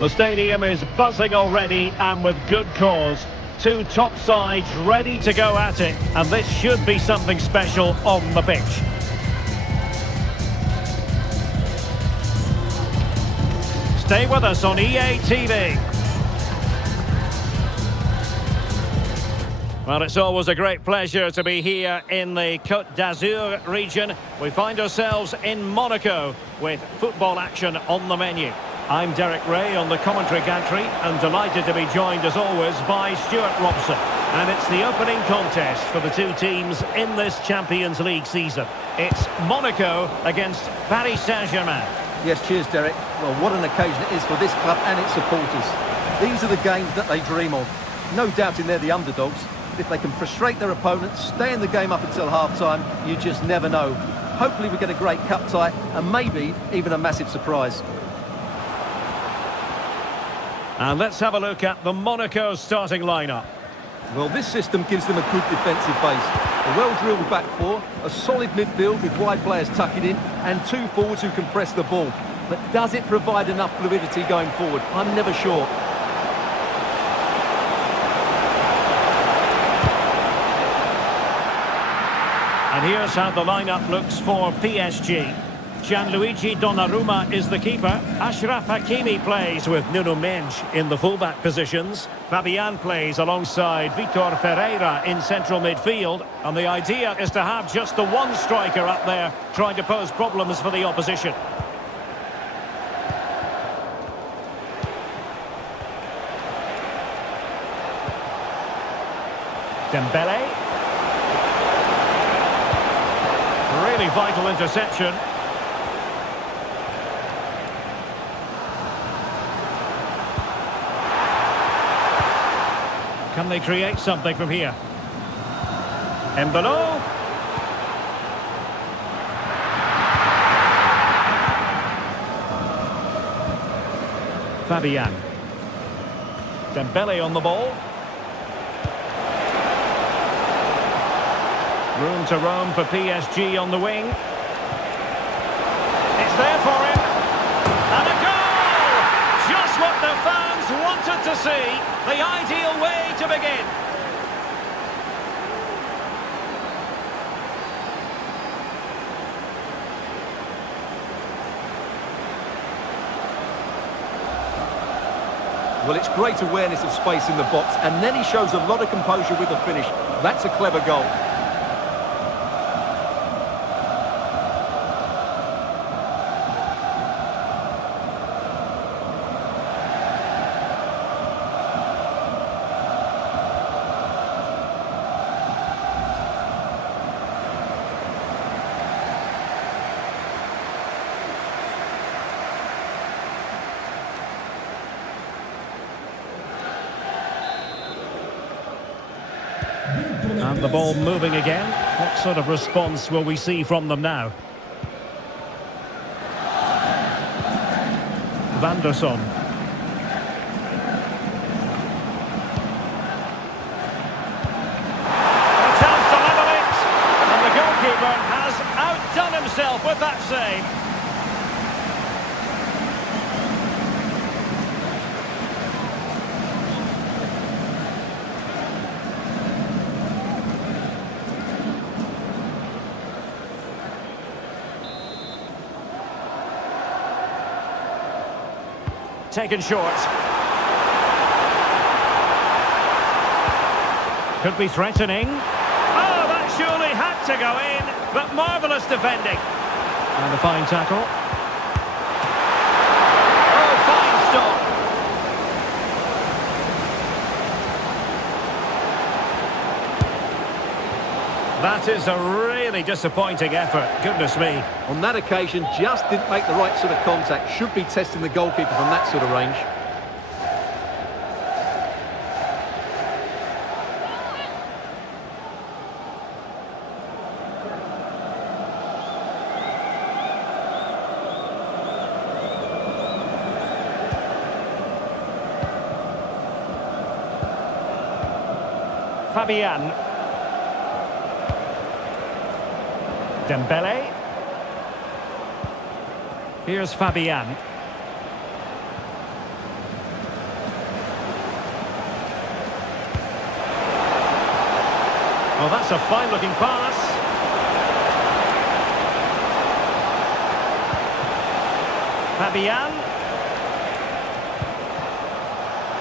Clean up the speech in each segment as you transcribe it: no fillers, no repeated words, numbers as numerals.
The stadium is buzzing already, and with good cause. Two top sides ready to go at it, and this should be something special on the pitch. Stay with us on EA TV. Well, it's always a great pleasure to be here in the Côte d'Azur region. We find ourselves in Monaco with football action on the menu. I'm Derek Ray on the commentary gantry and delighted to be joined as always by Stuart Robson. And it's the opening contest for the two teams in this Champions League season. It's Monaco against Paris Saint-Germain. Yes, cheers, Derek. Well, what an occasion it is for this club and its supporters. These are the games that they dream of. No doubting they're the underdogs. If they can frustrate their opponents, stay in the game up until half-time, you just never know. Hopefully we get a great cup tie and maybe even a massive surprise. And let's have a look at the Monaco starting lineup. Well, this system gives them a good defensive base. A well-drilled back four, a solid midfield with wide players tucking in, and two forwards who can press the ball. But does it provide enough fluidity going forward? I'm never sure. And here's how the lineup looks for PSG. Gianluigi Donnarumma is the keeper. Achraf Hakimi plays with Nuno Mendes in the fullback positions. Fabian plays alongside Vitor Ferreira in central midfield. And the idea is to have just the one striker up there trying to pose problems for the opposition. Dembele. Really vital interception. Can they create something from here? Embolo. Fabian. Dembele on the ball. Room to roam for PSG on the wing. It's there for him. And a goal! Just what the fans wanted to see. The ideal way to begin. Well, it's great awareness of space in the box, and then he shows a lot of composure with the finish. That's a clever goal. And the ball moving again. What sort of response will we see from them now? Van der Son. A chance to level it. And the goalkeeper has outdone himself with that save. Taken short. Could be threatening. Oh, that surely had to go in, but marvellous defending. And a fine tackle. Oh, fine stop. That is a really disappointing effort. Goodness me. On that occasion, just didn't make the right sort of contact. Should be testing the goalkeeper from that sort of range. Fabian. Dembele. Here's Fabian. Well, that's a fine-looking pass. Fabian.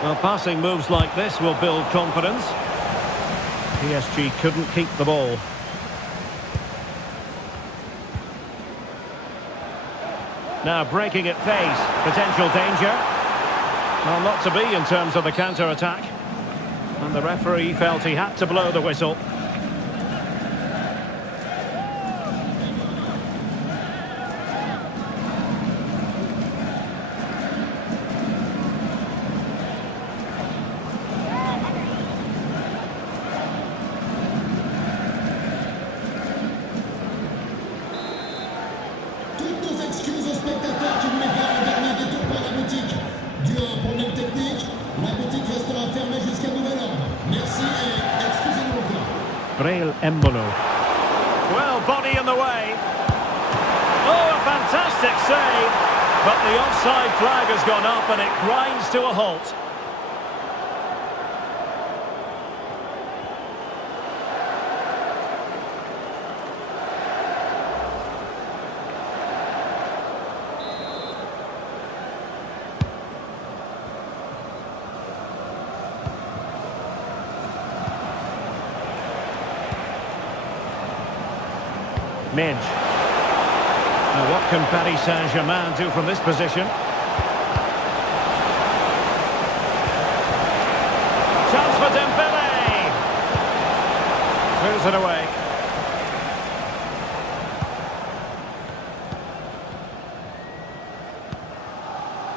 Well, passing moves like this will build confidence. PSG couldn't keep the ball. Now breaking at pace. Potential danger. Well, not to be in terms of the counter-attack. And the referee felt he had to blow the whistle. Excuse aux spectateurs qui voulaient faire un dernier détour par la boutique. Dû à un problème technique, la boutique restera fermée jusqu'à nouvel ordre. Merci et excusez-nous encore. Breel Embolo. Well, body in the way. Oh, a fantastic save. But the offside flag has gone up and it grinds to a halt. Midge. Now what can Paris Saint-Germain do from this position? Chance for Dembele! Moves it away.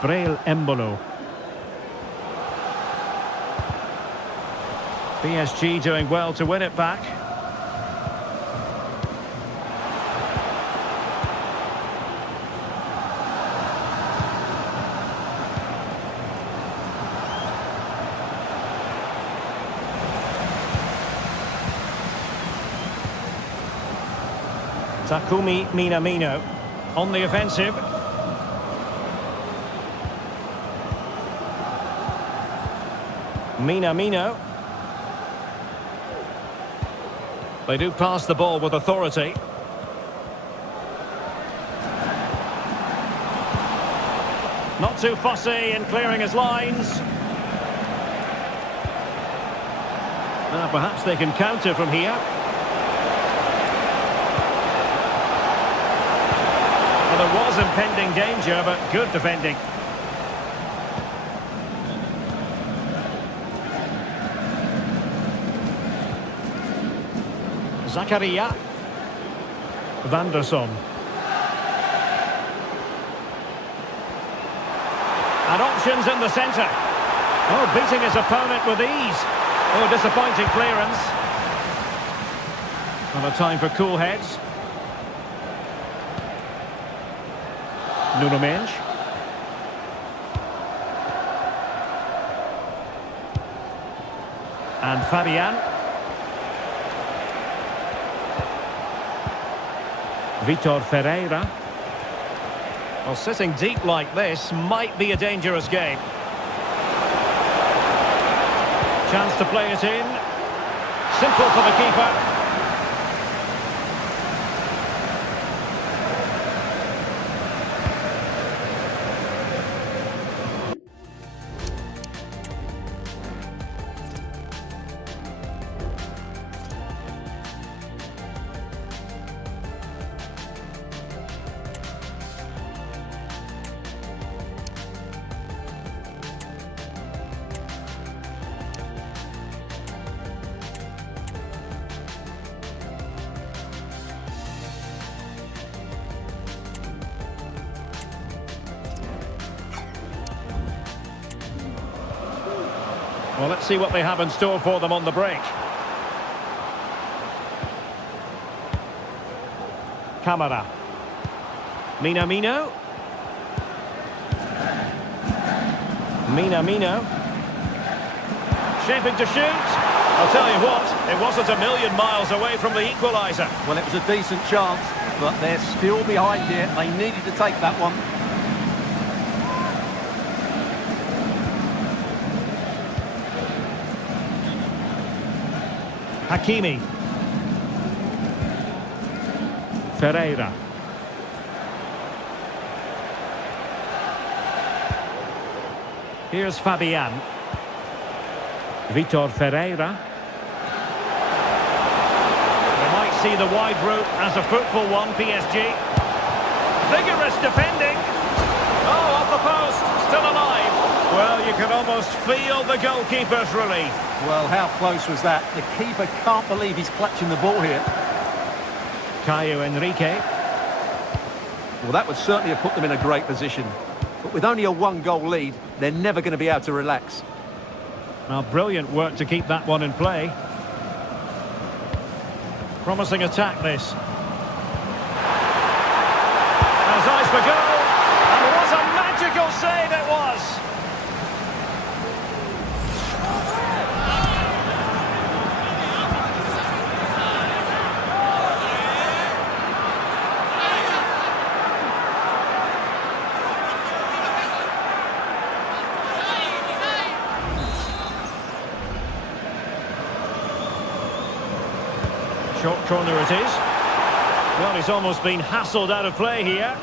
Breel Embolo. PSG doing well to win it back. Takumi Minamino on the offensive. Minamino. They do pass the ball with authority. Not too fussy in clearing his lines. Now perhaps they can counter from here. Well, there was impending danger, but good defending. Zakaria. Vanderson. And options in the centre. Oh, beating his opponent with ease. Oh, disappointing clearance. And a time for cool heads. Nuno Mendes. And Fabian. Vitor Ferreira. Well, sitting deep like this might be a dangerous game. Chance to play it in. Simple for the keeper. Well, let's see what they have in store for them on the break. Camara. Minamino. Minamino. Shaping to shoot. I'll tell you what, it wasn't a million miles away from the equaliser. Well, it was a decent chance, but they're still behind here. They needed to take that one. Hakimi. Ferreira. Here's Fabian. Vitor Ferreira. We might see the wide route as a fruitful one, PSG. Vigorous defending. Oh, off the post, still alive. Well, you can almost feel the goalkeeper's relief. Well, how close was that? The keeper can't believe he's clutching the ball here. Caio Henrique. Well, that would certainly have put them in a great position. But with only a one-goal lead, they're never going to be able to relax. Well, brilliant work to keep that one in play. Promising attack, this. Has eyes for goal. And what a magical save it was. Short corner it is. Well, he's almost been hassled out of play here.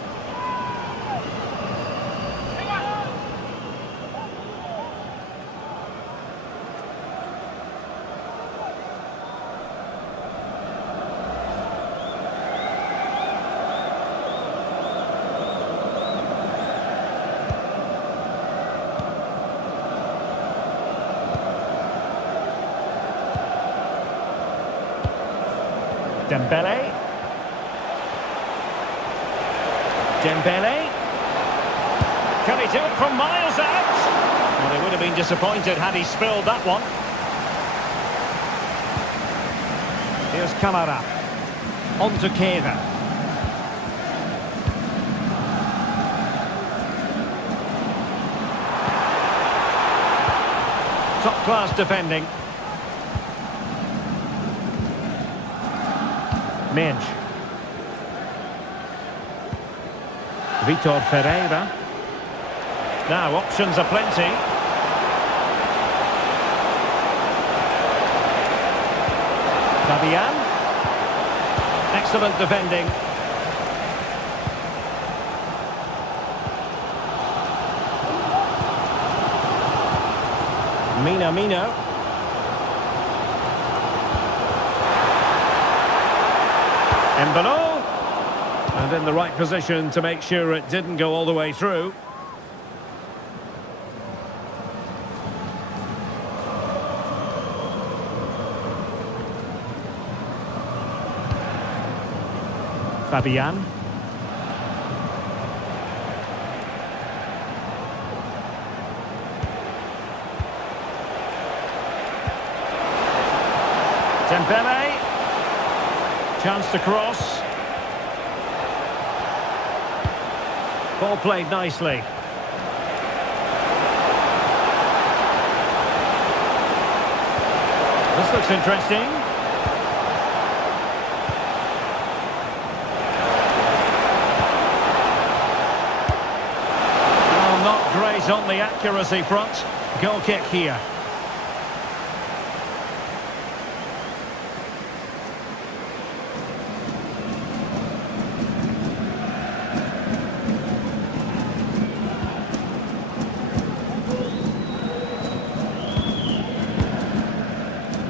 Dembele. Dembele. Can he do it from miles out? Well, he would have been disappointed had he spilled that one. Here's Camara. On to Keva. Top-class defending. Mensch. Vitor Ferreira. Now options are plenty. Fabian. Excellent defending. Minamino. Embolo, and in the right position to make sure it didn't go all the way through. Fabian. Dembele. Chance to cross. Ball played nicely. This looks interesting. Well, not great on the accuracy front. Goal kick here.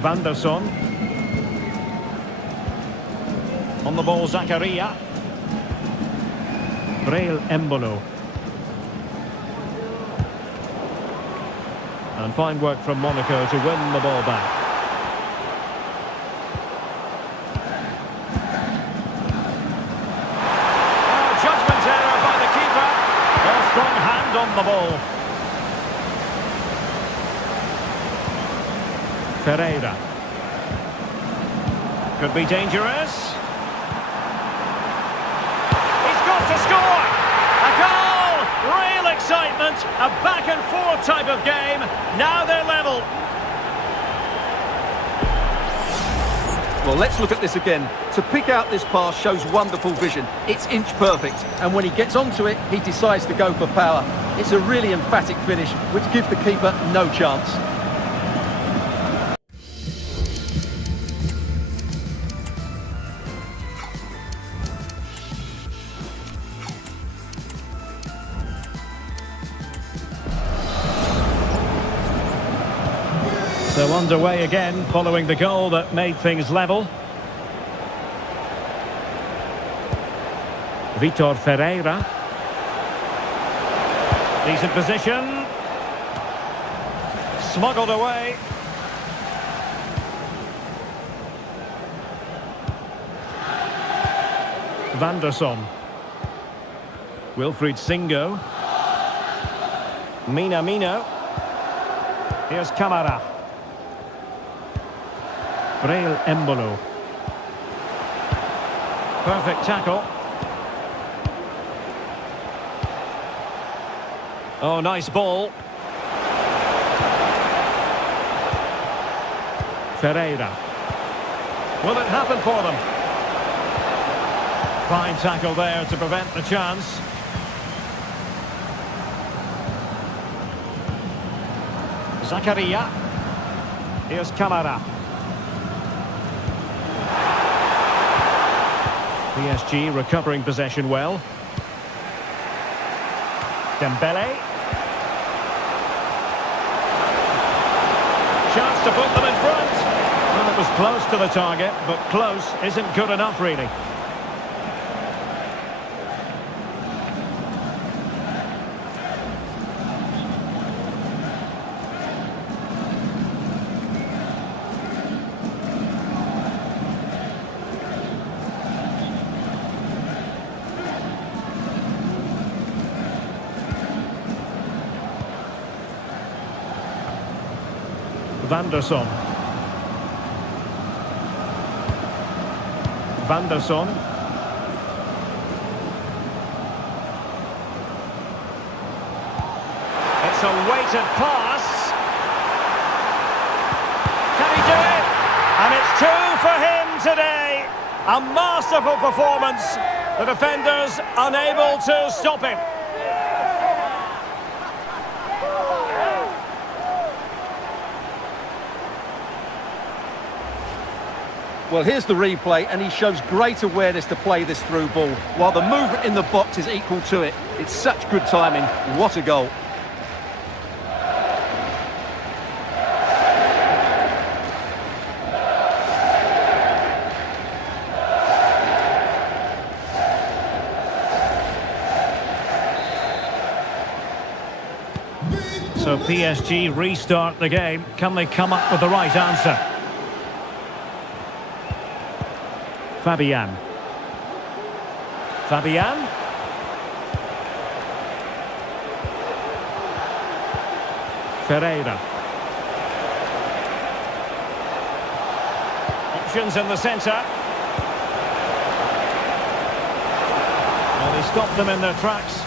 Vanderson. On the ball, Zakaria. Breel Embolo. And fine work from Monaco to win the ball back. Oh, judgment error by the keeper. A strong hand on the ball. Ferreira. Could be dangerous. He's got to score! A goal! Real excitement! A back-and-forth type of game. Now they're level. Well, let's look at this again. To pick out this pass shows wonderful vision. It's inch perfect. And when he gets onto it, he decides to go for power. It's a really emphatic finish, which gives the keeper no chance. So underway again following the goal that made things level. Vitor Ferreira. Decent position. Smuggled away. Van der Son. Wilfried Singo. Minamino. Here's Camara. Breel Embolo. Perfect tackle. Oh, nice ball. Ferreira. Will it happen for them? Fine tackle there to prevent the chance. Zakaria. Here's Camara. PSG recovering possession well. Dembele. Chance to put them in front. Well, it was close to the target, but close isn't good enough, really. Van der Son. Van der Son. It's a weighted pass. Can he do it? And it's 2 for him today. A masterful performance. The defenders unable to stop him. Well, here's the replay, and he shows great awareness to play this through ball, while the movement in the box is equal to it. It's such good timing. What a goal. So PSG restart the game. Can they come up with the right answer? Fabian. Fabian. Ferreira. Options in the centre. Well, they stopped them in their tracks.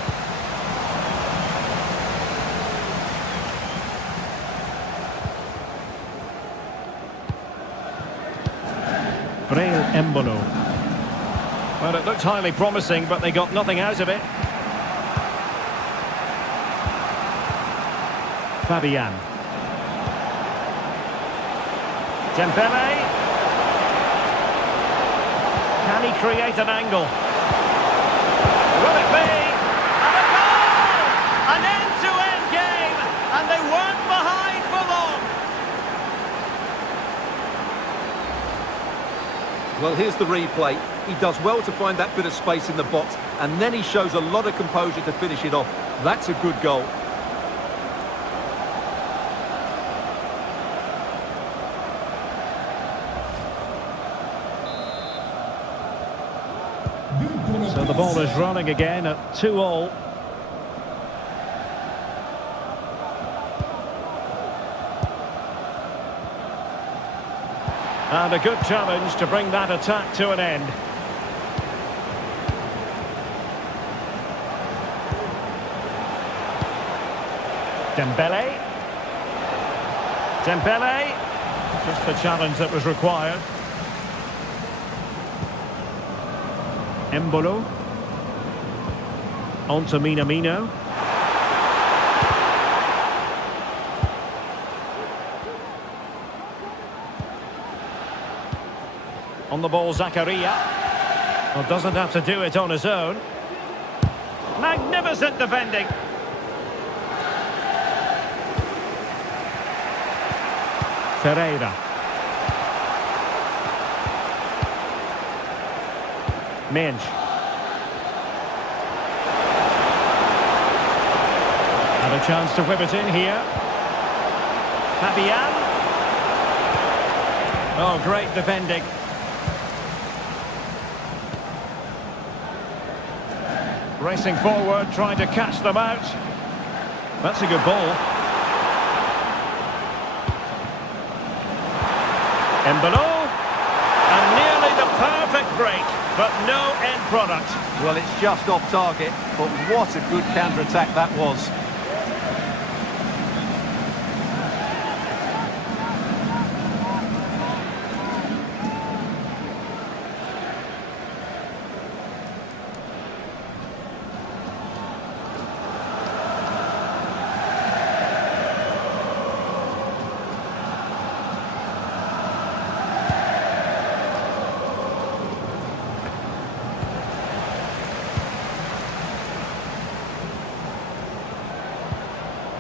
Breel Embolo. Well, it looked highly promising, but they got nothing out of it. Fabian. Dembele. Can he create an angle? Will it be? And a goal! An end-to-end game, and they weren't behind for long. Well, here's the replay. He does well to find that bit of space in the box, and then he shows a lot of composure to finish it off. That's a good goal. So the ball is running again at 2-2. And a good challenge to bring that attack to an end. Dembele. Dembele. Just the challenge that was required. Embolo. On to Minamino. On the ball, Zakaria. Well, doesn't have to do it on his own. Magnificent defending. Ferreira. Minge. And a chance to whip it in here. Fabian. Oh, great defending. Racing forward, trying to catch them out. That's a good ball. Embolo. And nearly the perfect break, but no end product. Well, it's just off target, but what a good counter-attack that was.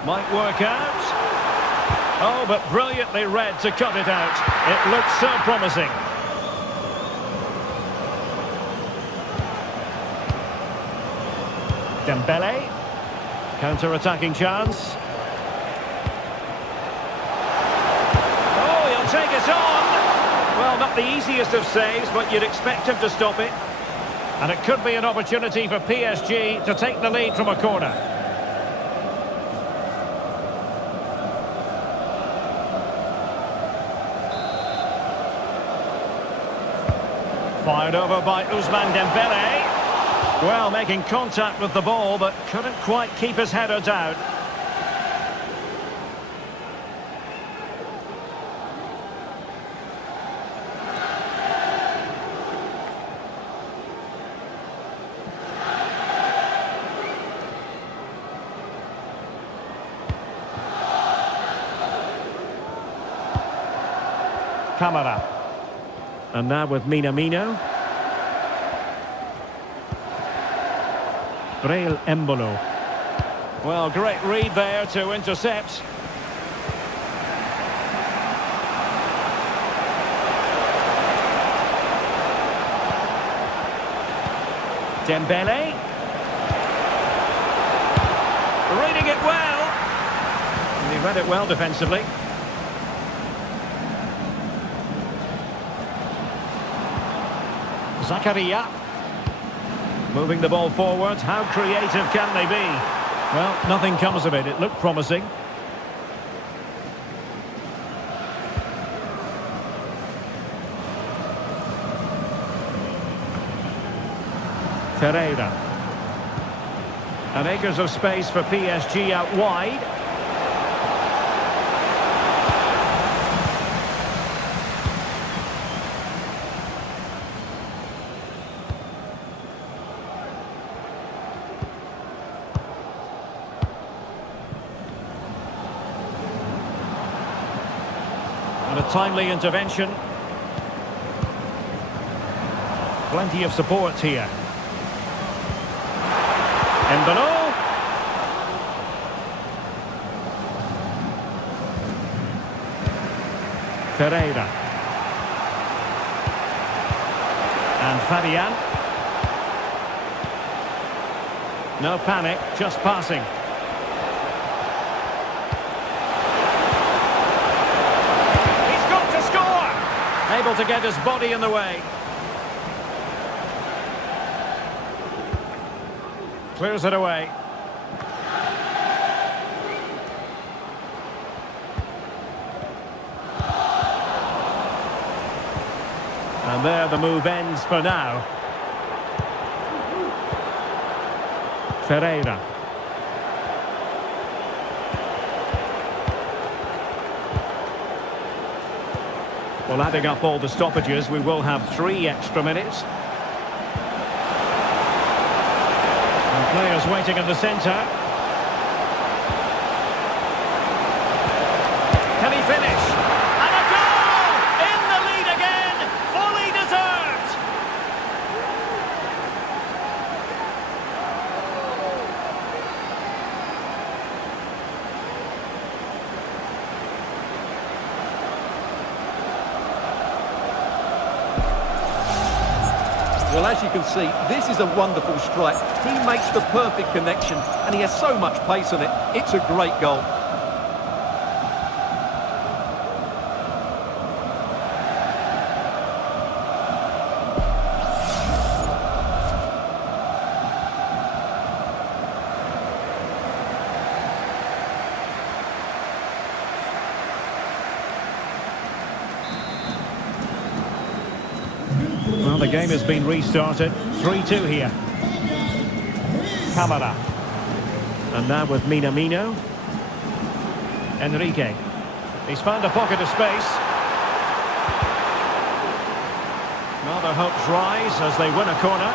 Might work out. Oh, but brilliantly read to cut it out. It looks so promising. Dembele. Counter-attacking chance. Oh, he'll take it on. Well, not the easiest of saves, but you'd expect him to stop it. And it could be an opportunity for PSG to take the lead from a corner. Fired over by Ousmane Dembele. Well, making contact with the ball, but couldn't quite keep his header down. Camara. And now with Minamino. Breel Embolo. Well, great read there to intercept. Dembele. Reading it well. And he read it well defensively. Zakaria. Moving the ball forward. How creative can they be? Well, nothing comes of it. It looked promising. Ferreira. And acres of space for PSG out wide. And a timely intervention. Plenty of support here. Embolo. Ferreira. And Fabian. No panic, just passing. Able to get his body in the way. Clears it away. And there the move ends for now. Ferreira. Well, adding up all the stoppages, we will have 3 extra minutes. And players waiting in the centre. Can he finish? And a goal! In the lead again! Fully deserved! Well, as you can see, this is a wonderful strike. He makes the perfect connection, and he has so much pace on it. It's a great goal. Well, the game has been restarted. 3-2 here. Camara. And now with Minamino. Enrique. He's found a pocket of space. Now their hopes rise as they win a corner.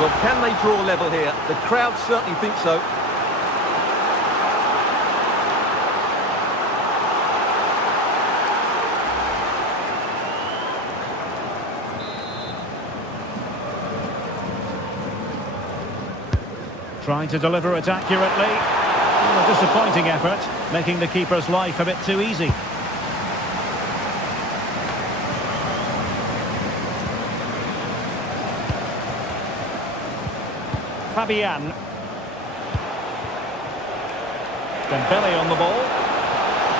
Well, can they draw level here? The crowd certainly think so. Trying to deliver it accurately. A disappointing effort, making the keeper's life a bit too easy. Fabian. Dembele on the ball.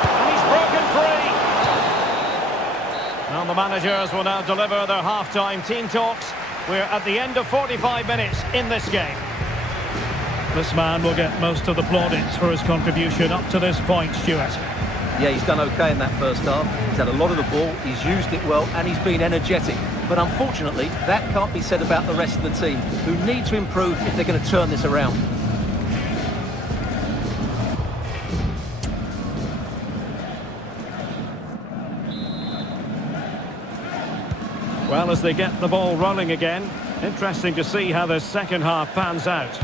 And he's broken free. Well, the managers will now deliver their half-time team talks. We're at the end of 45 minutes in this game. This man will get most of the plaudits for his contribution up to this point, Stuart. Yeah, he's done okay in that first half. He's had a lot of the ball, he's used it well, and he's been energetic. But unfortunately, that can't be said about the rest of the team, who need to improve if they're going to turn this around. Well, as they get the ball rolling again, interesting to see how the second half pans out.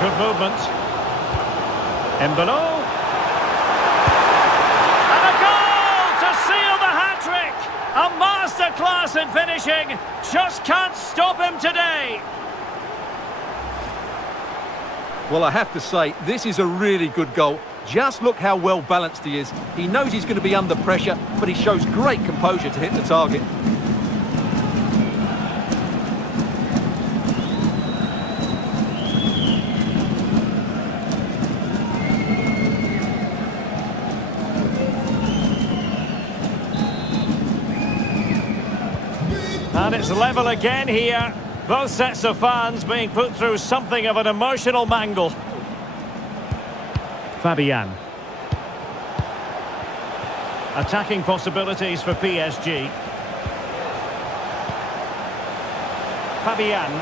Good movement. Embolo. And a goal to seal the hat-trick! A masterclass in finishing. Just can't stop him today. Well, I have to say, this is a really good goal. Just look how well balanced he is. He knows he's going to be under pressure, but he shows great composure to hit the target. And it's level again here. Both sets of fans being put through something of an emotional mangle. Fabian. Attacking possibilities for PSG. Fabian.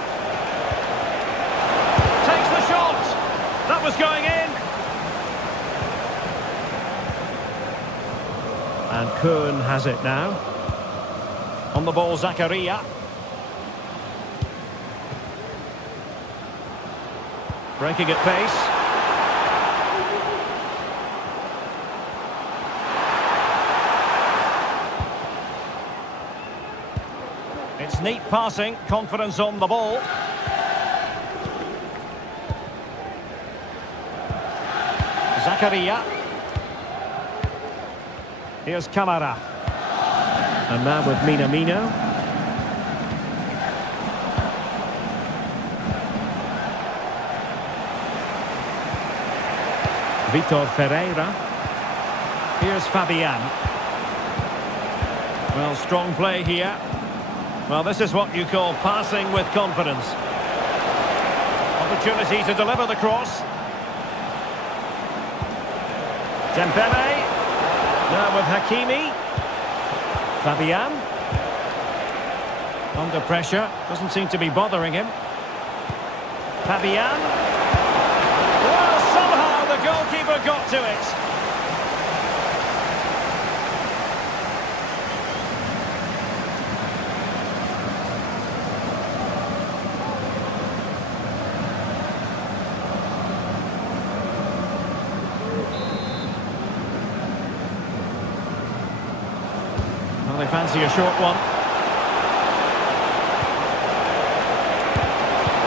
Takes the shot. That was going in. And Kuhn has it now. On the ball, Zakaria. Breaking at pace. It's neat passing, confidence on the ball. Zakaria. Here's Camara. And now with Minamino. Vitor Ferreira. Here's Fabian. Well, strong play here. Well, this is what you call passing with confidence. Opportunity to deliver the cross. Dembele. Now with Hakimi. Fabian. Under pressure. Doesn't seem to be bothering him. Fabian. Well, somehow the goalkeeper got to it. fancy a short one.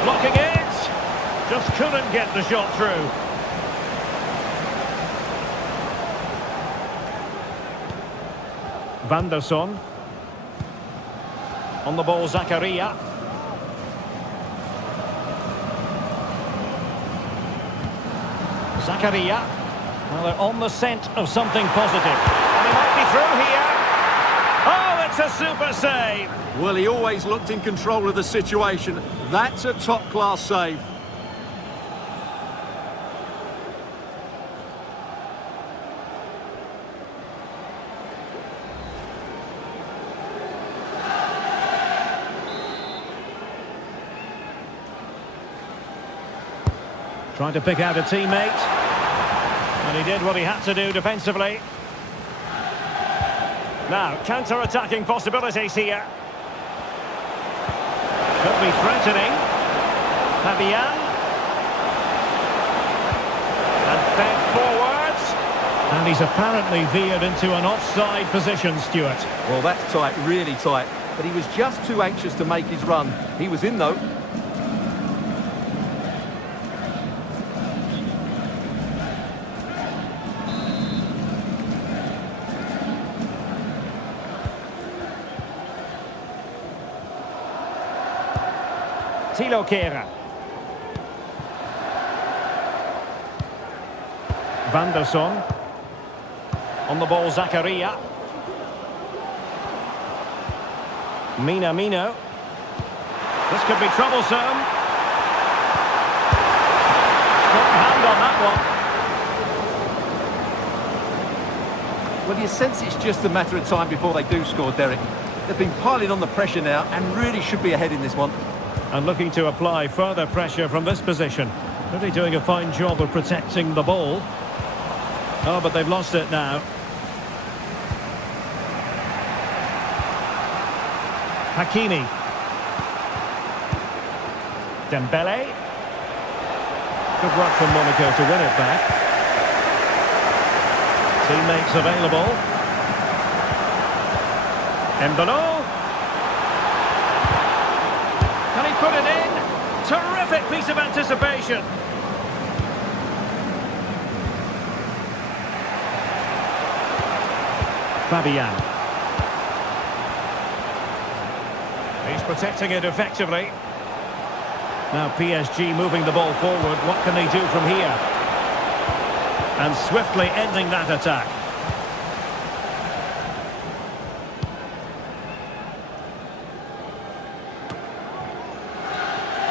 Blocking it. Just couldn't get the shot through. Van der Son. On the ball, Zakaria. Zakaria. Well, they're on the scent of something positive. And he might be through here. Oh, it's a super save. Well, he always looked in control of the situation. That's a top-class save. Trying to pick out a teammate. And he did what he had to do defensively. Now, counter-attacking possibilities here. Could be threatening. Fabian. And fed forwards. And he's apparently veered into an offside position, Stuart. Well, that's tight, really tight. But he was just too anxious to make his run. He was in, though. Thilo Kehrer. Van der Son. On the ball, Zakaria. Minamino. This could be troublesome. Got a hand on that one. Well, you sense it's just a matter of time before they do score, Derek. They've been piling on the pressure now and really should be ahead in this one. And looking to apply further pressure from this position. Really doing a fine job of protecting the ball. Oh, but they've lost it now. Hakimi. Dembele. Good work from Monaco to win it back. Teammates available. Embolo. Can he put it in? Terrific piece of anticipation. Fabian. He's protecting it effectively. Now PSG moving the ball forward. What can they do from here? And swiftly ending that attack.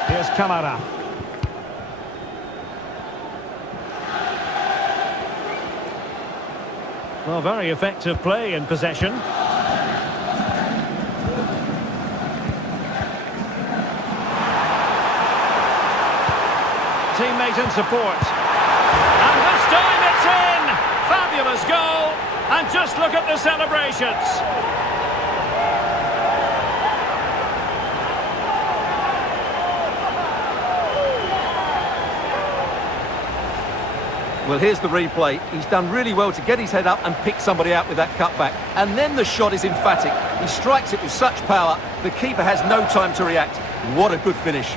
Here's Kamara. Well, very effective play in possession. Teammate and support. And this time it's in! Fabulous goal! And just look at the celebrations. Well, here's the replay. He's done really well to get his head up and pick somebody out with that cutback. And then the shot is emphatic. He strikes it with such power, the keeper has no time to react. What a good finish.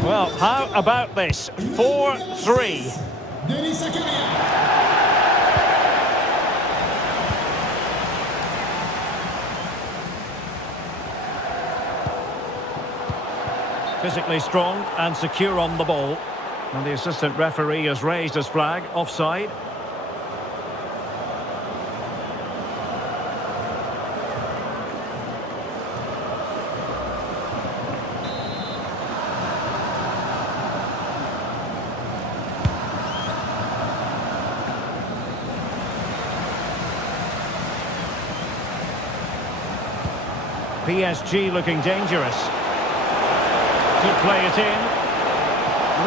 Well, how about this? 4-3. Denis Zakaria. Physically strong and secure on the ball. And the assistant referee has raised his flag, offside. PSG looking dangerous. Could play it in.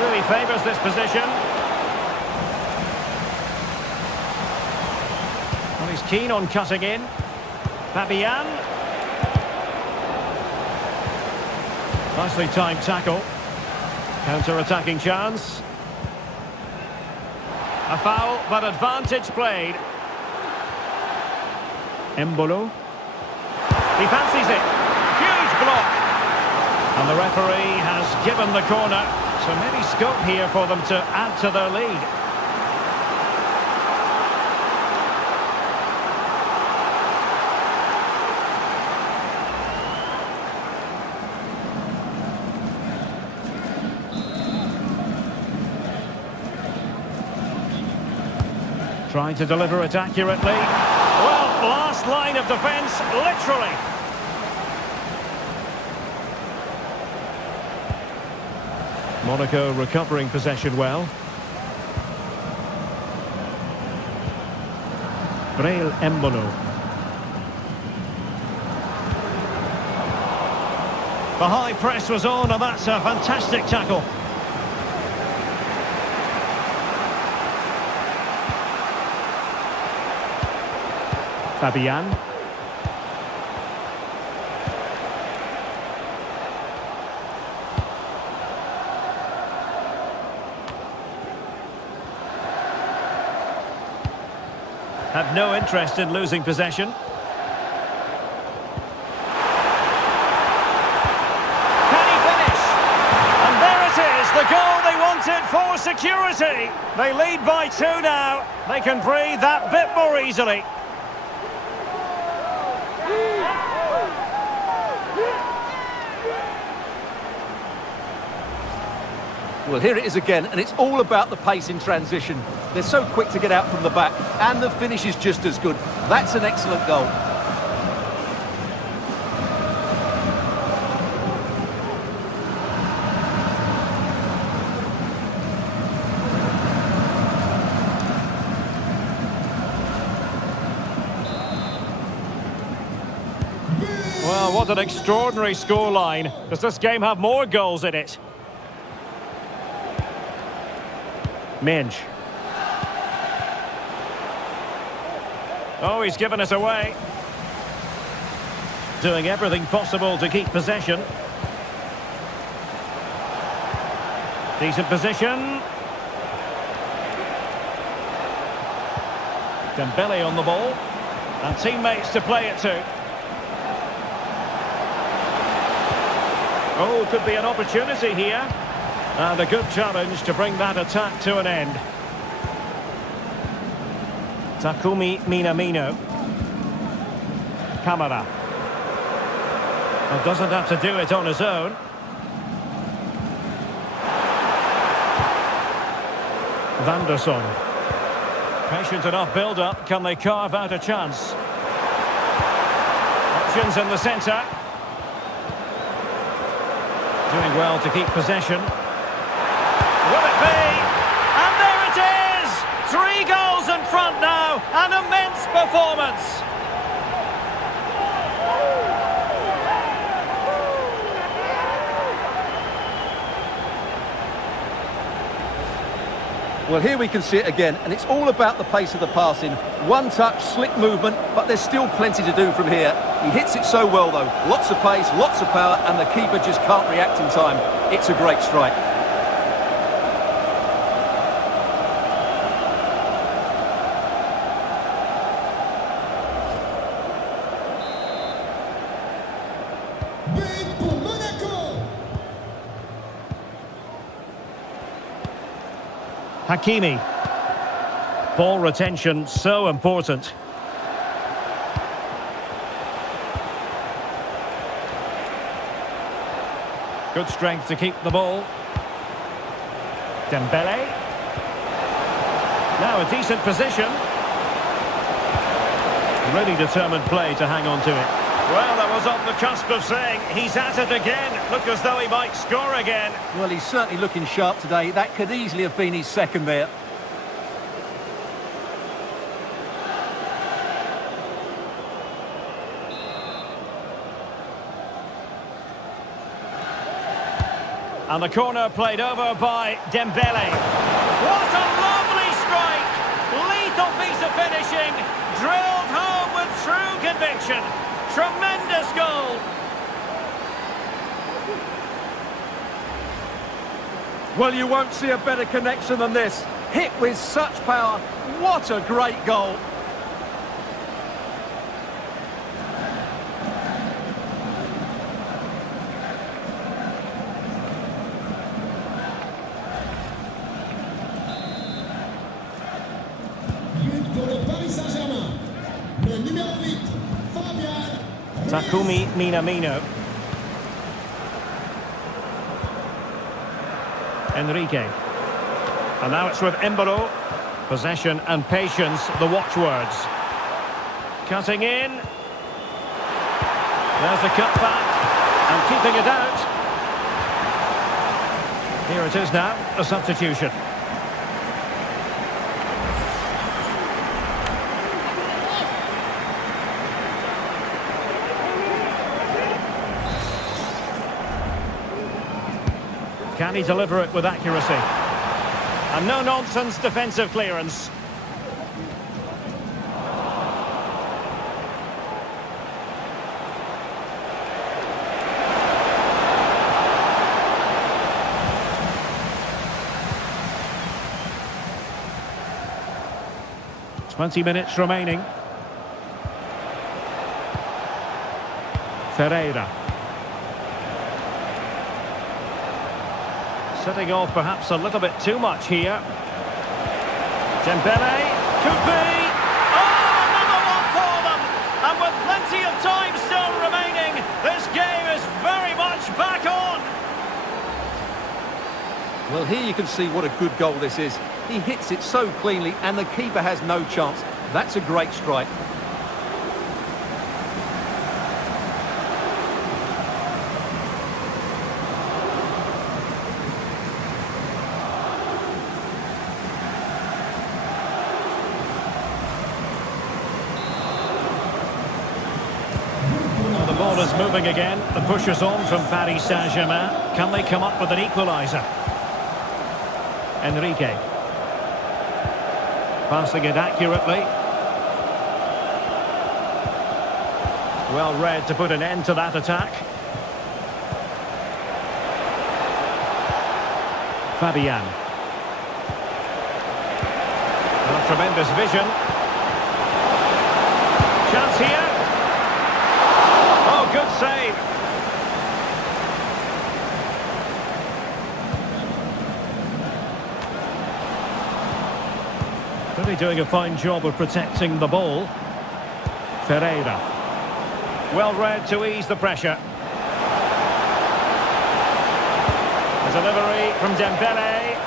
Really favours this position. Well, he's keen on cutting in. Fabian. Nicely timed tackle. Counter-attacking chance. A foul, but advantage played. Embolo. He fancies it. Huge block. And the referee has given the corner. So maybe scope here for them to add to their lead. Trying to deliver it accurately. Well, last line of defence, literally. Monaco recovering possession well. Breel Embolo. The high press was on, and that's a fantastic tackle. Fabian. Have no interest in losing possession. Can he finish? And there it is, the goal they wanted for security. They lead by 2 now. They can breathe that bit more easily. Well, here it is again, and it's all about the pace in transition. They're so quick to get out from the back, and the finish is just as good. That's an excellent goal. Well, what an extraordinary scoreline. Does this game have more goals in it? Minge. Oh, he's given it away. Doing everything possible to keep possession. Decent position. Dembele on the ball. And teammates to play it to. Oh, could be an opportunity here. And a good challenge to bring that attack to an end. Takumi Minamino. Kamara. Well, doesn't have to do it on his own. Vanderson. Patient enough build-up. Can they carve out a chance? Options in the centre. Doing well to keep possession. Will it be? And there it is! 3 goals in front now. An immense performance. Well, here we can see it again, and it's all about the pace of the passing. One touch, slick movement, but there's still plenty to do from here. He hits it so well, though. Lots of pace, lots of power, and the keeper just can't react in time. It's a great strike. But pour Monaco. Hakimi. Ball retention so important. Good strength to keep the ball. Dembele. Now a decent position. Really determined play to hang on to it. Well, that was on the cusp of saying he's at it again. Looked as though he might score again. Well, he's certainly looking sharp today. That could easily have been his second there. And the corner played over by Dembele. What a lovely strike! Lethal piece of finishing. Drilled home with true conviction. Tremendous goal. Well, you won't see a better connection than this. Hit with such power. What a great goal. But pour le Paris Saint-Germain. Le numéro 8, Fabian. Takumi Minamino. Enrique. And now it's with Mbolo. Possession and patience, the watchwords. Cutting in. There's a cut back. And keeping it out. Here it is now, a substitution. Can he deliver it with accuracy? And no-nonsense defensive clearance. Twenty minutes remaining. Ferreira. Setting off perhaps a little bit too much here. Dembele, could be! Oh, another one for them! And with plenty of time still remaining, this game is very much back on! Well, here you can see what a good goal this is. He hits it so cleanly and the keeper has no chance. That's a great strike. The ball is moving again. The push is on from Paris Saint-Germain. Can they come up with an equaliser? Enrique. Passing it accurately. Well read to put an end to that attack. Fabian. A tremendous vision. Chance here. Oh, good save. Really doing a fine job of protecting the ball. Ferreira. Well read to ease the pressure. A delivery from Dembele.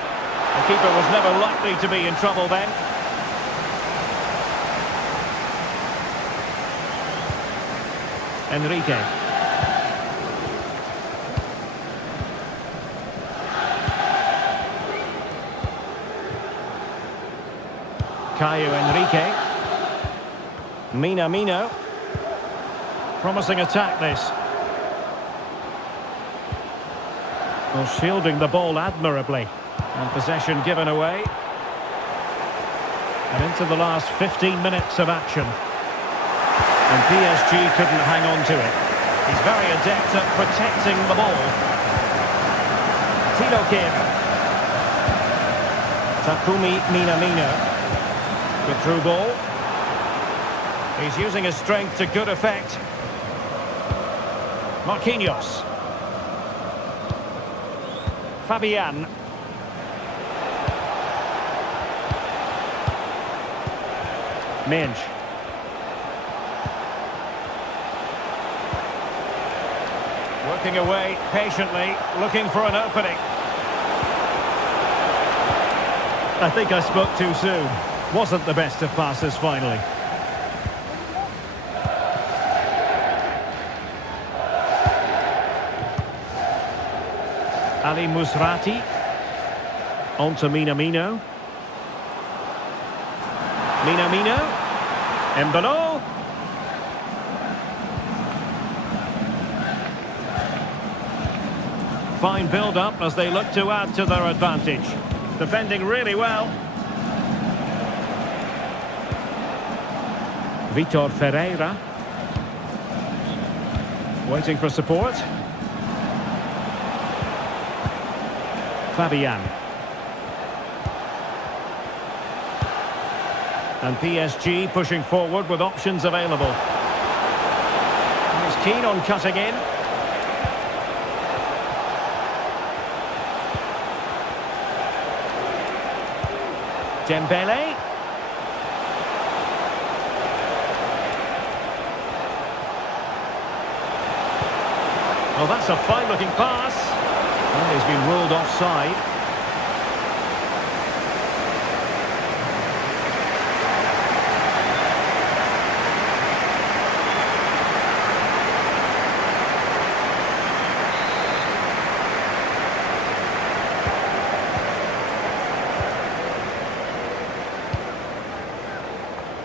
The keeper was never likely to be in trouble then. Enrique. Caio Enrique. Minamino. Promising attack this. Well, shielding the ball admirably. And possession given away. And into the last 15 minutes of action. And PSG couldn't hang on to it. He's very adept at protecting the ball. Tilo Kehrer. Takumi Minamino. Good through ball. He's using his strength to good effect. Marquinhos. Fabian. Minge. Working away patiently, looking for an opening. I think I spoke too soon. Wasn't the best of passes finally. Ali Musrati. On to Minamino. Minamino. Mbolo. Fine build-up as they look to add to their advantage. Defending really well. Vitor Ferreira. Waiting for support. Fabian. And PSG pushing forward with options available. He's keen on cutting in. Dembele. Well, that's a fine-looking pass. And he's been ruled offside.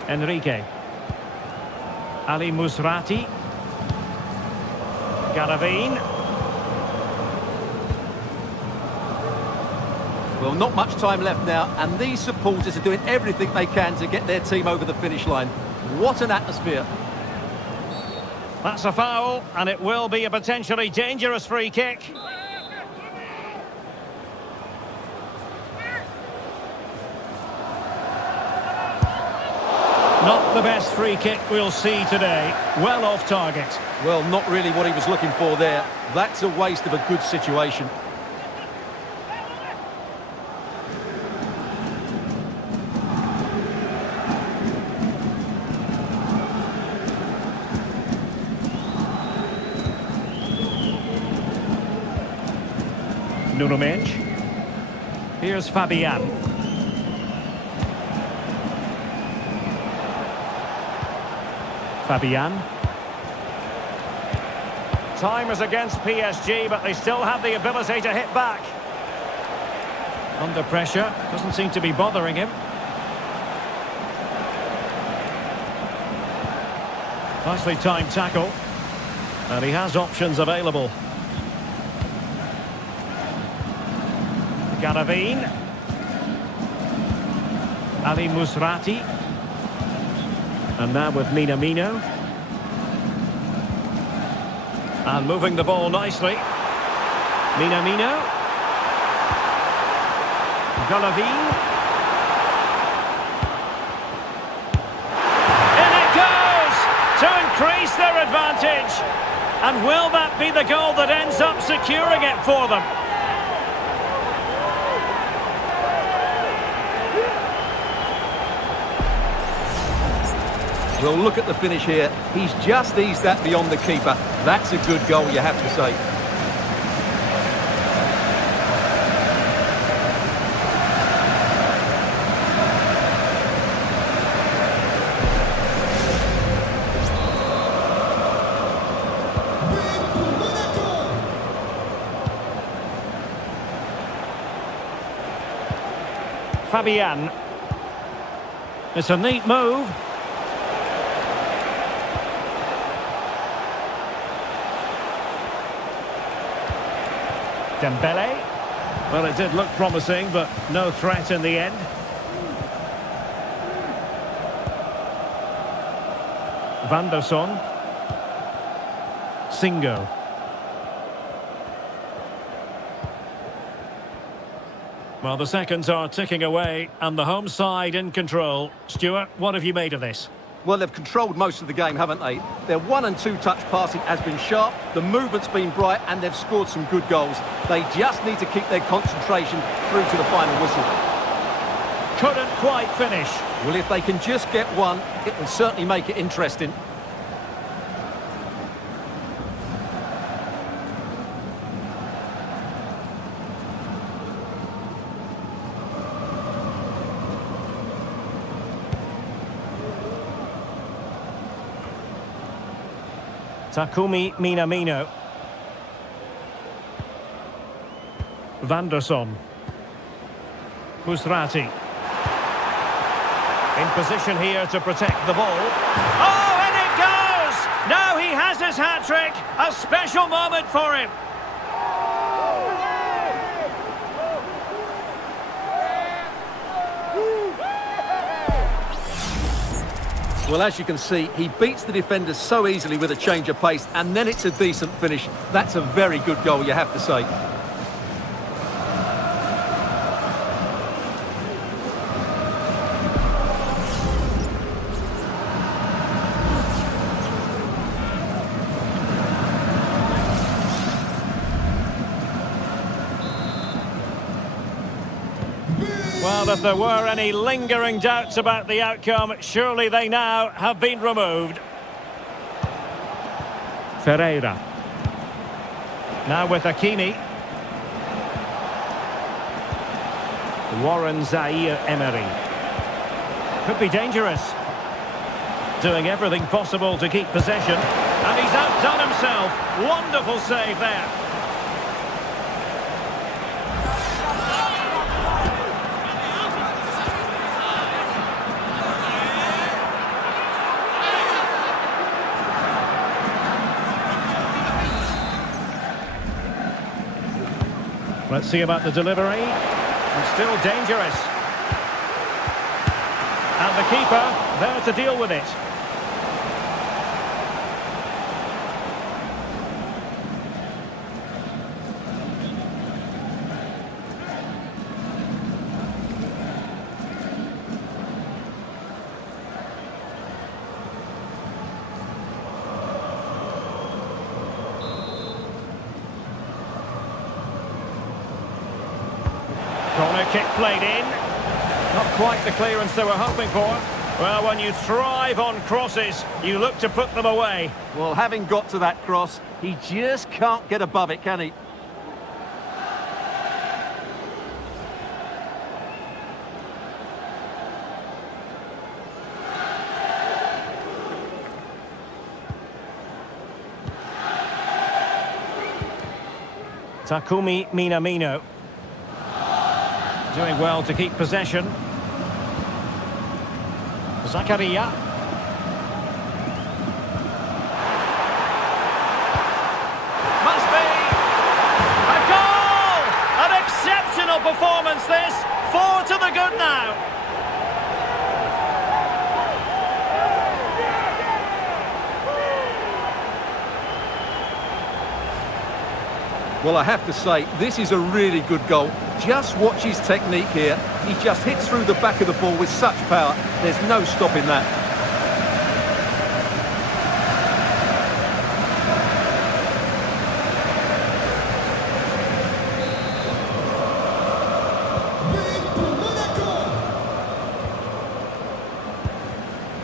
Enrique. Ali Musrati. Garavine. Well, not much time left now, and these supporters are doing everything they can to get their team over the finish line. What an atmosphere. That's a foul, and it will be a potentially dangerous free kick. Not the best free kick we'll see today. Well off target. Well, not really what he was looking for there. That's a waste of a good situation. Nuno Mendes. Here's Fabian. Fabian. Time is against PSG, but they still have the ability to hit back. Under pressure, doesn't seem to be bothering him. Nicely timed tackle. And he has options available. Garavine. Ali Musrati. And now with Minamino. And moving the ball nicely. Minamino. Garavine. In it goes! To increase their advantage. And will that be the goal that ends up securing it for them? Well, look at the finish here. He's just eased that beyond the keeper. That's a good goal, you have to say. Fabian. It's a neat move. Dembele. Well, it did look promising, but no threat in the end. Van der Son. Singo. Well, the seconds are ticking away, and the home side in control. Stuart, what have you made of this? Well, they've controlled most of the game, haven't they? Their 1- and 2-touch passing has been sharp, the movement's been bright, and they've scored some good goals. They just need to keep their concentration through to the final whistle. Couldn't quite finish. Well, if they can just get one, it will certainly make it interesting. Takumi Minamino. Van der Son. Musrati. In position here to protect the ball. Oh, and it goes! Now he has his hat-trick. A special moment for him. Well, as you can see, he beats the defenders so easily with a change of pace, and then it's a decent finish. That's a very good goal, you have to say. Well, if there were any lingering doubts about the outcome, surely they now have been removed. Ferreira. Now with Hakimi. Warren Zaire-Emery. Could be dangerous. Doing everything possible to keep possession. And he's outdone himself. Wonderful save there. Let's see about the delivery. And still dangerous. And the keeper there to deal with it. Corner kick played in. Not quite the clearance they were hoping for. Well, when you thrive on crosses, you look to put them away. Well, having got to that cross, he just can't get above it, can he? Takumi Minamino. Doing well to keep possession. Zakaria. Must be a goal! An exceptional performance this. 4 to the good now. Well, I have to say, this is a really good goal. Just watch his technique here. He just hits through the back of the ball with such power. There's no stopping that.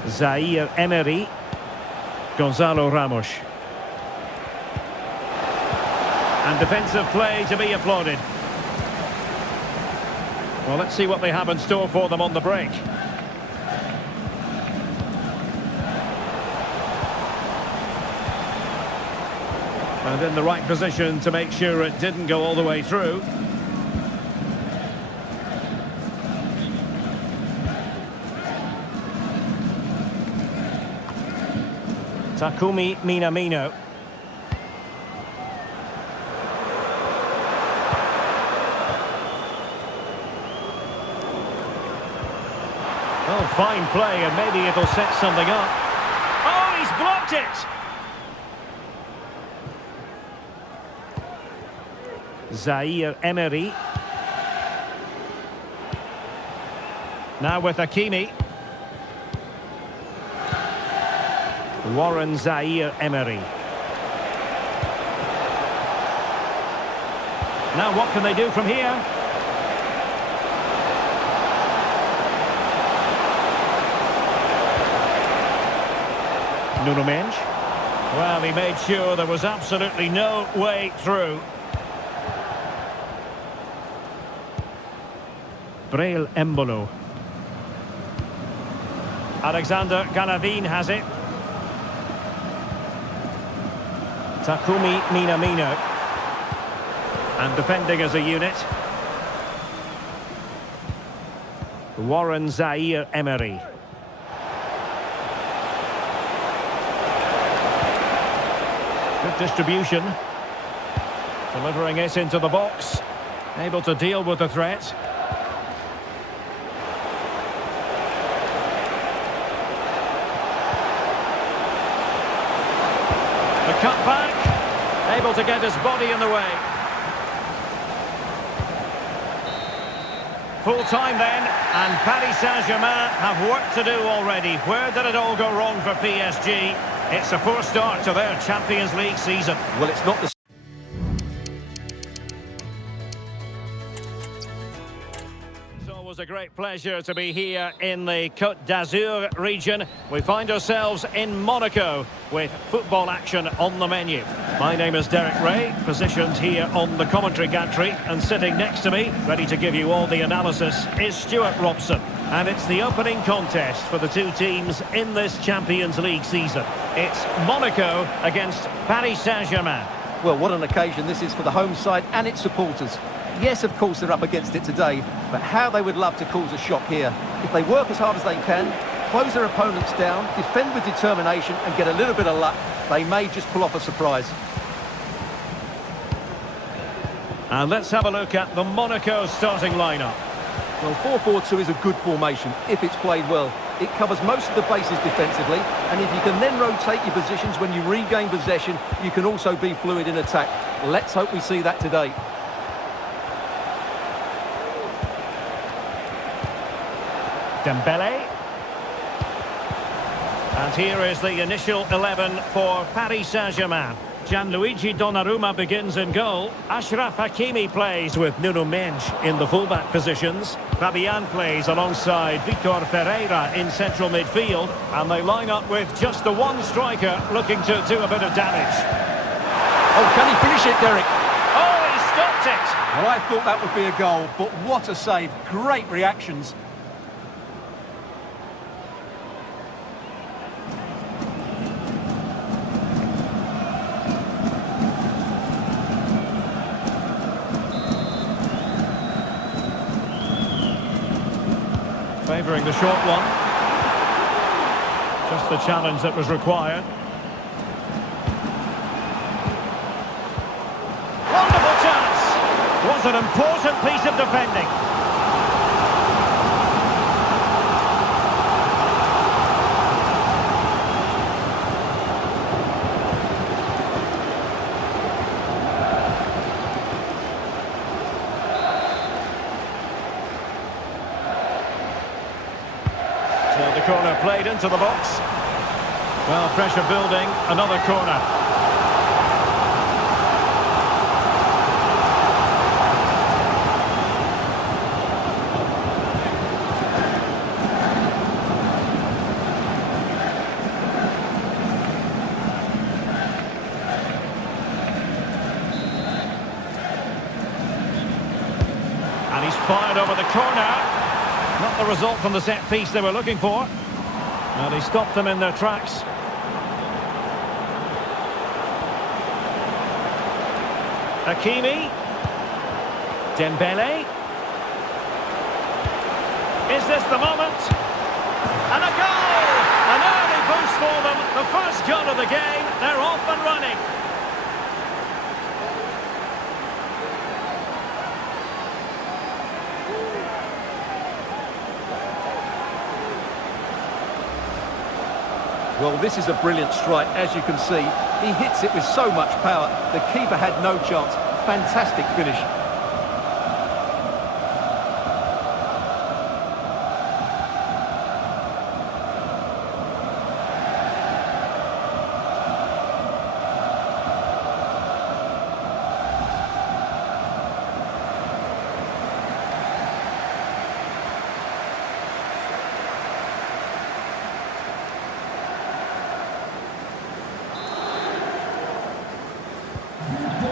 Zaire-Emery. Gonzalo Ramos. And defensive play to be applauded. Well, let's see what they have in store for them on the break. And in the right position to make sure it didn't go all the way through. Takumi Minamino. Oh, fine play, and maybe it'll set something up. Oh, he's blocked it! Zaire-Emery. Now with Hakimi. Warren Zaire-Emery. Now what can they do from here? Nuno Mendes. Well, he made sure there was absolutely no way through. Breel Embolo. Alexander Galavin has it. Takumi Minamino. And defending as a unit. Warren Zaire-Emery. Good distribution. Delivering it into the box. Able to deal with the threat. The cut back. Able to get his body in the way. Full time then, and Paris Saint-Germain have work to do already. Where did it all go wrong for PSG? It's a poor start to their Champions League season. Well, it's not the... always a great pleasure to be here in the Côte d'Azur region. We find ourselves in Monaco with football action on the menu. My name is Derek Ray, positioned here on the commentary gantry, and sitting next to me, ready to give you all the analysis, is Stuart Robson. And it's the opening contest for the two teams in this Champions League season. It's Monaco against Paris Saint-Germain. Well, what an occasion this is for the home side and its supporters. Yes, of course, they're up against it today, but how they would love to cause a shock here. If they work as hard as they can, close their opponents down, defend with determination and get a little bit of luck, they may just pull off a surprise. And let's have a look at the Monaco starting lineup. Well, 4-4-2 is a good formation if it's played well. It covers most of the bases defensively, and if you can then rotate your positions when you regain possession, you can also be fluid in attack. Let's hope we see that today. Dembele. And here is the initial 11 for Paris Saint-Germain. Gianluigi Donnarumma begins in goal. Achraf Hakimi plays with Nuno Mendes in the fullback positions. Fabian plays alongside Vitor Ferreira in central midfield. And they line up with just the one striker looking to do a bit of damage. Oh, can he finish it, Derek? Oh, he stopped it! Well, I thought that would be a goal, but what a save. Great reactions. Favouring the short one. Just the challenge that was required. Wonderful chance! Was an important piece of defending. So the corner played into the box. Well, pressure building, another corner. And he's fired over the corner. Not the result from the set piece they were looking for. And he stopped them in their tracks. Hakimi. Dembele. Is this the moment? And a goal! An early boost for them. The first goal of the game. They're off and running. Well, this is a brilliant strike, as you can see. He hits it with so much power. The keeper had no chance. Fantastic finish.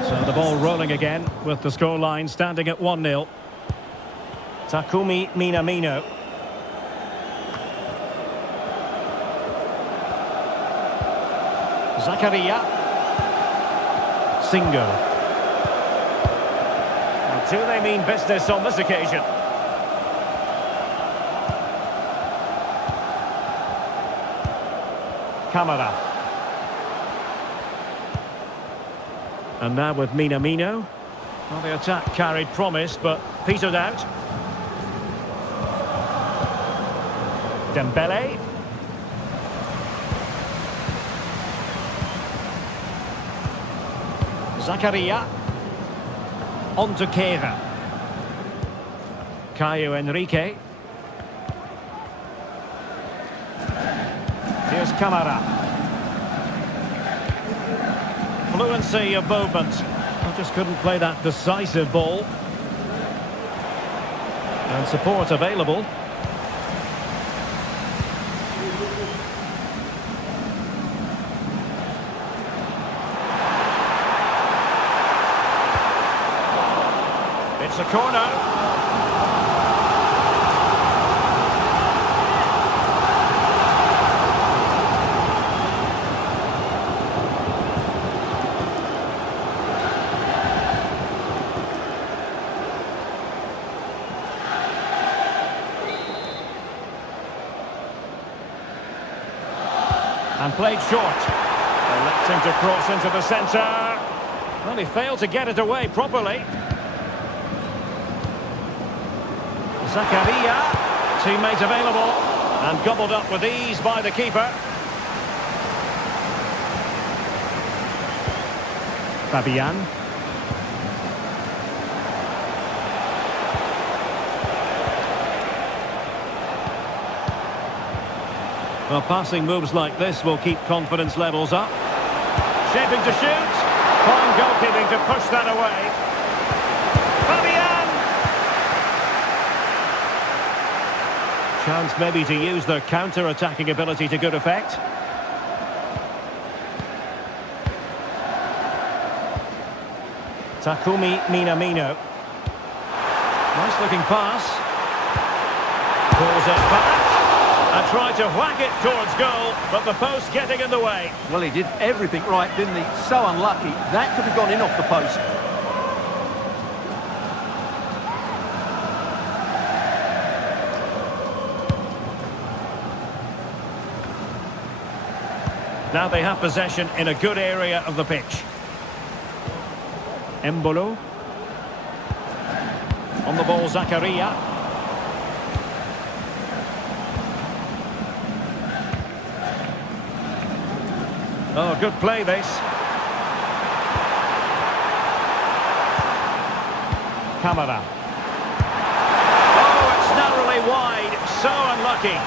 So the ball rolling again with the scoreline standing at 1-0. Takumi Minamino. Zakaria. Singo. And do they mean business on this occasion? Camara. And now with Minamino. Well, the attack carried promise, but petered out. Dembele. Zakaria. On to Kera. Caio Henrique. Here's Camara. Fluency of movement. I just couldn't play that decisive ball. And And support available. It's a corner. And played short. Electing to cross into the centre. Well, he failed to get it away properly. Zakaria, teammate available, and gobbled up with ease by the keeper. Fabian. Well, passing moves like this will keep confidence levels up. Shaping to shoot. Fine goalkeeping to push that away. Fabian! Chance maybe to use their counter-attacking ability to good effect. Takumi Minamino. Nice looking pass. Pulls it back. And tried to whack it towards goal, but the post getting in the way. Well, he did everything right, didn't he? So unlucky. That could have gone in off the post. Now they have possession in a good area of the pitch. Embolo. On the ball, Zakaria. Oh, good play this. Camara. Oh, it's narrowly wide. So unlucky.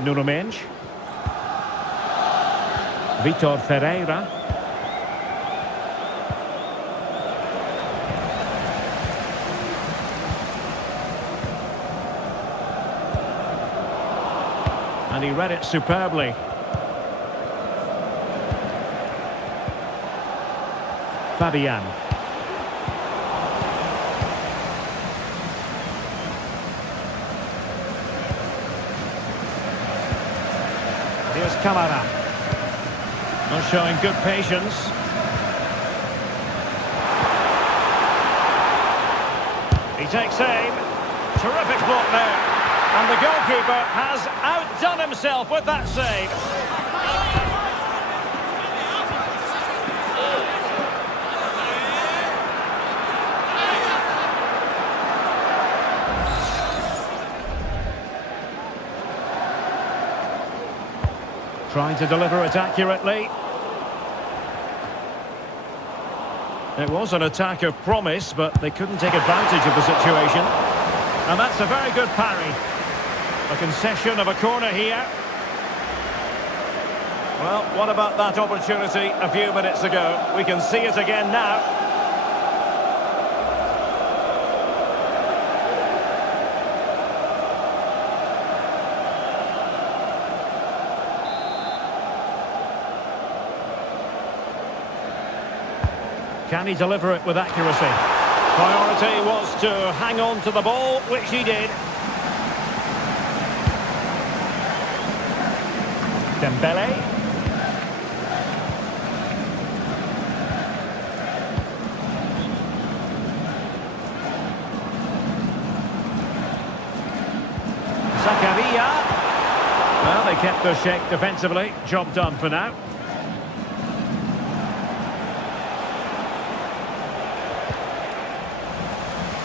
Nuno Mendes. Vitor Ferreira. And he read it superbly. Fabian. Here's Camara. Not showing good patience. He takes aim. Terrific block there. And the goalkeeper has outdone himself with that save. Trying to deliver it accurately. It was an attack of promise, but they couldn't take advantage of the situation. And that's a very good parry. A concession of a corner here. Well, what about that opportunity a few minutes ago? We can see it again now. Can he deliver it with accuracy? Priority was to hang on to the ball, which he did. Dembele. Zakaria. Well, they kept their shape defensively. Job done for now.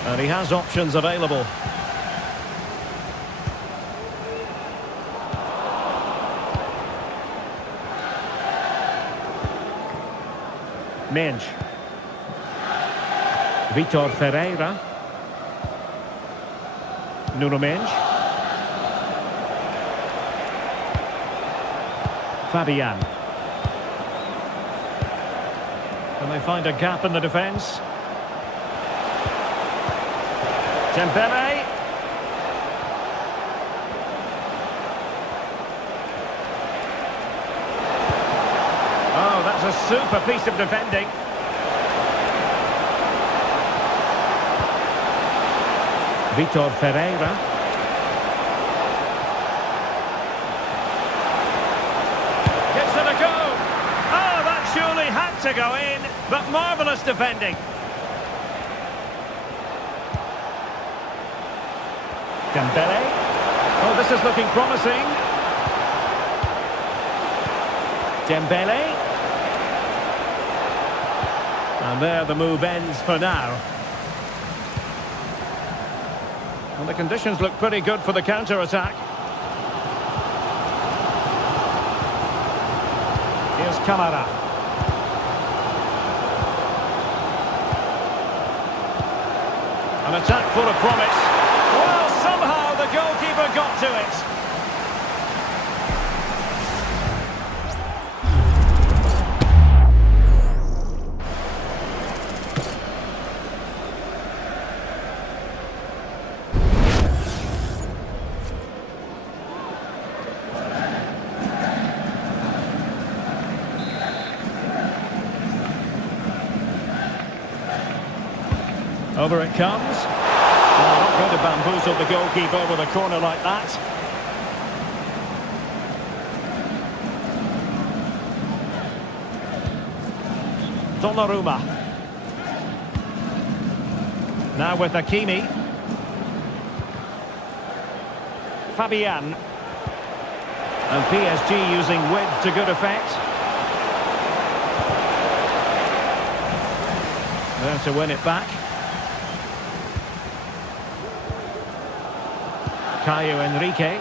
And he has options available. Mensch. Vitor Ferreira. Nuno Mensch. Fabian. Can they find a gap in the defence? Dembele. Oh, that's a super piece of defending. Vitor Ferreira. Gives it a go. Oh, that surely had to go in, but marvellous defending. Dembele. Oh, this is looking promising. Dembele. And there the move ends for now. And the conditions look pretty good for the counter-attack. Here's Kamara. An attack full of promise. Well, somehow the goalkeeper got to it. Over it comes. Well, not going to bamboozle the goalkeeper with a corner like that. Donnarumma. Now with Hakimi. Fabian. And PSG using width to good effect. There to win it back. Caio Henrique.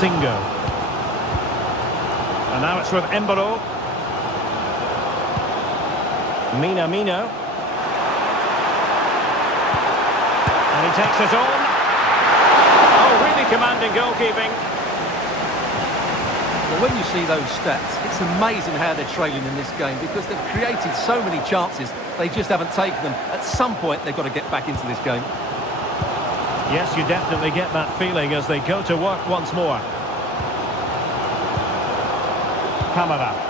Singo. And now it's with Embolo. Minamino. And he takes it on. Oh, really commanding goalkeeping. Well, when you see those stats, it's amazing how they're trailing in this game because they've created so many chances, they just haven't taken them. At some point, they've got to get back into this game. Yes, you definitely get that feeling as they go to work once more. Kamara.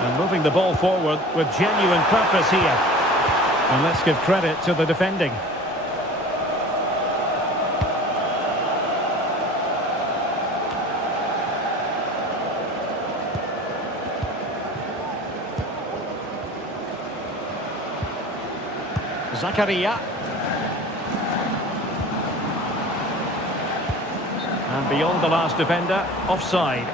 And moving the ball forward with genuine purpose here. And let's give credit to the defending. Zakaria. And beyond the last defender, offside.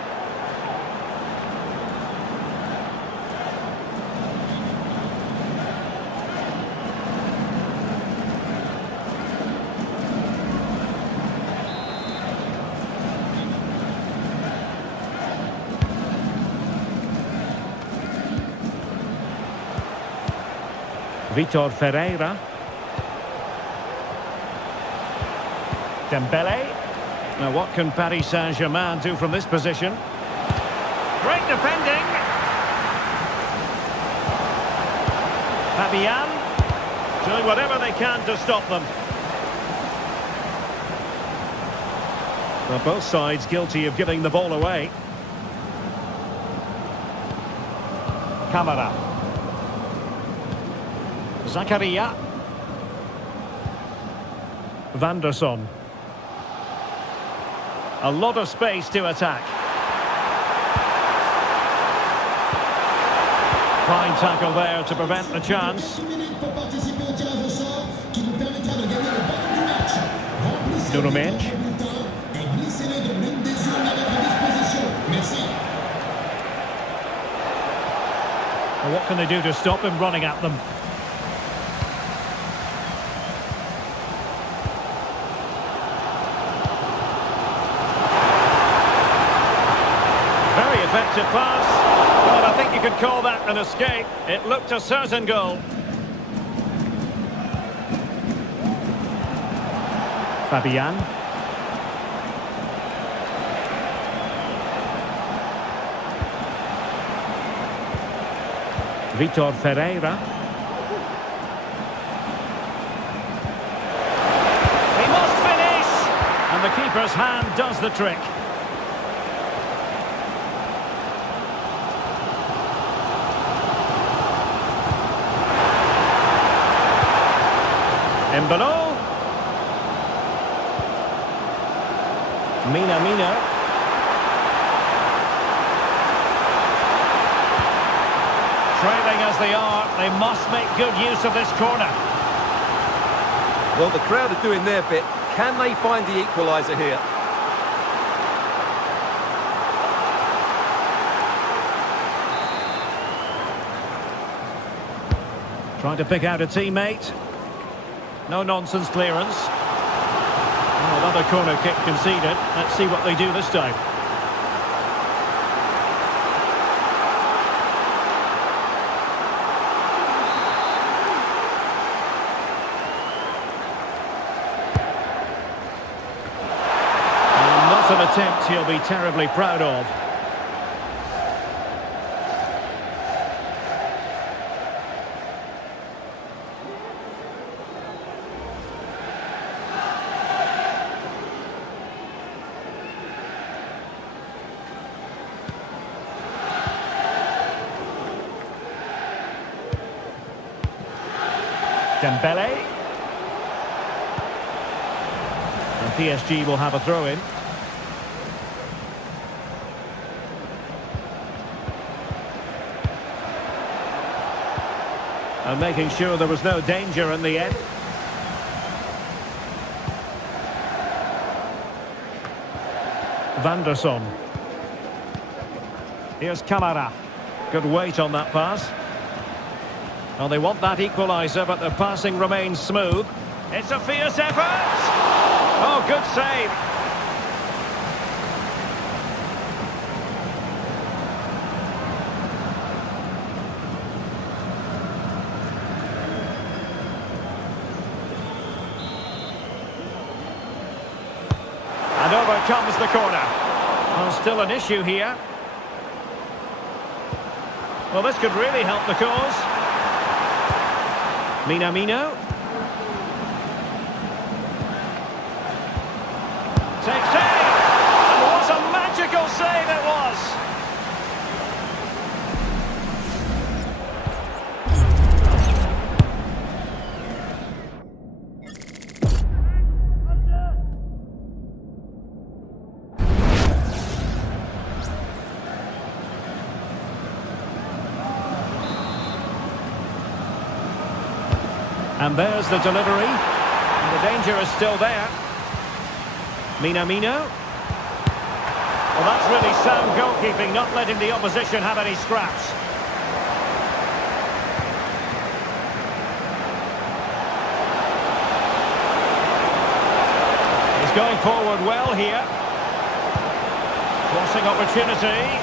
Vitor Ferreira. Dembele. Now what can Paris Saint-Germain do from this position? Great defending. Fabian. Doing whatever they can to stop them. Well, both sides guilty of giving the ball away. Kamara. Zakaria. Vanderson. A lot of space to attack. Fine tackle there to prevent the chance. Nuno Mensch. What can they do to stop him running at them? Very effective pass. Well, I think you could call that an escape. It looked a certain goal. Fabian. Vitor Ferreira. He must finish! And the keeper's hand does the trick. Embolo. Mina. Trailing as they are, they must make good use of this corner. Well, the crowd are doing their bit. Can they find the equaliser here? Trying to pick out a teammate. No nonsense clearance. Oh, another corner kick conceded. Let's see what they do this time. An attempt he'll be terribly proud of. Dembele. And PSG will have a throw-in. And making sure there was no danger in the end. Vanderson. Here's Camara. Good weight on that pass. Well, they want that equaliser, but the passing remains smooth. It's a fierce effort! Oh, good save. And over comes the corner. Well, still an issue here. Well, this could really help the cause. Minamino. Takes aim! And what a magical save it was! And there's the delivery. And the danger is still there. Minamino. Well, that's really sound goalkeeping, not letting the opposition have any scraps. He's going forward well here. Crossing opportunity.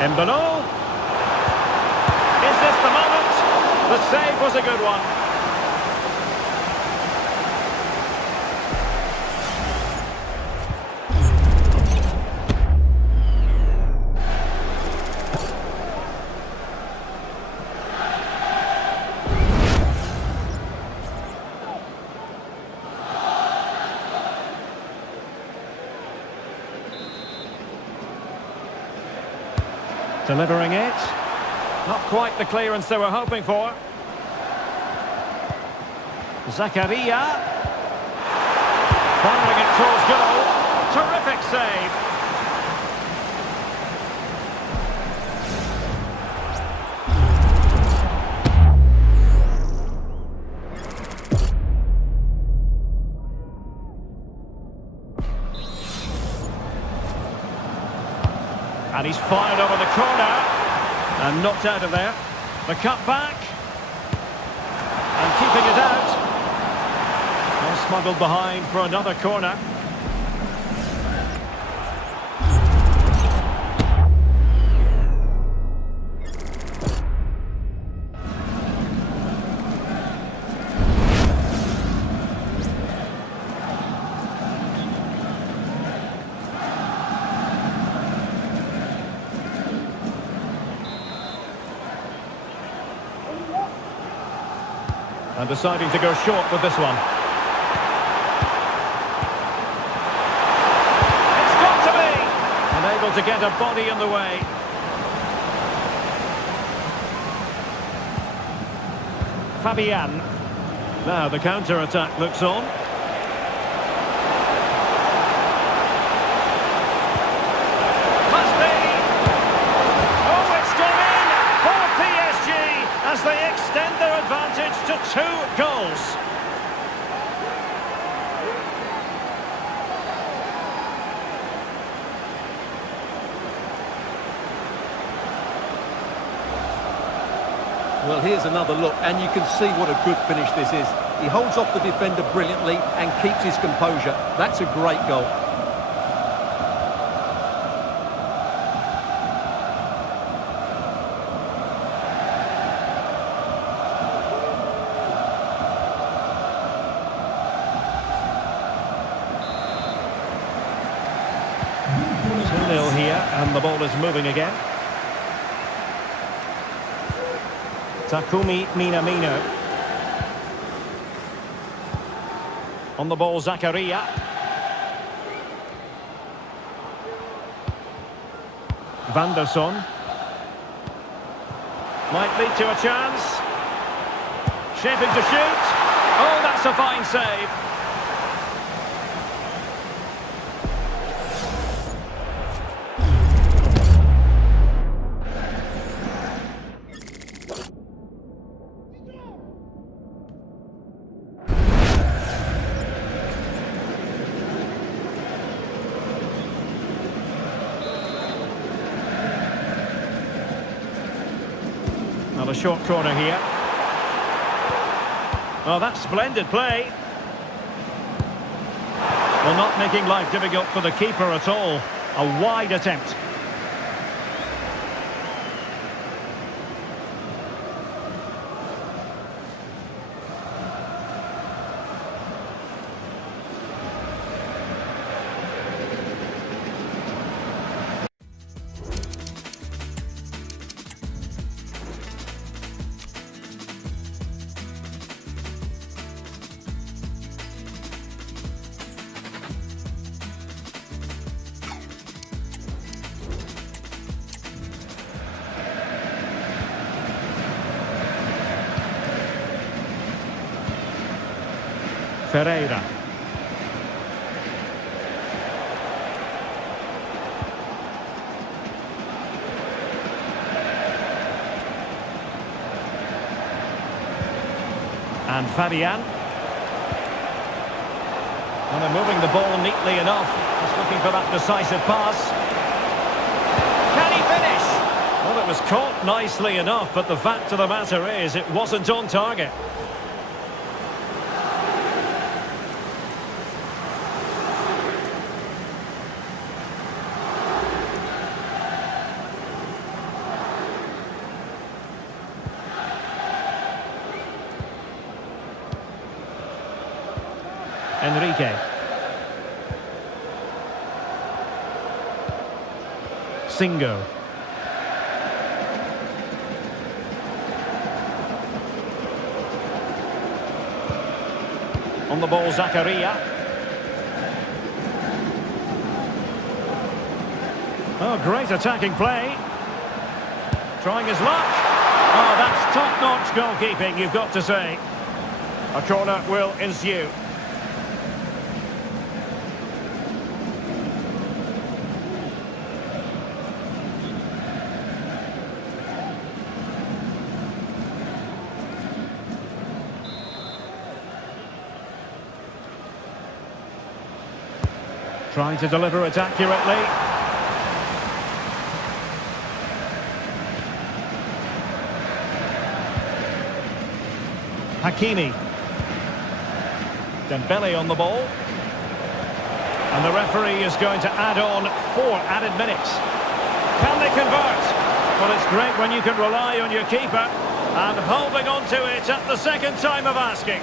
Embolo. Is this the moment? The save was a good one. Delivering it. Not quite the clearance they were hoping for. Zakaria. Firing it towards goal. Terrific save. And he's fired over the corner. And knocked out of there. The cut back. And keeping it out. Well, smuggled behind for another corner. And deciding to go short with this one. It's got to be! Unable to get a body in the way. Fabian. Now the counter-attack looks on. Must be! Oh, it's gone in for PSG as they extend their advantage to 2 goals. Well, here's another look, and you can see what a good finish this is. He holds off the defender brilliantly and keeps his composure. That's a great goal. Here, and the ball is moving again. Takumi Minamino. On the ball, Zakaria. Vanderson. Might lead to a chance. Shaping to shoot. Oh, that's a fine save. A short corner here. Oh, that's splendid play. Well, not making life difficult for the keeper at all. A wide attempt. Ferreira. And Fabian. And they're moving the ball neatly enough. Just looking for that decisive pass. Can he finish? Well, it was caught nicely enough, but the fact of the matter is it wasn't on target. Enrique. Singo. On the ball, Zakaria. Oh, great attacking play. Trying his luck. Oh, that's top-notch goalkeeping, you've got to say. A corner will ensue. Trying to deliver it accurately. Hakimi. Dembele on the ball. And the referee is going to add on 4 added minutes. Can they convert? Well, it's great when you can rely on your keeper. And holding on to it at the second time of asking.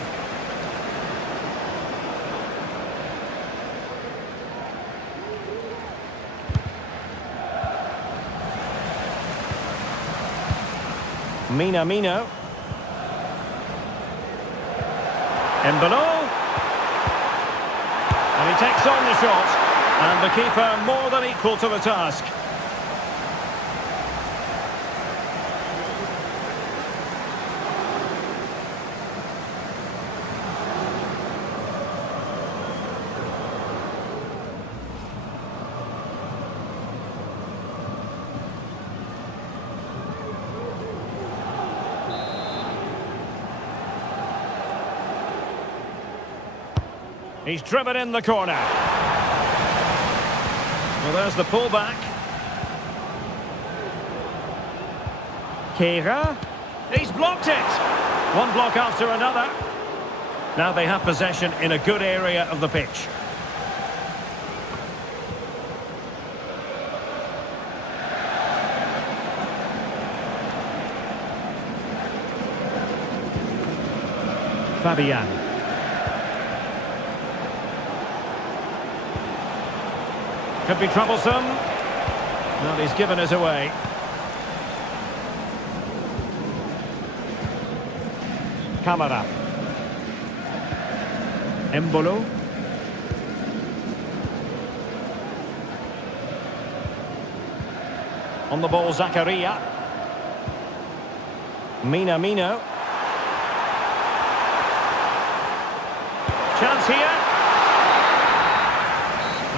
Minamino. Embolo. And he takes on the shot. And the keeper more than equal to the task. He's driven in the corner. Well, there's the pullback. Kehrer. He's blocked it. One block after another. Now they have possession in a good area of the pitch. Fabian. Could be troublesome. No, he's given it away. Camara. Embolo. On the ball, Zakaria. Minamino. Chance here.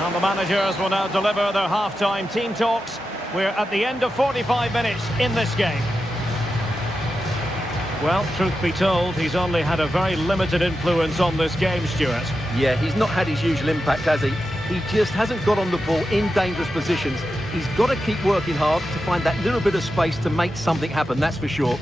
And the managers will now deliver their half-time team talks. We're at the end of 45 minutes in this game. Well, truth be told, he's only had a very limited influence on this game, Stuart. Yeah, he's not had his usual impact, has he? He just hasn't got on the ball in dangerous positions. He's got to keep working hard to find that little bit of space to make something happen, that's for sure.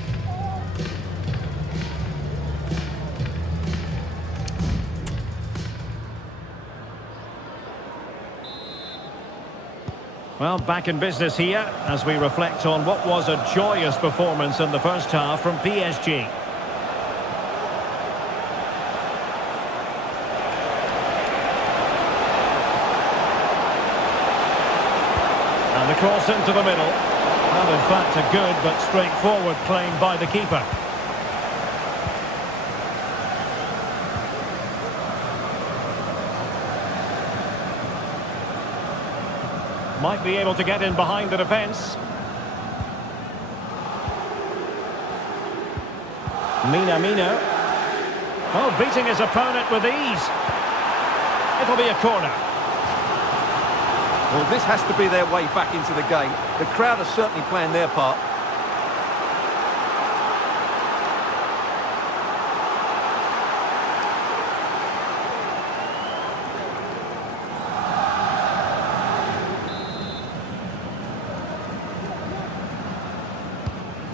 Well, back in business here as we reflect on what was a joyous performance in the first half from PSG. And the cross into the middle. Well, in fact, a good but straightforward claim by the keeper. Might be able to get in behind the defence. Minamino. Oh, beating his opponent with ease. It'll be a corner. Well, this has to be their way back into the game. The crowd are certainly playing their part.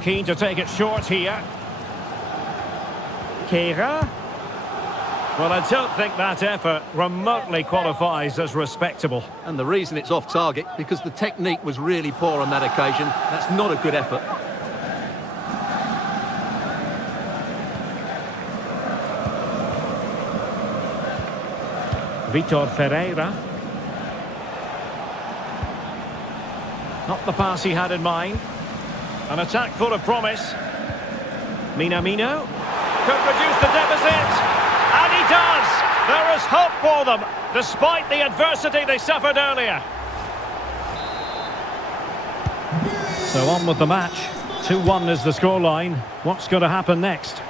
Keen to take it short here. Kehrer. Well, I don't think that effort remotely qualifies as respectable. And the reason it's off target, because the technique was really poor on that occasion. That's not a good effort. Vitor Ferreira. Not the pass he had in mind. An attack full of promise. Minamino could reduce the deficit. And he does! There is hope for them, despite the adversity they suffered earlier. So on with the match. 2-1 is the scoreline. What's going to happen next?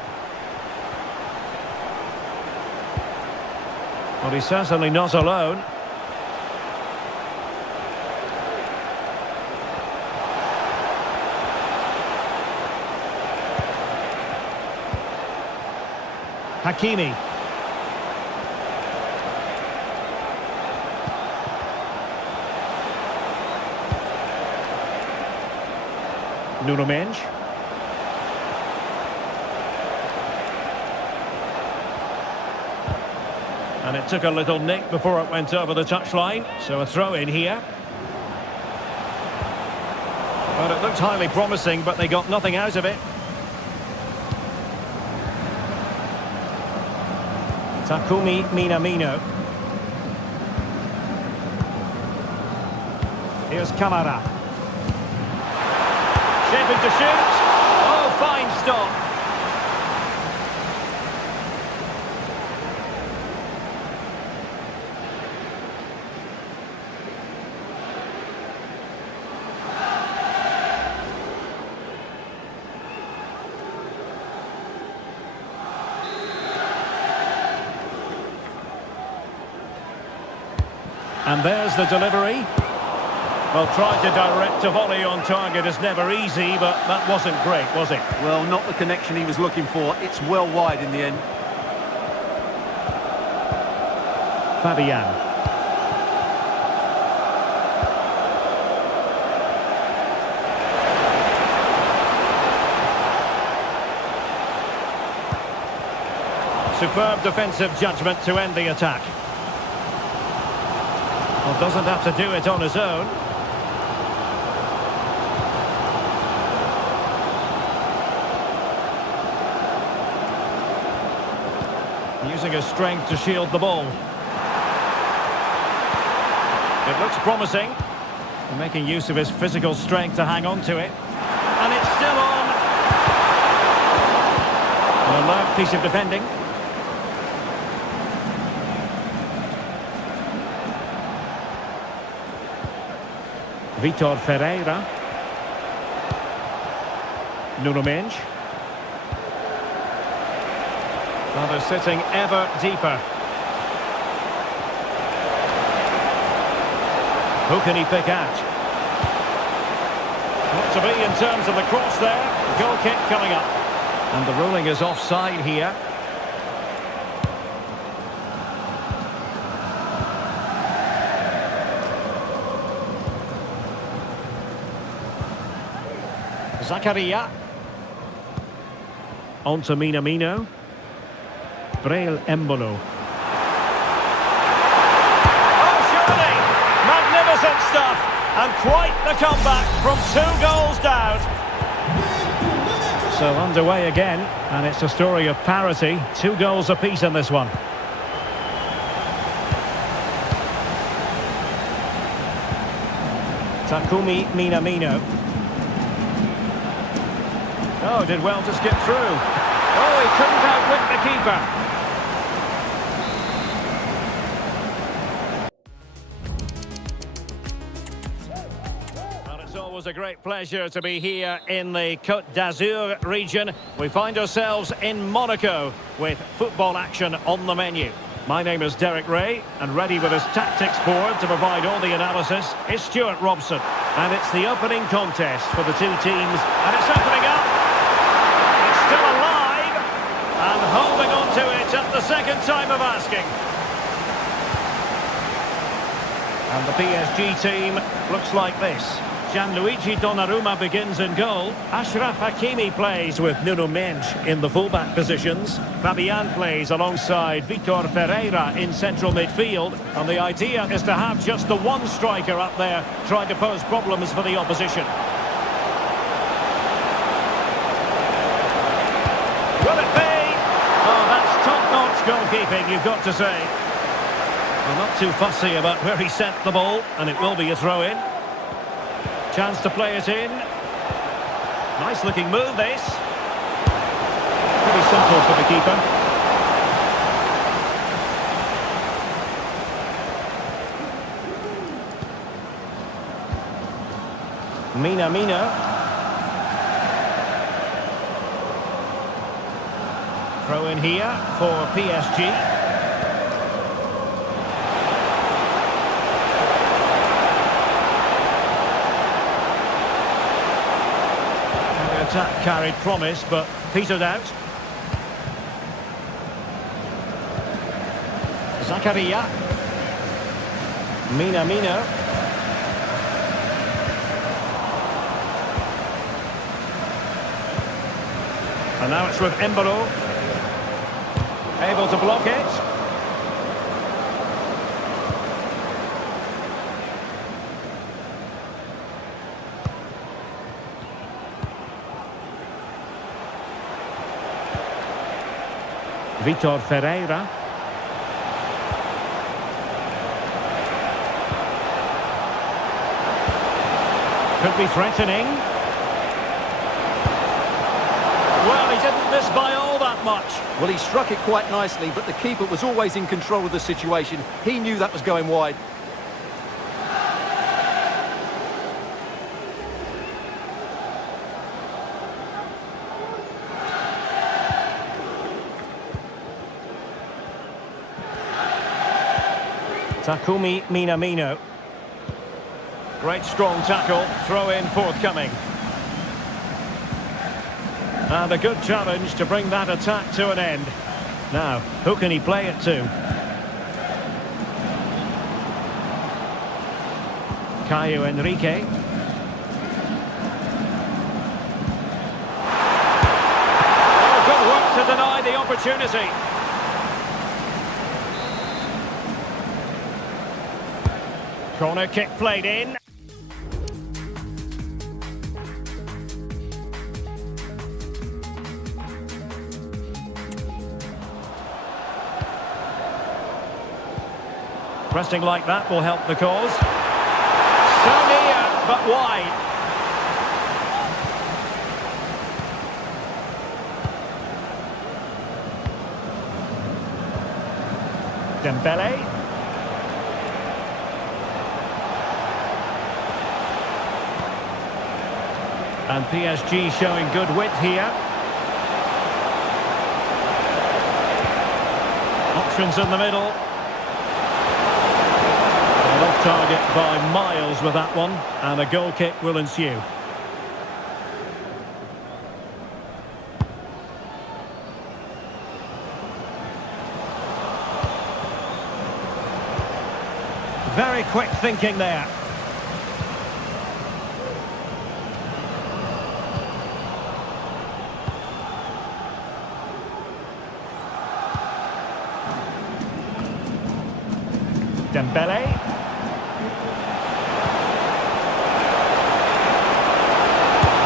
Well, he's certainly not alone. Hakimi. Nuno Mendes. And it took a little nick before it went over the touchline. So a throw in here. Well, it looked highly promising, but they got nothing out of it. Takumi Minamino. Here's Kamara. Shaping to shoot. Oh, fine stop. And there's the delivery. Well, trying to direct a volley on target is never easy, but that wasn't great, was it? Well, not the connection he was looking for. It's well wide in the end. Fabian. Superb defensive judgment to end the attack. Well, doesn't have to do it on his own. Using his strength to shield the ball. It looks promising. Making use of his physical strength to hang on to it. And it's still on. An alert piece of defending. Vitor Ferreira. Nuno Mendes. Well, they're sitting ever deeper. Who can he pick out? What to be in terms of the cross there. Goal kick coming up. And the ruling is offside here. Zakaria. On to Minamino. Breel Embolo. Oh, surely! Magnificent stuff! And quite the comeback from 2 goals down. So underway again, and it's a story of parity. 2 goals apiece in this one. Takumi Minamino. Oh, did well to skip through. Oh, he couldn't outwit the keeper. Well, it's always a great pleasure to be here in the Côte d'Azur region. We find ourselves in Monaco with football action on the menu. My name is Derek Ray, and ready with his tactics board to provide all the analysis is Stuart Robson. And it's the opening contest for the 2 teams, and it's opening up. Still alive and holding on to it at the second time of asking. And the PSG team looks like this. Gianluigi Donnarumma begins in goal. Achraf Hakimi plays with Nuno Mendes in the fullback positions. Fabian plays alongside Vitor Ferreira in central midfield. And the idea is to have just the one striker up there trying to pose problems for the opposition. Will it be? Oh, that's top-notch goalkeeping, you've got to say. Well, not too fussy about where he sent the ball, and it will be a throw-in. Chance to play it in. Nice-looking move, this. Pretty simple for the keeper. Minamino. Throw in here for PSG. The attack carried promise, but petered out. Zakaria. Minamino. And now it's with Embolo. Able to block it. Vitor Ferreira. Could be threatening. Well, he didn't miss by all that much. Well, he struck it quite nicely, but the keeper was always in control of the situation. He knew that was going wide. Takumi Minamino. Great strong tackle, throw in forthcoming. And a good challenge to bring that attack to an end. Now, who can he play it to? Caio Henrique. Oh, good work to deny the opportunity. Corner kick played in. Pressing like that will help the cause. So near, but wide. Dembele. And PSG showing good width here. Options in the middle. And off target by miles with that one. And a goal kick will ensue. Very quick thinking there. Dembele.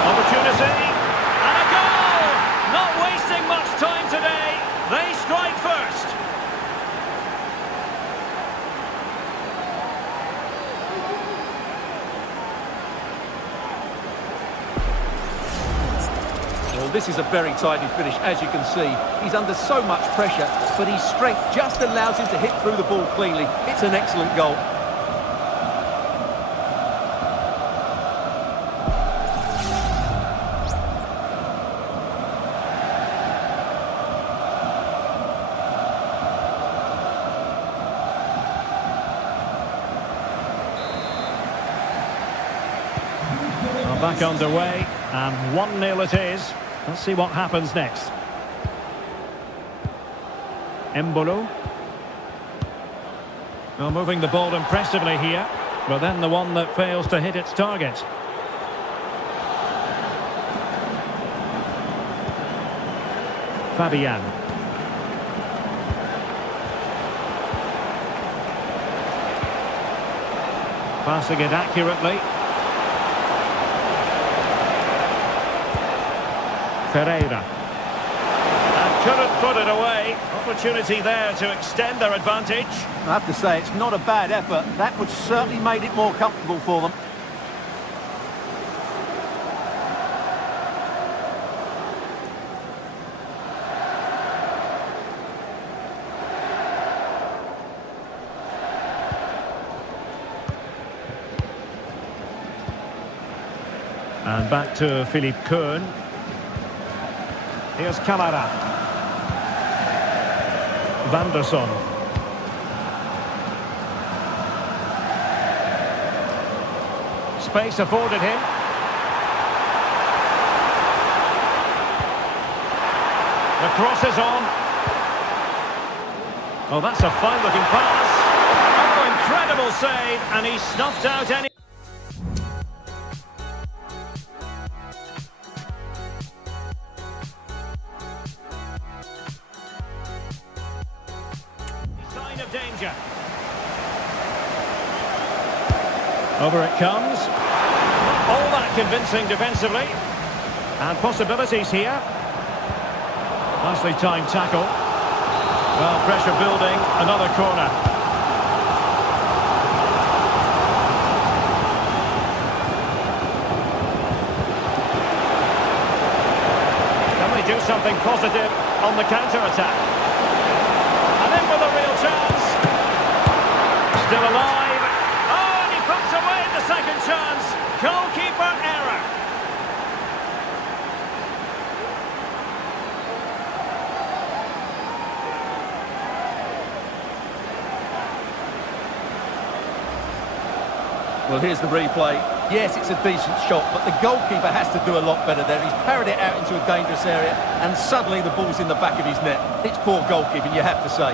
Opportunity. And a goal! Not wasting much time today. They strike first. Well, this is a very tidy finish, as you can see. He's under so much pressure, but his strength just allows him to hit through the ball cleanly. It's an excellent goal. Well, back underway, and 1-0 it is. Let's see what happens next. Embolo. Well, moving the ball impressively here, but then the one that fails to hit its target. Fabian. Passing it accurately. Ferreira. And couldn't put it away. Opportunity there to extend their advantage. I have to say, it's not a bad effort. That would certainly made it more comfortable for them. And back to Philippe Koen. Here's Camara. Vanderson. Space afforded him. The cross is on. Oh, that's a fine-looking pass. Oh, incredible save, and he snuffed out any... sign of danger. Over it comes. All that convincing defensively. And possibilities here. Nicely timed tackle. Well, pressure building, another corner. Can they do something positive on the counter-attack? And in with a real chance. Still alive. Oh, and he puts away the second chance. Goalkeeper error. Well, here's the replay. Yes, it's a decent shot, but the goalkeeper has to do a lot better there. He's parried it out into a dangerous area, and suddenly the ball's in the back of his net. It's poor goalkeeping, you have to say.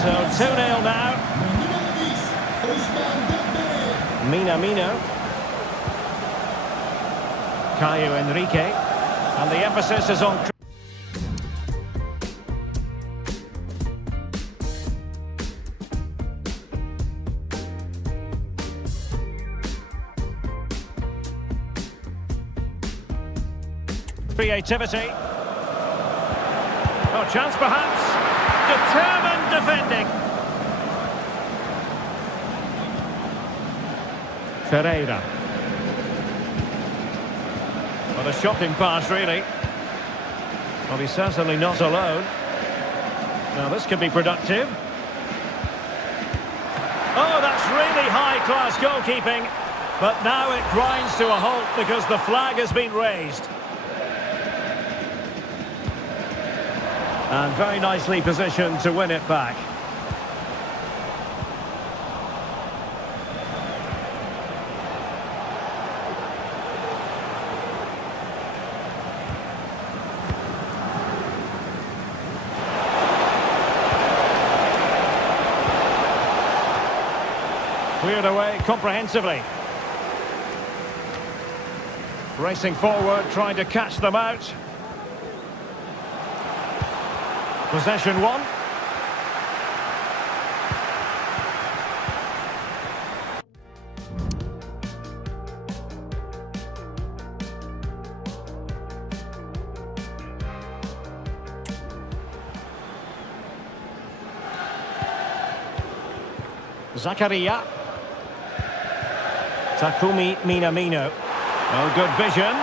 So 2-0 now. Minamino. Caio Henrique. And the emphasis is on... creativity. Oh, chance perhaps. Determined defending. Ferreira. What a shocking pass, really. Well, he's certainly not alone. Now, this could be productive. Oh, that's really high-class goalkeeping. But now it grinds to a halt because the flag has been raised. And very nicely positioned to win it back. Cleared away comprehensively. Racing forward, trying to catch them out. Possession one. Zakaria. Takumi Minamino. Oh, good vision.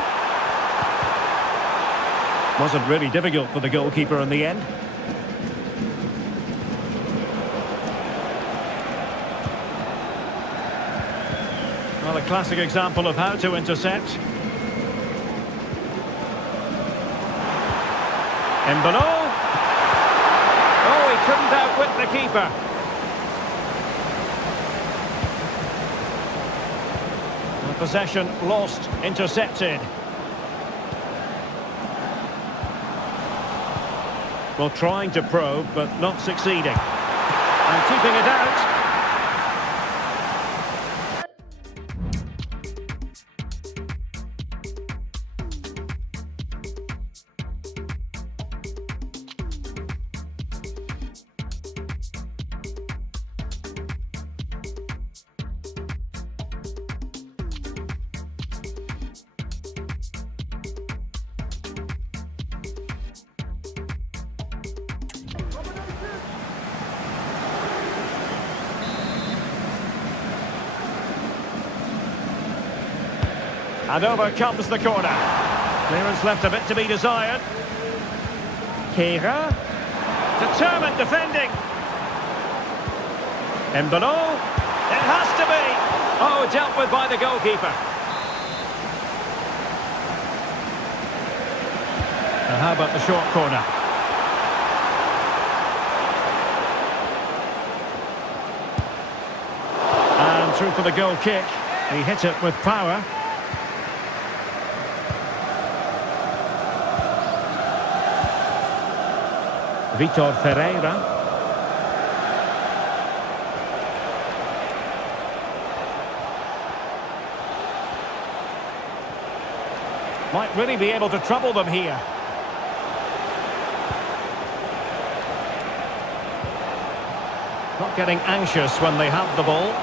Wasn't really difficult for the goalkeeper in the end. Well, a classic example of how to intercept. Embolo. Oh, he couldn't outwit the keeper. And possession lost, intercepted. Well, trying to probe, but not succeeding. And keeping it out. And over comes the corner. Clearance left a bit to be desired. Keira. Determined defending. Embolo. It has to be. Oh, dealt with by the goalkeeper. And how about the short corner? And through for the goal kick. He hit it with power. Vitor Ferreira. Might really be able to trouble them here. Not getting anxious when they have the ball.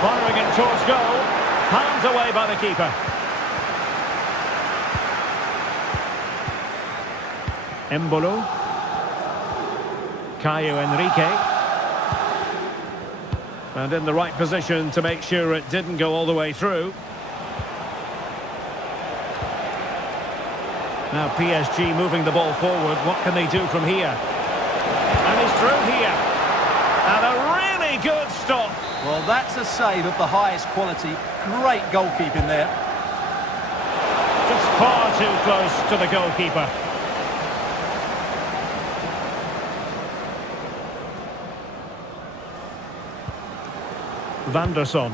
Firing it towards goal. Palmed away by the keeper. Embolo. Caio Henrique. And in the right position to make sure it didn't go all the way through. Now PSG moving the ball forward. What can they do from here? And he's through here. And a really good stop. Well, that's a save of the highest quality. Great goalkeeping there. Just far too close to the goalkeeper. Van der Son.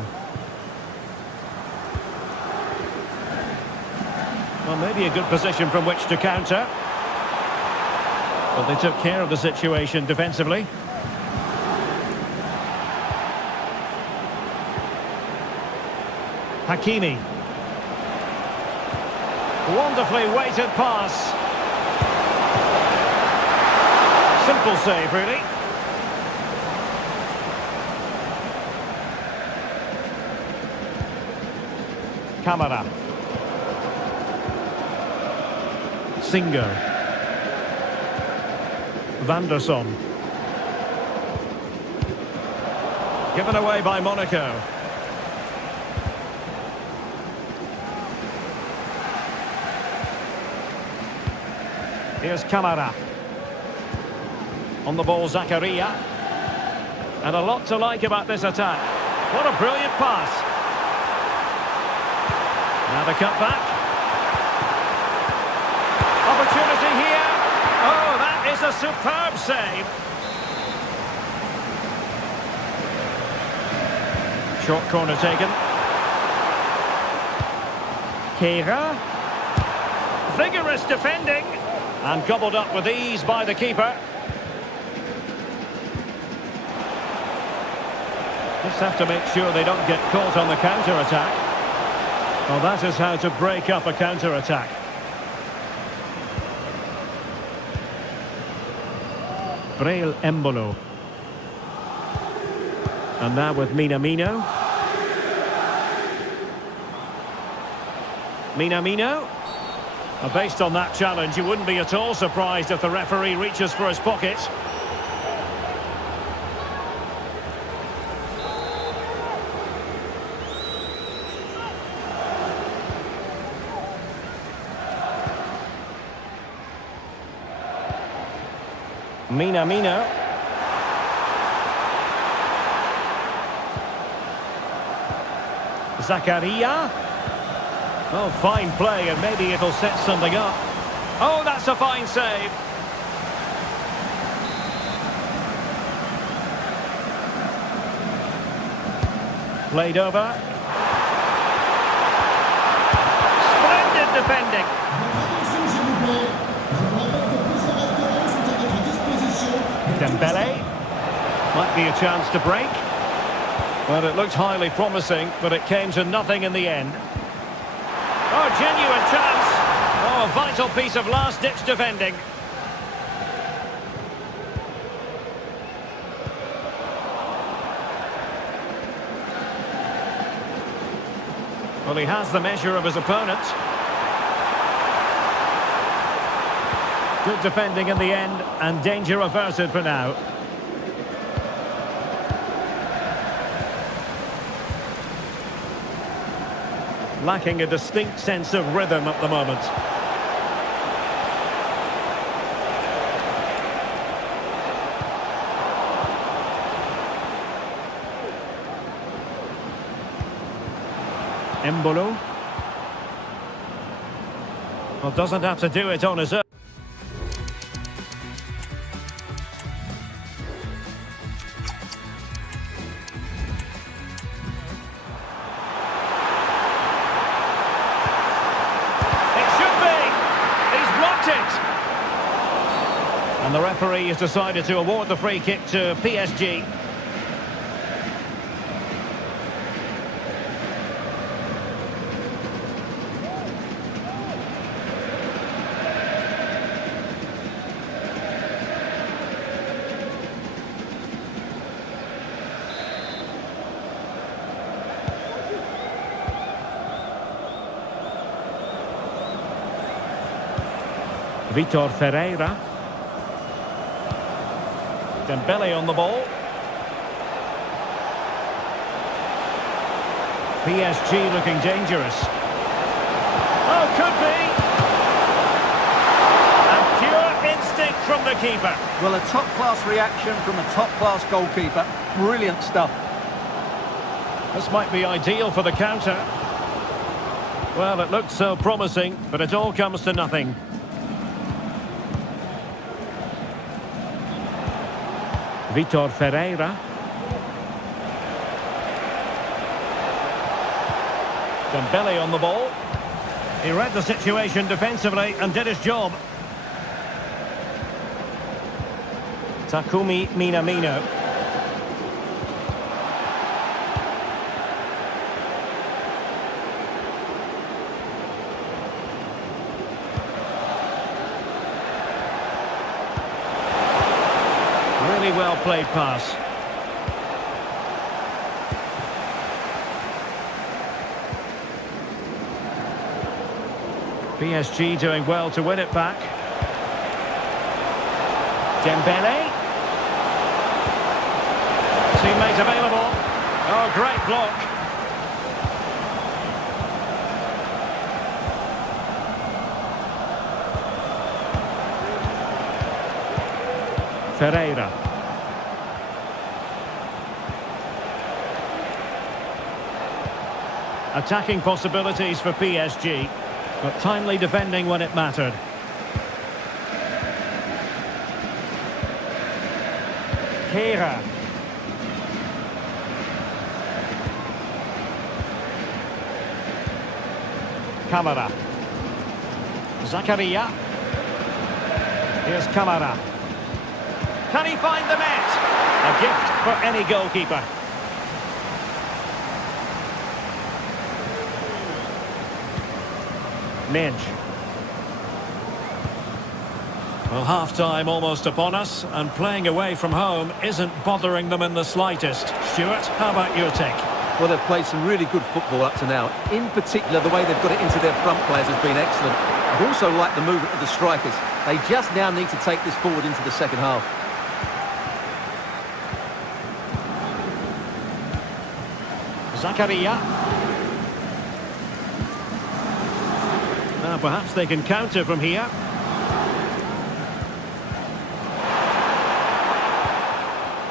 Well, maybe a good position from which to counter. But they took care of the situation defensively. Hakimi. Wonderfully weighted pass. Simple save, really. Camara. Singer. Van der Son. Given away by Monaco. Here's Camara. On the ball, Zakaria. And a lot to like about this attack. What a brilliant pass. Now the cut back. Opportunity here. Oh, that is a superb save. Short corner taken. Keira. Vigorous defending. And gobbled up with ease by the keeper. Just have to make sure they don't get caught on the counter-attack. Well, that is how to break up a counter-attack. Breel Embolo. And now with Minamino. Minamino. Based on that challenge, you wouldn't be at all surprised if the referee reaches for his pocket. Minamino. Zakaria. Oh, fine play, and maybe it'll set something up. Oh, that's a fine save. Played over. Splendid defending. Dembele. Might be a chance to break. Well, it looked highly promising, but it came to nothing in the end. Oh, genuine chance. Oh, a vital piece of last-ditch defending. Well, he has the measure of his opponent. Good defending in the end, and danger averted for now. Lacking a distinct sense of rhythm at the moment. Embolo. Well, doesn't have to do it on his own. And the referee has decided to award the free kick to PSG. Vitor Ferreira. Dembele on the ball. PSG looking dangerous. Oh, could be. And pure instinct from the keeper. Well, a top-class reaction from a top-class goalkeeper. Brilliant stuff. This might be ideal for the counter. Well, it looked so promising, but it all comes to nothing. Vitor Ferreira. Dembele on the ball. He read the situation defensively and did his job. Takumi Minamino. Really well played pass. PSG doing well to win it back. Dembele. Teammate available. Oh, great block. Ferreira. Attacking possibilities for PSG, but timely defending when it mattered. Kehrer. Camara. Zakaria. Here's Camara. Can he find the net? A gift for any goalkeeper. Midge. Well, half-time almost upon us, and playing away from home isn't bothering them in the slightest. Stuart, how about your take? Well, they've played some really good football up to now. In particular, the way they've got it into their front players has been excellent. I've also liked the movement of the strikers. They just now need to take this forward into the second half. Zakaria. Now perhaps they can counter from here.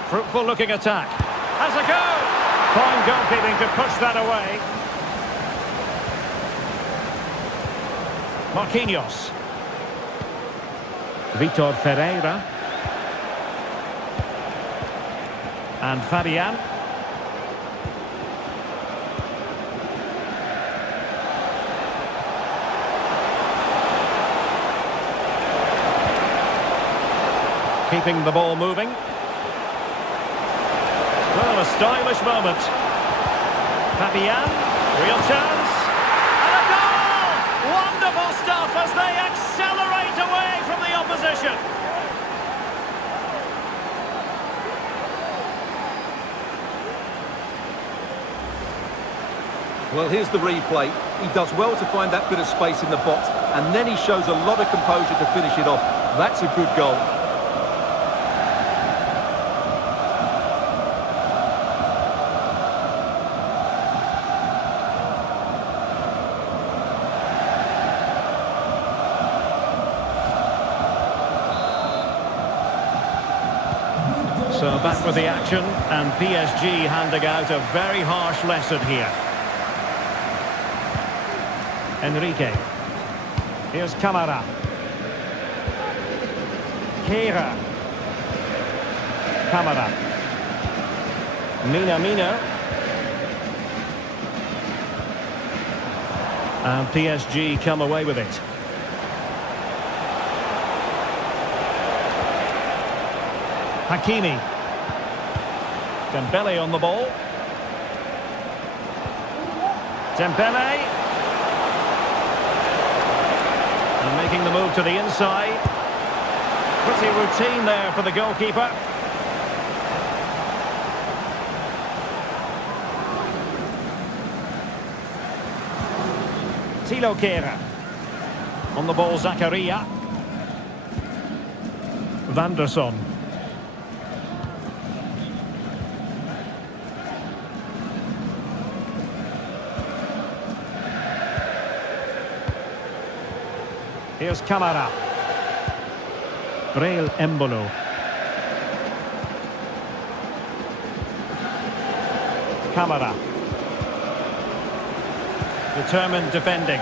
Fruitful looking attack. Has a go! Fine goalkeeping to push that away. Marquinhos. Vitor Ferreira. And Fabian. Keeping the ball moving. Well, a stylish moment. Fabian, real chance. And a goal! Wonderful stuff as they accelerate away from the opposition. Well, here's the replay. He does well to find that bit of space in the box, and then he shows a lot of composure to finish it off. That's a good goal. So back with the action, and PSG handing out a very harsh lesson here. Enrique. Here's Camara. Kehrer. Camara. Minamino. And PSG come away with it. Hakimi. Dembele on the ball. Dembele. And making the move to the inside. Pretty routine there for the goalkeeper. Thilo Kehrer. On the ball, Zakaria. Van der Son. Here's Camara. Breel Embolo. Camara. Determined defending.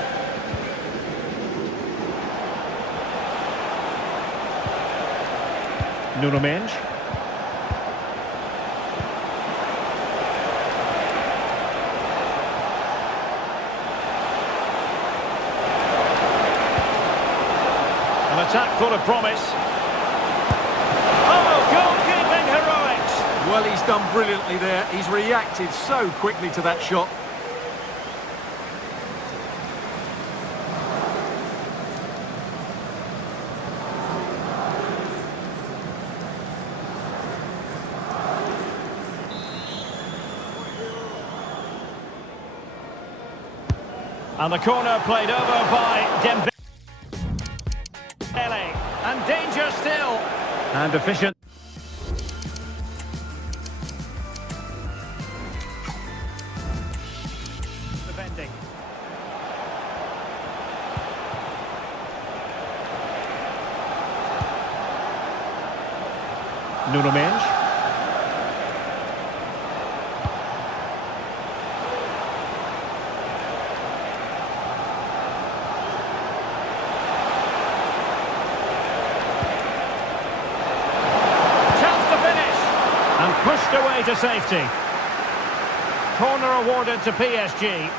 Nuno Mendes. An attack full of promise. Oh, goalkeeping heroics! Well, he's done brilliantly there. He's reacted so quickly to that shot. And the corner played over by Dembele. And danger still. And efficient. Defending. Nuno Mendes. Pushed away to safety. Corner awarded to PSG.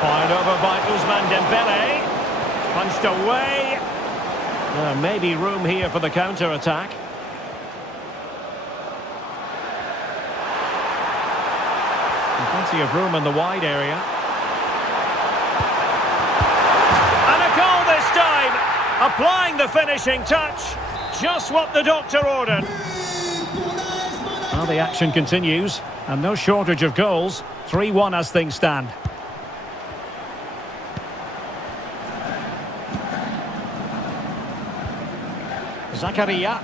Fired over by Ousmane Dembele. Punched away. Maybe room here for the counter-attack. Plenty of room in the wide area. And a goal this time! Applying the finishing touch. Just what the doctor ordered. Well, the action continues. And no shortage of goals. 3-1 as things stand. Zakaria.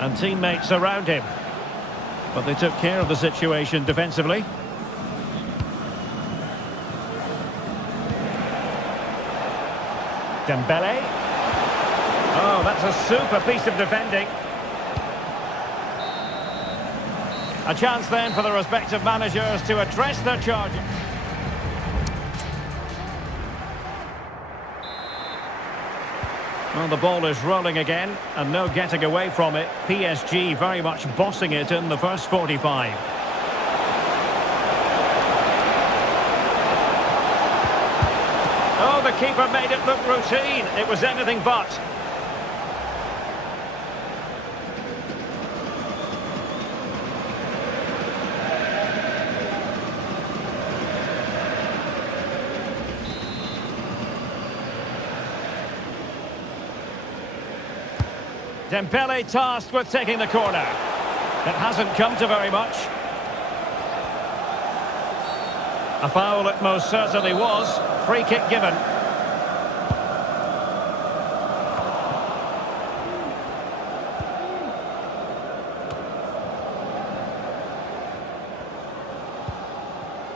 And teammates around him. But they took care of the situation defensively. Dembele. Oh, that's a super piece of defending. A chance then for the respective managers to address their charges. Well, the ball is rolling again, and no getting away from it. PSG very much bossing it in the first 45. Oh, the keeper made it look routine. It was anything but. Dembele tasked with taking the corner. It hasn't come to very much. A foul it most certainly was. Free kick given.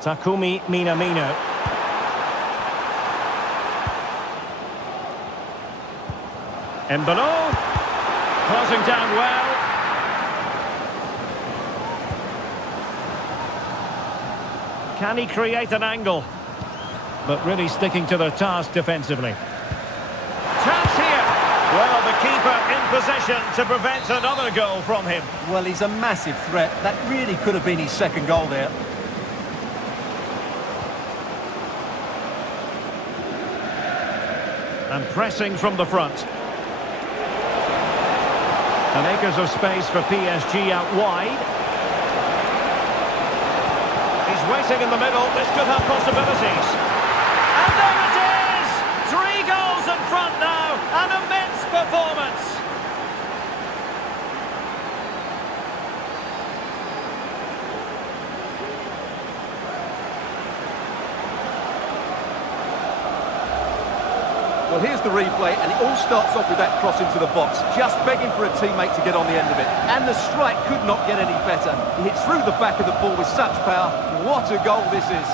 Takumi Minamino. Embolo. Closing down well. Can he create an angle? But really sticking to their task defensively. Chance here. Well, the keeper in possession to prevent another goal from him. Well, he's a massive threat. That really could have been his second goal there. And pressing from the front. And acres of space for PSG out wide. He's waiting in the middle. This could have possibilities. And there it is! 3 goals in front now. An immense performance. Well, here's the replay, and it all starts off with that cross into the box, just begging for a teammate to get on the end of it. And the strike could not get any better. He hits through the back of the ball with such power. What a goal this is.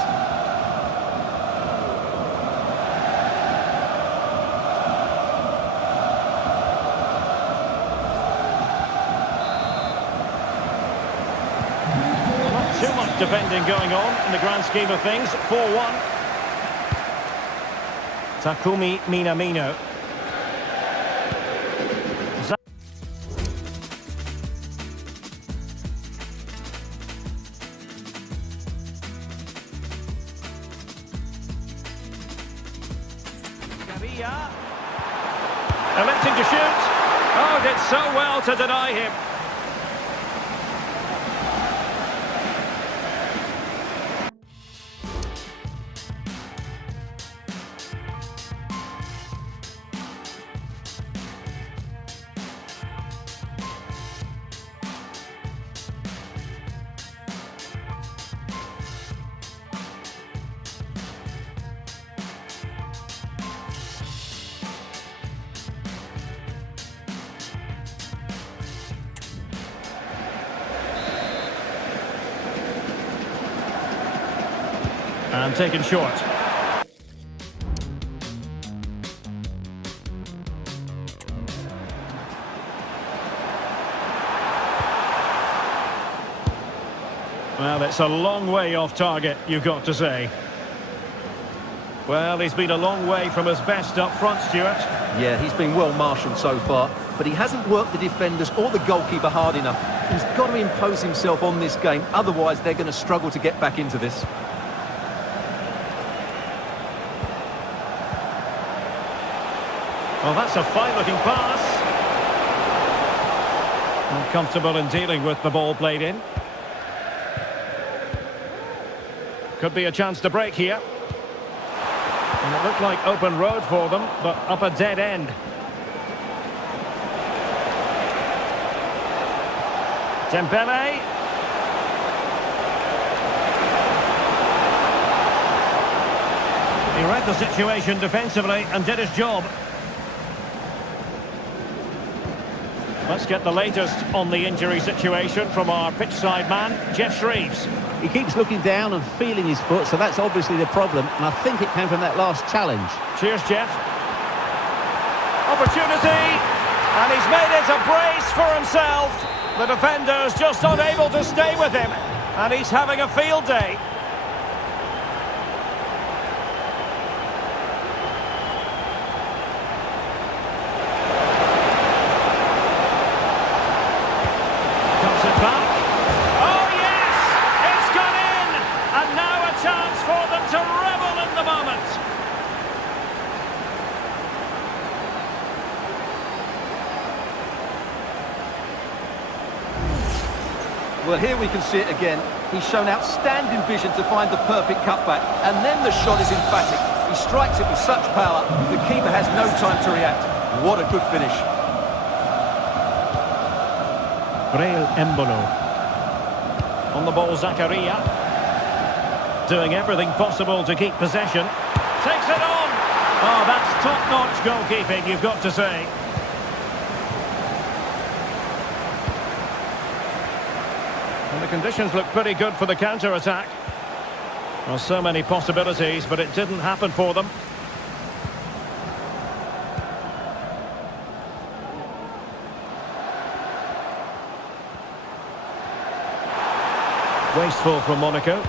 Not too much defending going on in the grand scheme of things. 4-1. Takumi Minamino. Electing to shoot. Oh, did so well to deny him. And taken short. Well, it's a long way off target, you've got to say. Well, he's been a long way from his best up front, Stuart. Yeah, he's been well marshalled so far, but he hasn't worked the defenders or the goalkeeper hard enough. He's got to impose himself on this game, otherwise they're going to struggle to get back into this. Well, that's a fine-looking pass. Comfortable in dealing with the ball played in. Could be a chance to break here. And it looked like open road for them, but up a dead end. Dembele. He read the situation defensively and did his job. Let's get the latest on the injury situation from our pitchside man, Jeff Shreves. He keeps looking down and feeling his foot, so that's obviously the problem, and I think it came from that last challenge. Cheers, Jeff. Opportunity, and he's made it a brace for himself. The defender's just unable to stay with him, and he's having a field day. Well, here we can see it again. He's shown outstanding vision to find the perfect cutback, and then the shot is emphatic. He strikes it with such power, the keeper has no time to react. What a good finish. Breel Embolo. On the ball, Zakaria. Doing everything possible to keep possession. Takes it on! Oh, that's top-notch goalkeeping, you've got to say. And the conditions look pretty good for the counter-attack. Well, so many possibilities, but it didn't happen for them. Wasteful from Monaco.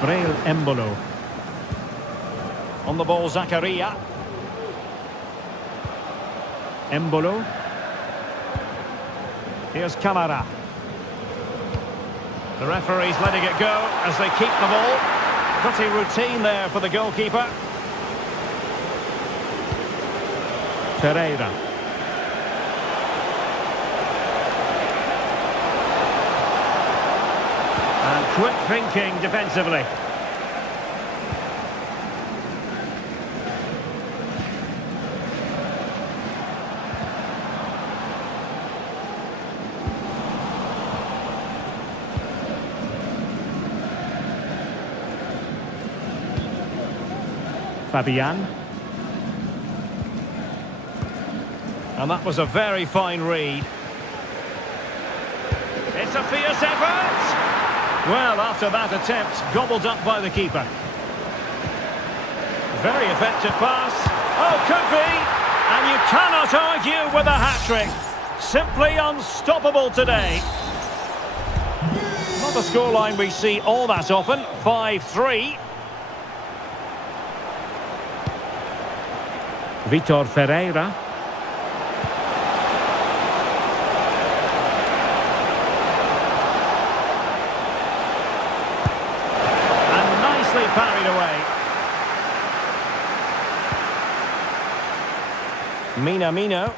Breel Embolo. On the ball, Zakaria. Embolo. Here's Camara. The referee's letting it go as they keep the ball. Pretty routine there for the goalkeeper. Ferreira. And quick thinking defensively. Fabian. And that was a very fine read. It's a fierce effort! Well, after that attempt, gobbled up by the keeper. Very effective pass. Oh, could be! And you cannot argue with a hat-trick. Simply unstoppable today. Not a scoreline we see all that often. 5-3. Vitor Ferreira. And nicely parried away. Minamino.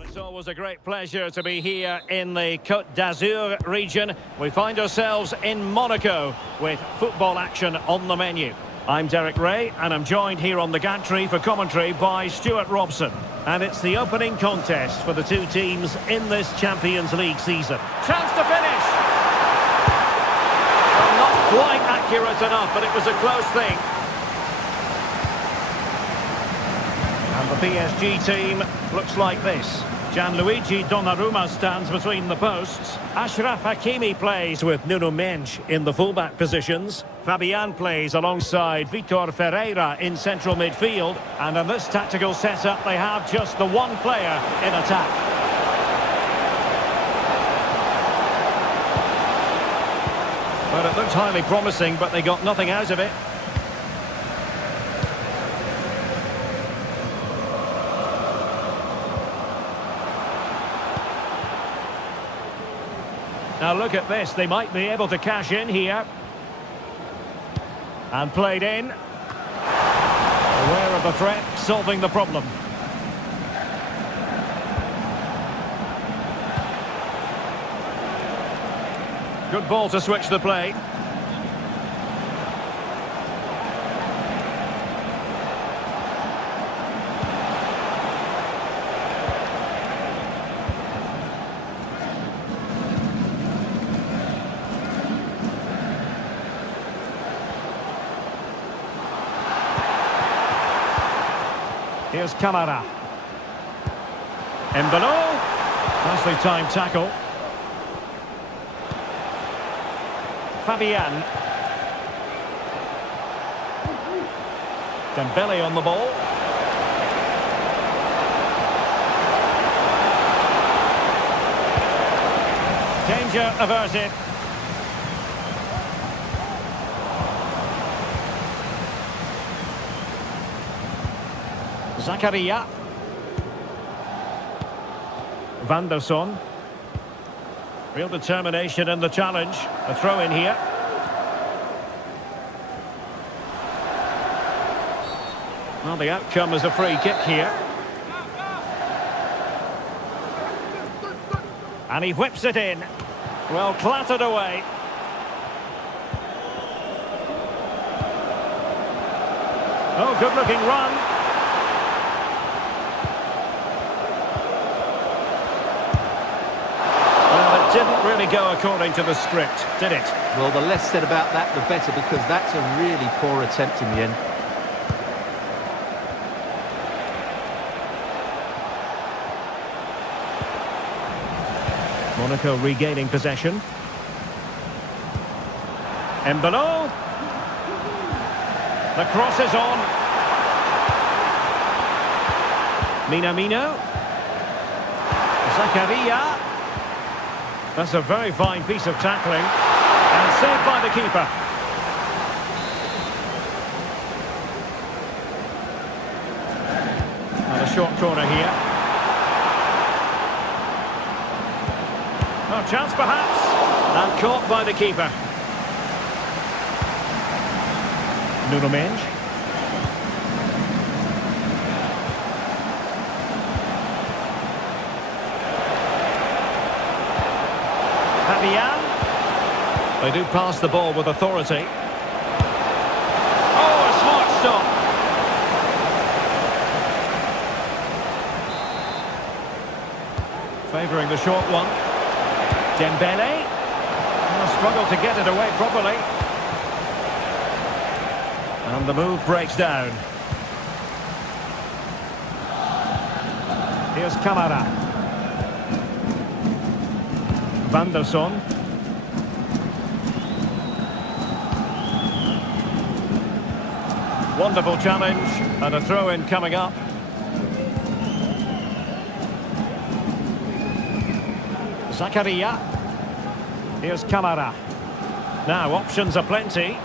It's always a great pleasure to be here in the Côte d'Azur region. We find ourselves in Monaco with football action on the menu. I'm Derek Ray and I'm joined here on the gantry for commentary by Stuart Robson. And it's the opening contest for the two teams in this Champions League season. Chance to finish! Well, not quite accurate enough, but it was a close thing. And the PSG team looks like this. Gianluigi Donnarumma stands between the posts. Achraf Hakimi plays with Nuno Mendes in the fullback positions. Fabian plays alongside Vitor Ferreira in central midfield. And in this tactical setup, they have just the one player in attack. Well, it looked highly promising, but they got nothing out of it. Now look at this, they might be able to cash in here. And played in. Aware of the threat, solving the problem. Good ball to switch the play. Here's Camara. Embolo. Nicely timed tackle. Fabian. Dembele on the ball. Danger averted. Zakaria. Van der Son. Real determination in the challenge. A throw in here. Well, the outcome is a free kick here. And he whips it in. Well, clattered away. Oh, good-looking run. Didn't really go according to the script, did it? Well, the less said about that, the better, because that's a really poor attempt in the end. Monaco regaining possession. Embolo. The cross is on. Minamino. Zakaria. That's a very fine piece of tackling. And saved by the keeper. And a short corner here. Oh, chance perhaps. And caught by the keeper. Nuno Mendes. Fabian. They do pass the ball with authority. Oh, a smart stop. Favouring the short one. Dembele. Struggle to get it away properly. And the move breaks down. Here's Kamara. Van der Son. Wonderful challenge and a throw-in coming up. Zakaria. Here's Kamara. Now options are plenty.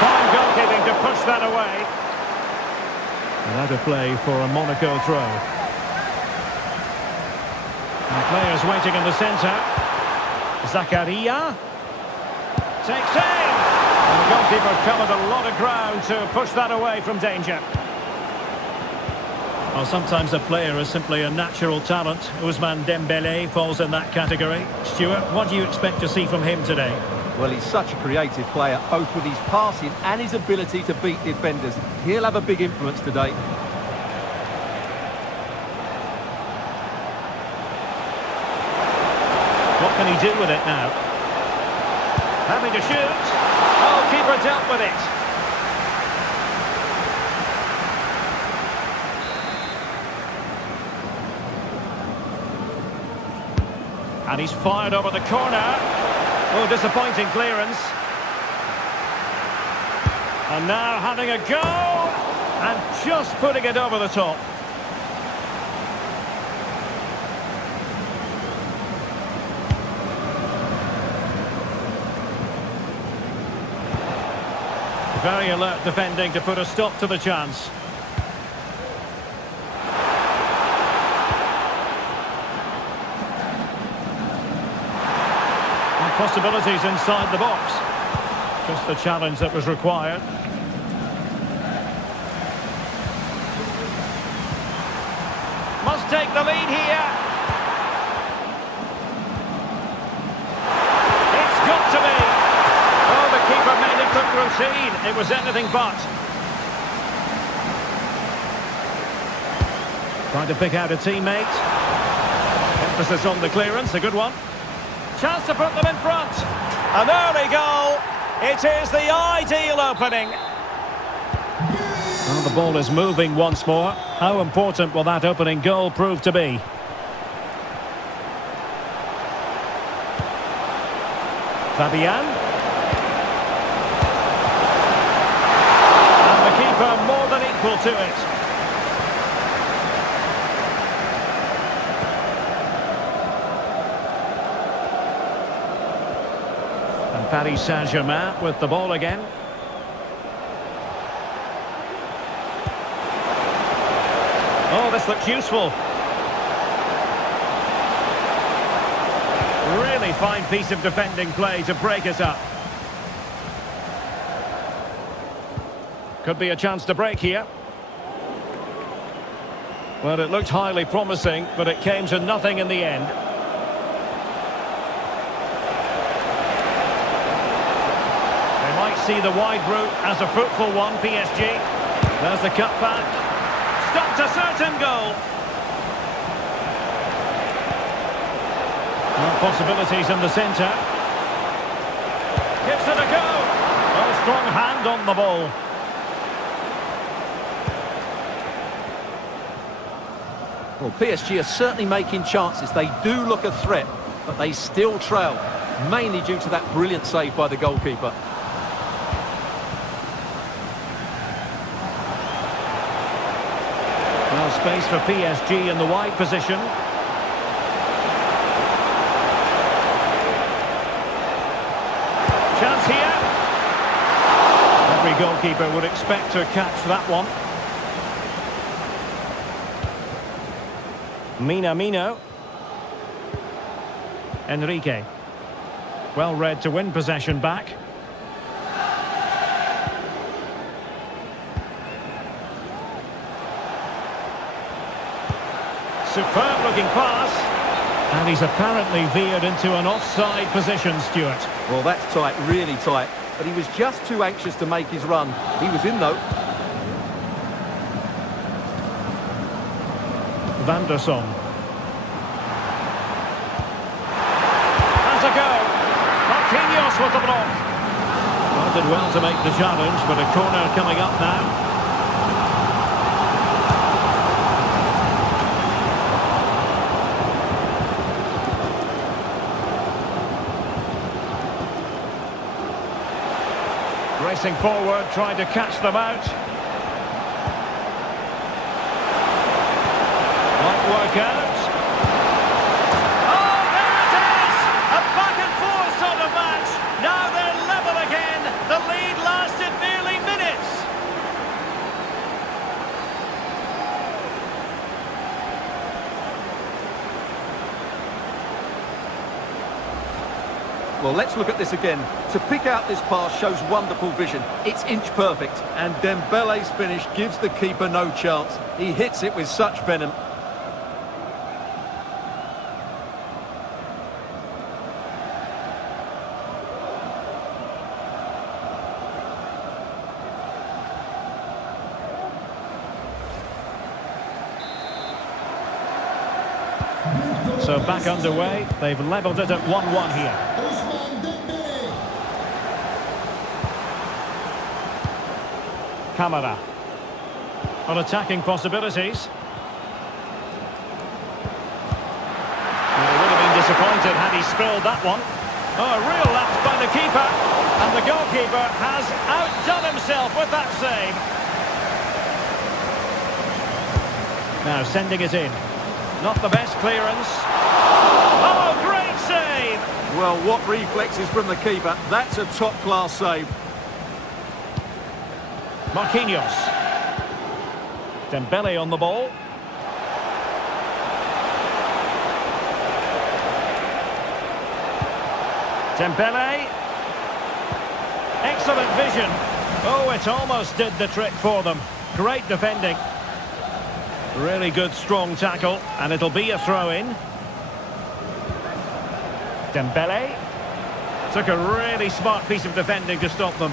Fine goalkeeping to push that away. And out of play for a Monaco throw. And players waiting in the centre. Zakaria. Takes aim. And the goalkeeper covered a lot of ground to push that away from danger. Well, sometimes a player is simply a natural talent. Ousmane Dembélé falls in that category. Stuart, what do you expect to see from him today? Well, he's such a creative player, both with his passing and his ability to beat defenders. He'll have a big influence today. What can he do with it now? Having to shoot. Oh, keeper dealt with it. And he's fired over the corner. Oh, disappointing clearance. And now having a go. And just putting it over the top. Very alert defending to put a stop to the chance. Possibilities inside the box. Just the challenge that was required. Must take the lead here. It's got to be. Oh, the keeper made it look routine. It was anything but. Trying to pick out a teammate. Emphasis on the clearance, a good one. Chance to put them in front. An early goal. It is the ideal opening. Well, the ball is moving once more. How important will that opening goal prove to be? Fabian. And the keeper more than equal to it. Paris Saint-Germain with the ball again. Oh, this looks useful. Really fine piece of defending play to break it up. Could be a chance to break here. Well, it looked highly promising, but it came to nothing in the end. See the wide route as a fruitful one, PSG. There's the cut back. Stopped a certain goal. Well, possibilities in the centre. Gives it a go. Oh, strong hand on the ball. Well, PSG are certainly making chances. They do look a threat, but they still trail, mainly due to that brilliant save by the goalkeeper. Well, space for PSG in the wide position. Chance here. Every goalkeeper would expect to catch that one. Minamino. Enrique. Well read to win possession back. Superb looking pass. And he's apparently veered into an offside position, Stuart. Well, that's tight, really tight. But he was just too anxious to make his run. He was in, though. Van der Son. Has a go. Karius with the block. Well, did well to make the challenge, but a corner coming up now. Racing forward, trying to catch them out. Might work out. Oh, there it is! A back and forth sort of match. Now they're level again. The lead lasted nearly minutes. Well, let's look at this again. To pick out this pass shows wonderful vision. It's inch perfect. And Dembele's finish gives the keeper no chance. He hits it with such venom. So back underway. They've levelled it at 1-1 here. Camara. On attacking possibilities. Well, he would have been disappointed had he spilled that one. Oh, a real lapse by the keeper. And the goalkeeper has outdone himself with that save. Now sending it in. Not the best clearance. Oh, great save! Well, what reflexes from the keeper. That's a top-class save. Marquinhos. Dembele on the ball. Dembele. Excellent vision. Oh, it almost did the trick for them. Great defending. Really good, strong tackle, and it'll be a throw-in. Dembele. Took a really smart piece of defending to stop them.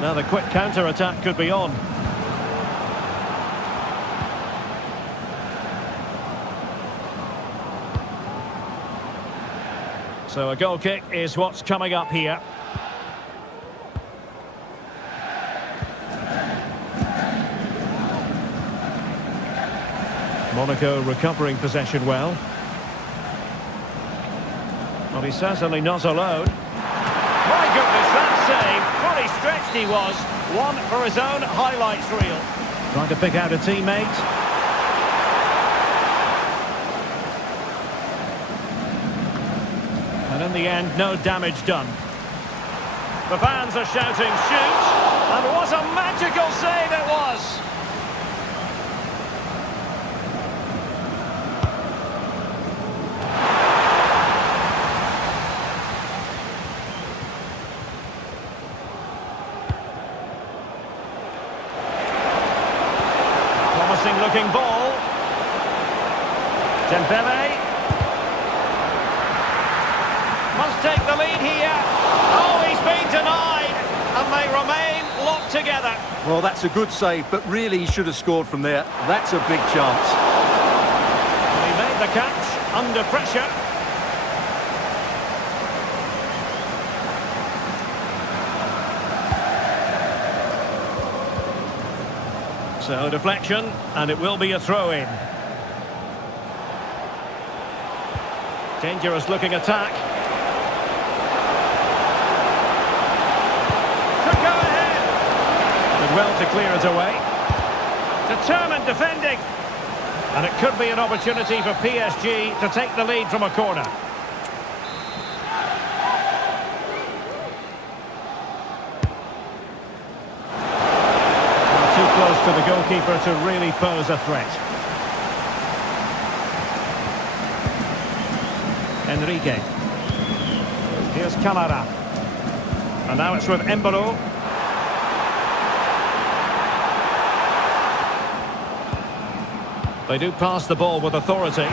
Now the quick counter-attack could be on. So a goal kick is what's coming up here. Monaco recovering possession well. Well, he's certainly not alone. My goodness, that save! Fully stretched he was. One for his own highlights reel. Trying to pick out a teammate. And in the end, no damage done. The fans are shouting, shoot! And what a magical save it was! Looking ball. Dembele. Must take the lead here. Oh, he's been denied. And they remain locked together. Well, that's a good save, but really he should have scored from there. That's a big chance. And he made the catch under pressure. So deflection, and it will be a throw-in. Dangerous looking attack. Could go ahead. Did well to clear it away. Determined defending. And it could be an opportunity for PSG to take the lead from a corner. Close to the goalkeeper to really pose a threat. Enrique. Here's Camara. And now it's with Embolo. They do pass the ball with authority.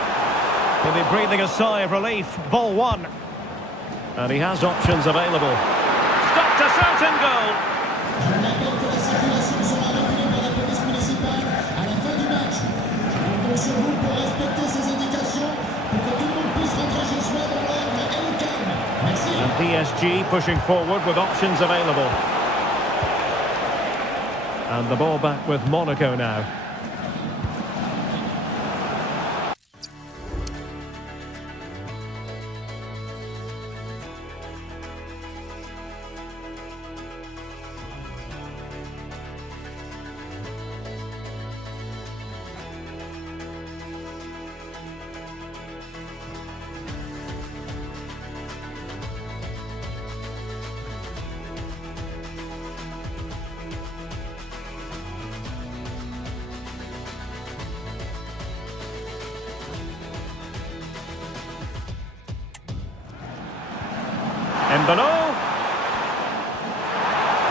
He'll be breathing a sigh of relief. Ball one. And he has options available. Stopped a certain goal. Sur vous pour respecter ces indications pour que tout PSG pushing forward with options available. And the ball back with Monaco now. In below.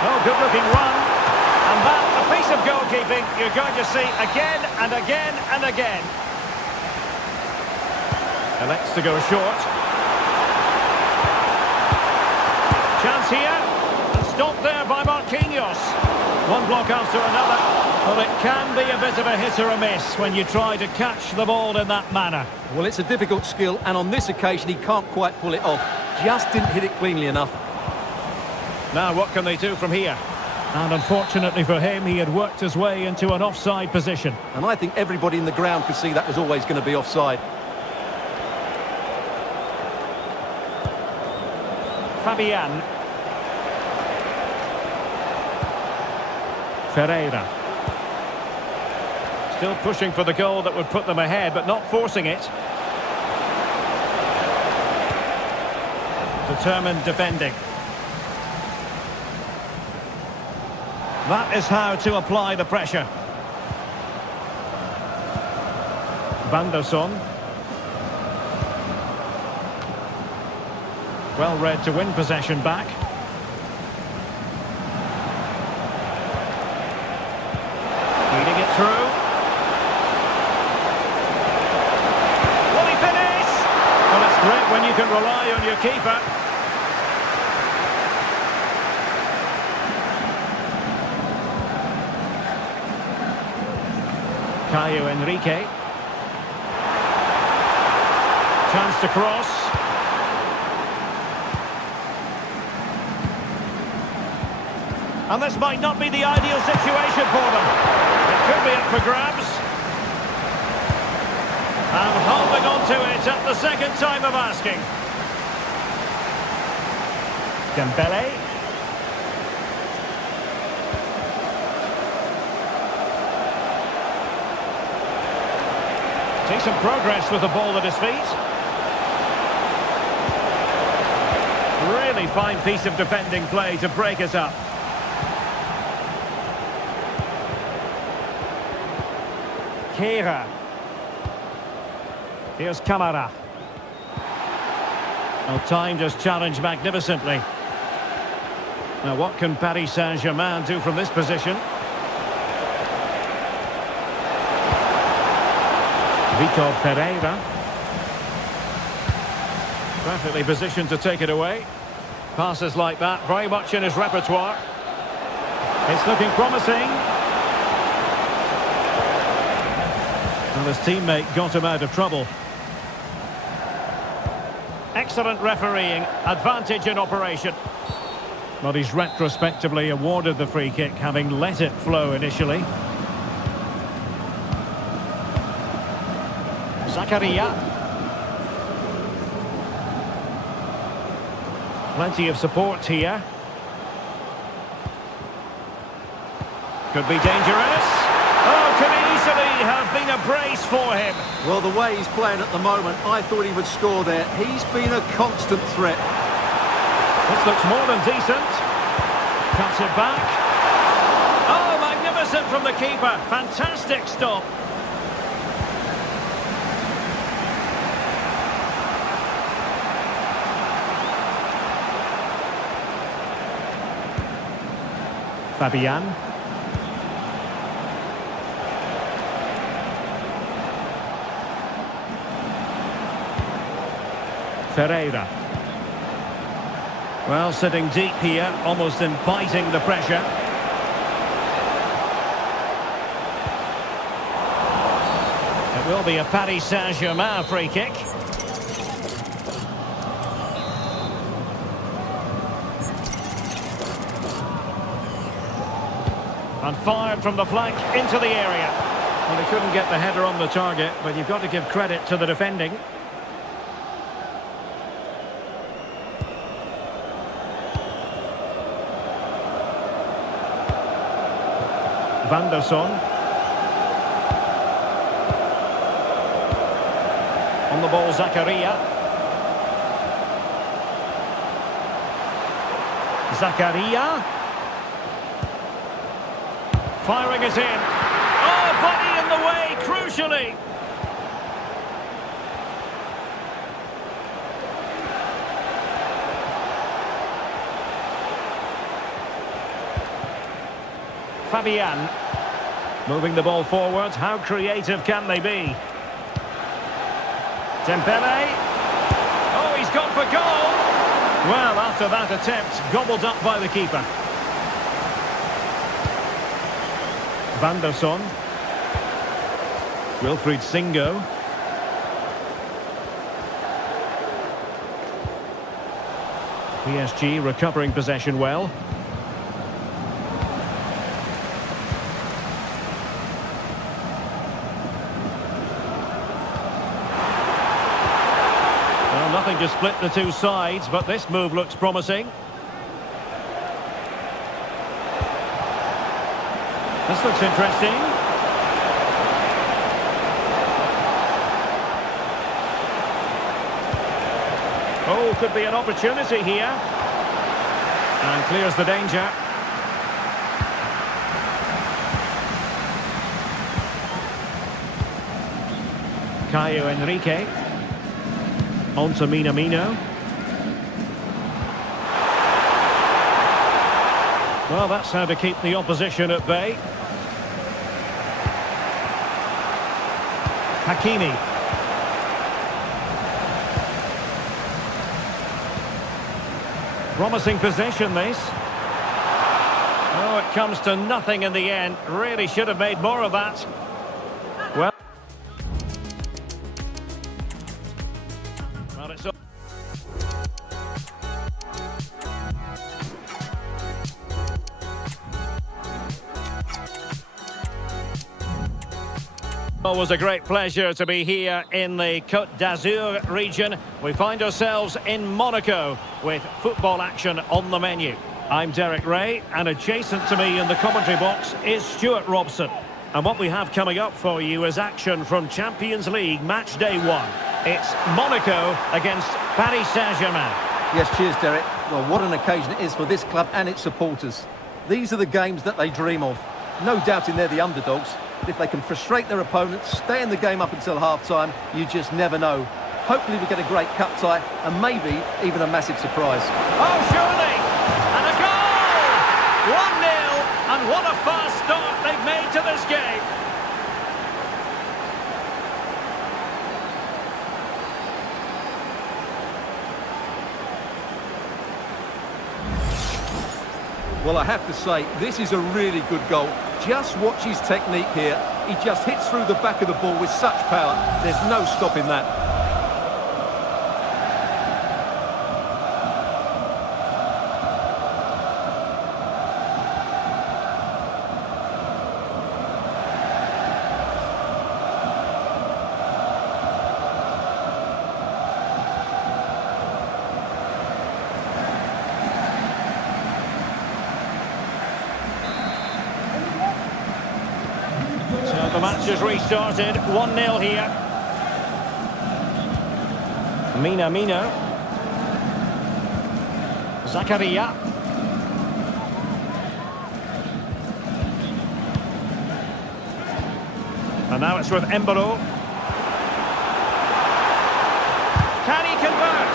Oh, good-looking run. And that, a piece of goalkeeping you're going to see again and again and again. Elects to go short. Chance here. And stopped there by Marquinhos. One block after another. Well, it can be a bit of a hit or a miss when you try to catch the ball in that manner. Well, it's a difficult skill, and on this occasion he can't quite pull it off. Just didn't hit it cleanly enough. Now what can they do from here? And unfortunately for him, he had worked his way into an offside position. And I think everybody in the ground could see that was always going to be offside. Fabian. Ferreira. Still pushing for the goal that would put them ahead, but not forcing it. Determined defending. That is how to apply the pressure. Van der Son. Well read to win possession back. Feeding it through. Will he finish? Well, it's great when you can rely on your keeper. Caio Henrique. Chance to cross. And this might not be the ideal situation for them. It could be up for grabs. And holding on to it at the second time of asking. Dembele. Decent progress with the ball at his feet. Really fine piece of defending play to break us up. Kehrer. Here's Camara. Well, timed his challenge magnificently. Now what can Paris Saint-Germain do from this position? Vitor Ferreira. Perfectly positioned to take it away. Passes like that, very much in his repertoire. It's looking promising. And his teammate got him out of trouble. Excellent refereeing, advantage in operation. But he's retrospectively awarded the free kick, having let it flow initially. Zakaria. Plenty of support here. Could be dangerous. Oh, could easily have been a brace for him. Well, the way he's playing at the moment, I thought he would score there. He's been a constant threat. This looks more than decent. Cuts it back. Oh, magnificent from the keeper. Fantastic stop. Fabian. Ferreira. Well, sitting deep here, almost inviting the pressure. It will be a Paris Saint-Germain free kick. And fired from the flank into the area. Well, he couldn't get the header on the target, but you've got to give credit to the defending. Van der Son. On the ball, Zakaria. Zakaria. Firing it in. Oh, body in the way, crucially. Fabian. Moving the ball forward. How creative can they be? Dembele. Oh, he's gone for goal. Well, after that attempt, gobbled up by the keeper. Van der Son. Wilfried Singo. PSG recovering possession well. Well, nothing to split the two sides, but this move looks promising. This looks interesting. Oh, could be an opportunity here. And clears the danger. Caio Henrique. On to Minamino. Well, that's how to keep the opposition at bay. Hakimi. Promising possession, this. Oh, it comes to nothing in the end. Really should have made more of that. Well, it's all. Always a great pleasure to be here in the Côte d'Azur region. We find ourselves in Monaco with football action on the menu. I'm Derek Ray, and adjacent to me in the commentary box is Stuart Robson. And what we have coming up for you is action from Champions League match day 1. It's Monaco against Paris Saint-Germain. Yes, cheers, Derek. Well, what an occasion it is for this club and its supporters. These are the games that they dream of. No doubting they're the underdogs. But if they can frustrate their opponents, stay in the game up until half-time, you just never know. Hopefully we get a great cup tie and maybe even a massive surprise. Oh, surely! And a goal! 1-0, and what a fast start they've made to this game. Well, I have to say, this is a really good goal. Just watch his technique here. He just hits through the back of the ball with such power. There's no stopping that. The match has restarted, 1-0 here. Minamino. Zakaria. And now it's with Embolo. Can he convert?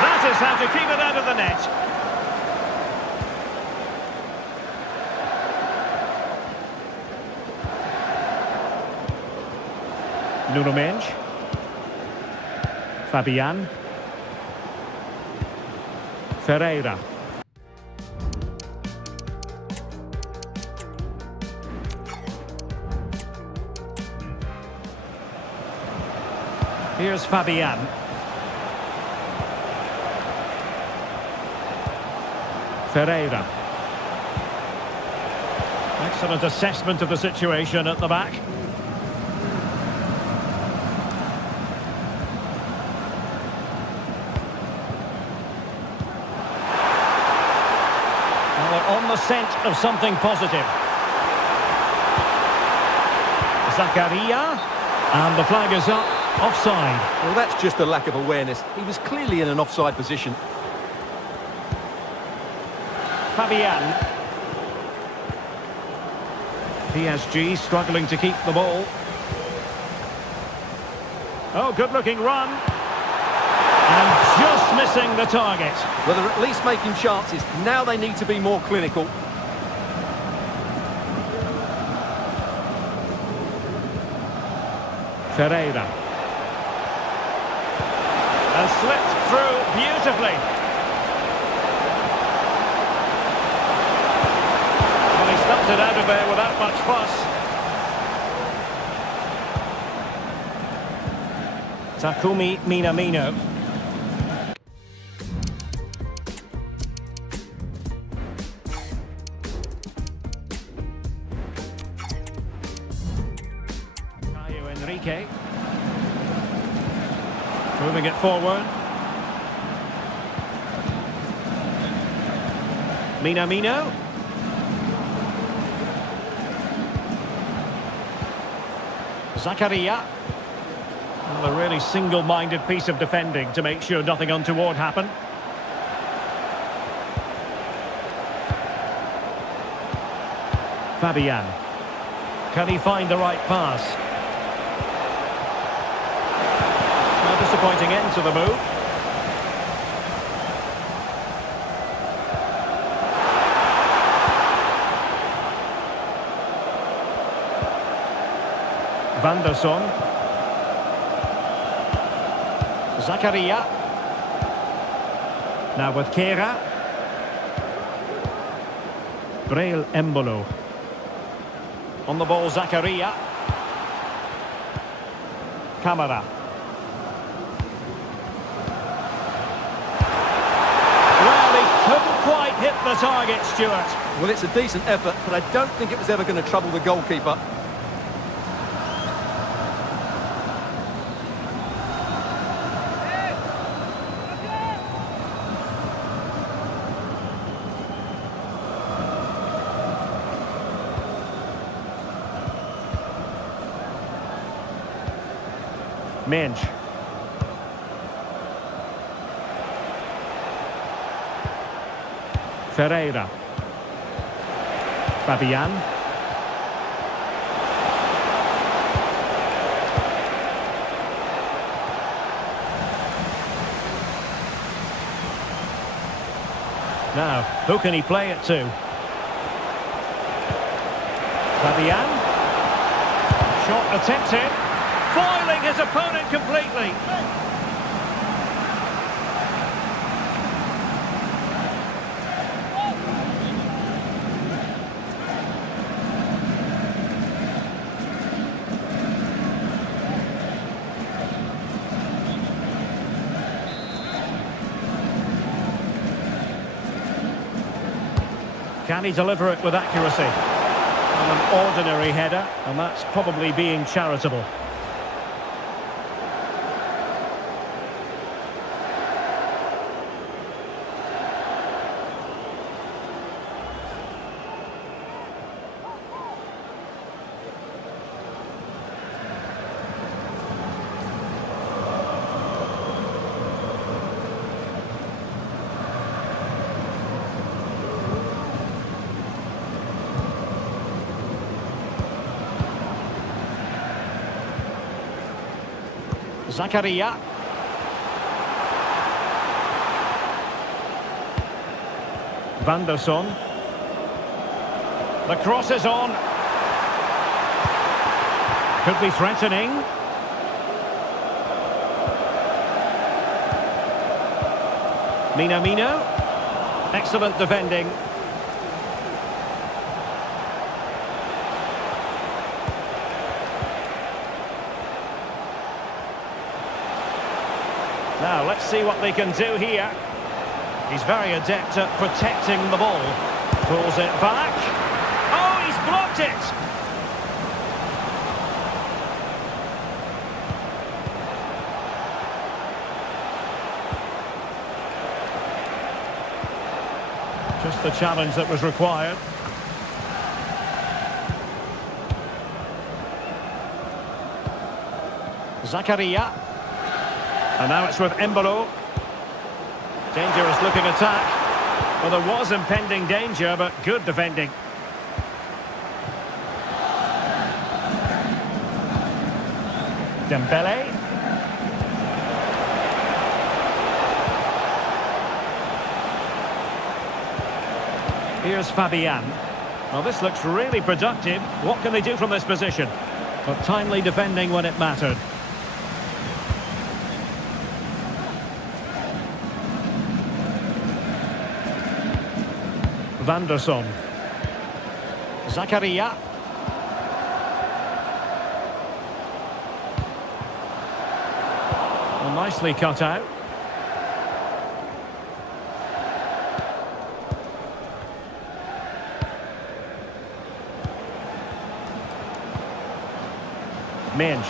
That is how to keep it out of the net. Nuno Mendes. Fabian. Ferreira. Here's Fabian. Ferreira. Excellent assessment of the situation at the back. Well, they're on the scent of something positive. Zakaria, and the flag is up, offside. Well, that's just a lack of awareness. He was clearly in an offside position. Fabian. PSG struggling to keep the ball. Oh, good-looking run. And just missing the target. Well, they're at least making chances. Now they need to be more clinical. Ferreira. And slipped through beautifully. Well, he stumped it out of there without much fuss. Takumi Minamino. Enrique. Moving it forward. Minamino. Zakaria. Well, a really single-minded piece of defending to make sure nothing untoward happened. Fabian. Can he find the right pass? A disappointing end to the move. Van der Son. Zakaria. Now with Kera. Braille Embolo. On the ball, Zakaria. Camara. Well, he couldn't quite hit the target, Stuart. Well, it's a decent effort, but I don't think it was ever going to trouble the goalkeeper. Minch. Ferreira. Fabian. Now, who can he play it to? Fabian. Shot attempted. Foiling his opponent completely. Can he deliver it with accuracy? Well, an ordinary header, and that's probably being charitable. Zakaria. Van der Son. The cross is on. Could be threatening. Minamino. Excellent defending. Now, let's see what they can do here. He's very adept at protecting the ball. Pulls it back. Oh, he's blocked blocked it. Just the challenge that was required. Zakaria. And now it's with Embolo. Dangerous looking attack. Well, there was impending danger, but good defending. Dembele. Here's Fabian. Well, this looks really productive. What can they do from this position? But timely defending when it mattered. Van der Son. Zakaria. Well, nicely cut out. Minge.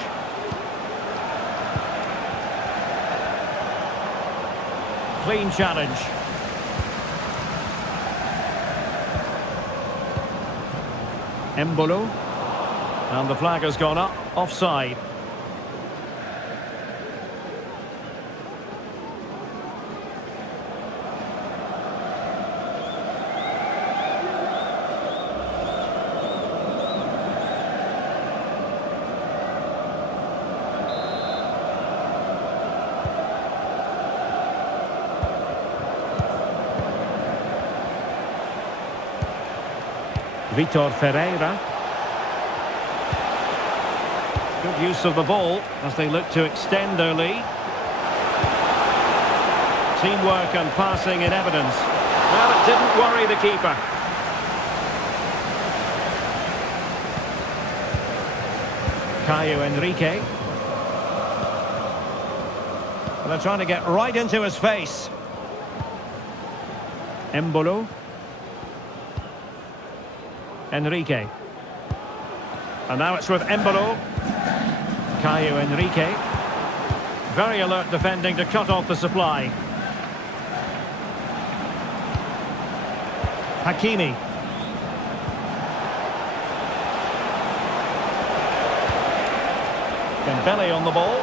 Clean challenge. Embolo. And the flag has gone up. Offside. Vitor Ferreira. Good use of the ball as they look to extend their lead. Teamwork and passing in evidence. Well, it didn't worry the keeper. Caio Henrique. Well, they're trying to get right into his face. Embolo. Enrique. And now it's with Embolo. Caio Henrique. Very alert defending to cut off the supply. Hakimi. Dembele on the ball.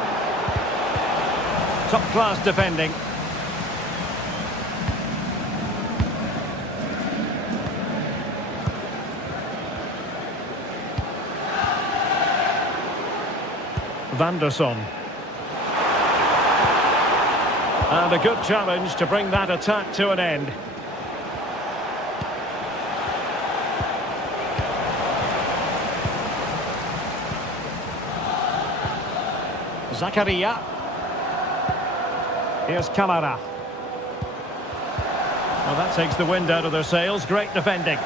Top class defending. Van der Son. And a good challenge to bring that attack to an end. Zakaria. Here's Camara. Well, that takes the wind out of their sails. Great defending.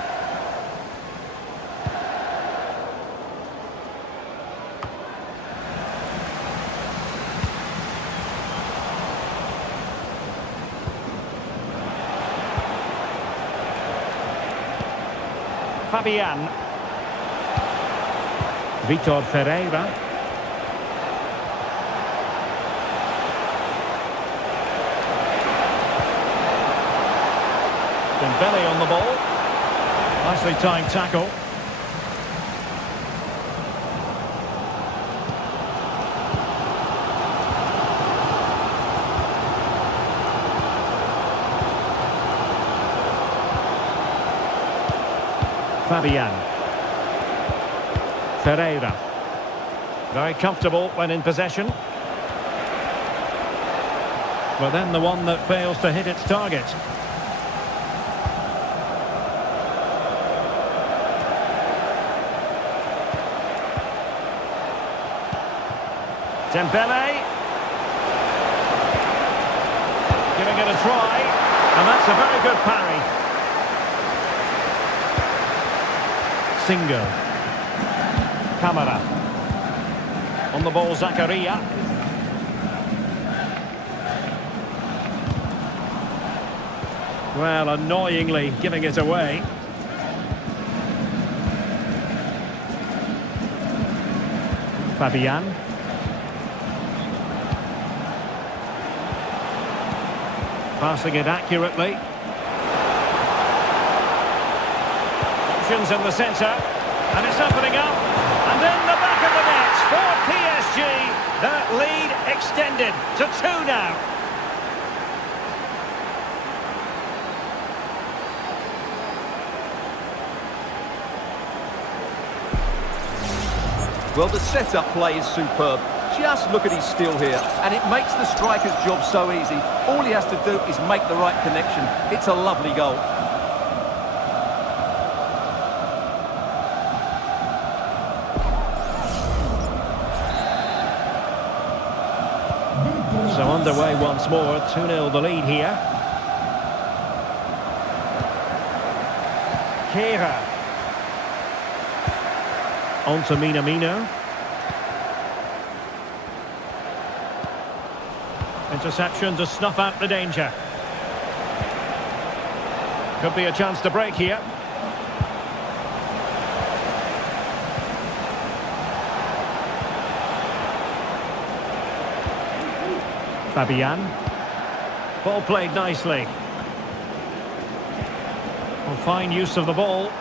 Fabian. Vitor Ferreira. Dembele on the ball. Nicely timed tackle. Fabian. Ferreira. Very comfortable when in possession. But then the one that fails to hit its target. Dembele. Giving it a try. And that's a very good parry. Singo. Camara. On the ball, Zakaria. Well, annoyingly giving it away. Fabian. Passing it accurately. Options in the centre. And it's opening up. And in the back of the net for PSG. That lead extended to 2 now. Well, the set-up play is superb. Just look at his skill here, and it makes the striker's job so easy. All he has to do is make the right connection. It's a lovely goal. So underway once more, 2-0 the lead here. Kehrer. On to Minamino. Interception to snuff out the danger. Could be a chance to break here. Fabian. Ball played nicely. Well, fine use of the ball.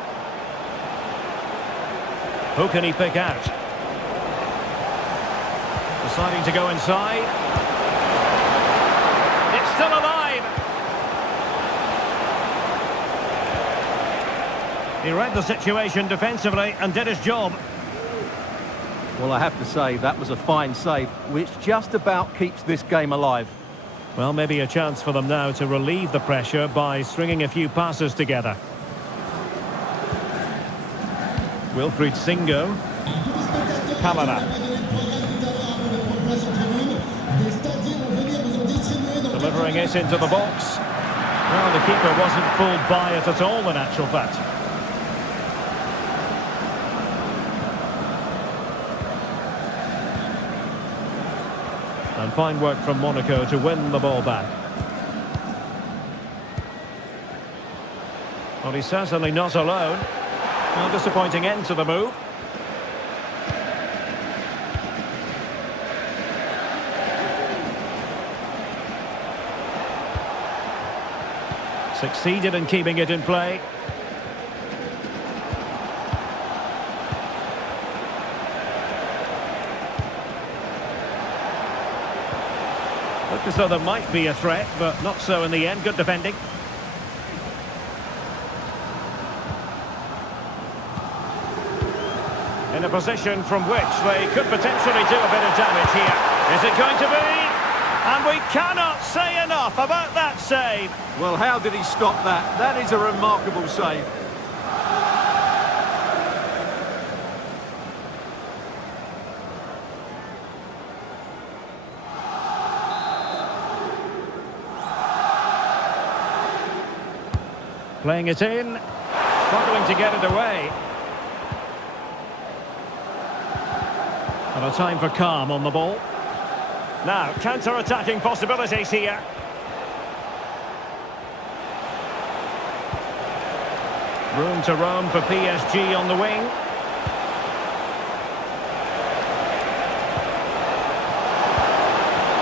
Who can he pick out? Deciding to go inside. It's still alive. He read the situation defensively and did his job. Well, I have to say, that was a fine save, which just about keeps this game alive. Well, maybe a chance for them now to relieve the pressure by stringing a few passes together. Wilfried Singo. Kamara. Delivering it into the box. Well, the keeper wasn't fooled by it at all, in actual fact. And fine work from Monaco to win the ball back. Well, he's certainly not alone. Well, disappointing end to the move. Succeeded in keeping it in play. Looked as though there might be a threat, but not so in the end. Good defending. In a position from which they could potentially do a bit of damage here. Is it going to be? And we cannot say enough about that save. Well, how did he stop that? That is a remarkable save. Playing it in. Struggling to get it away. And a time for calm on the ball. Now, counter-attacking possibilities here. Room to roam for PSG on the wing.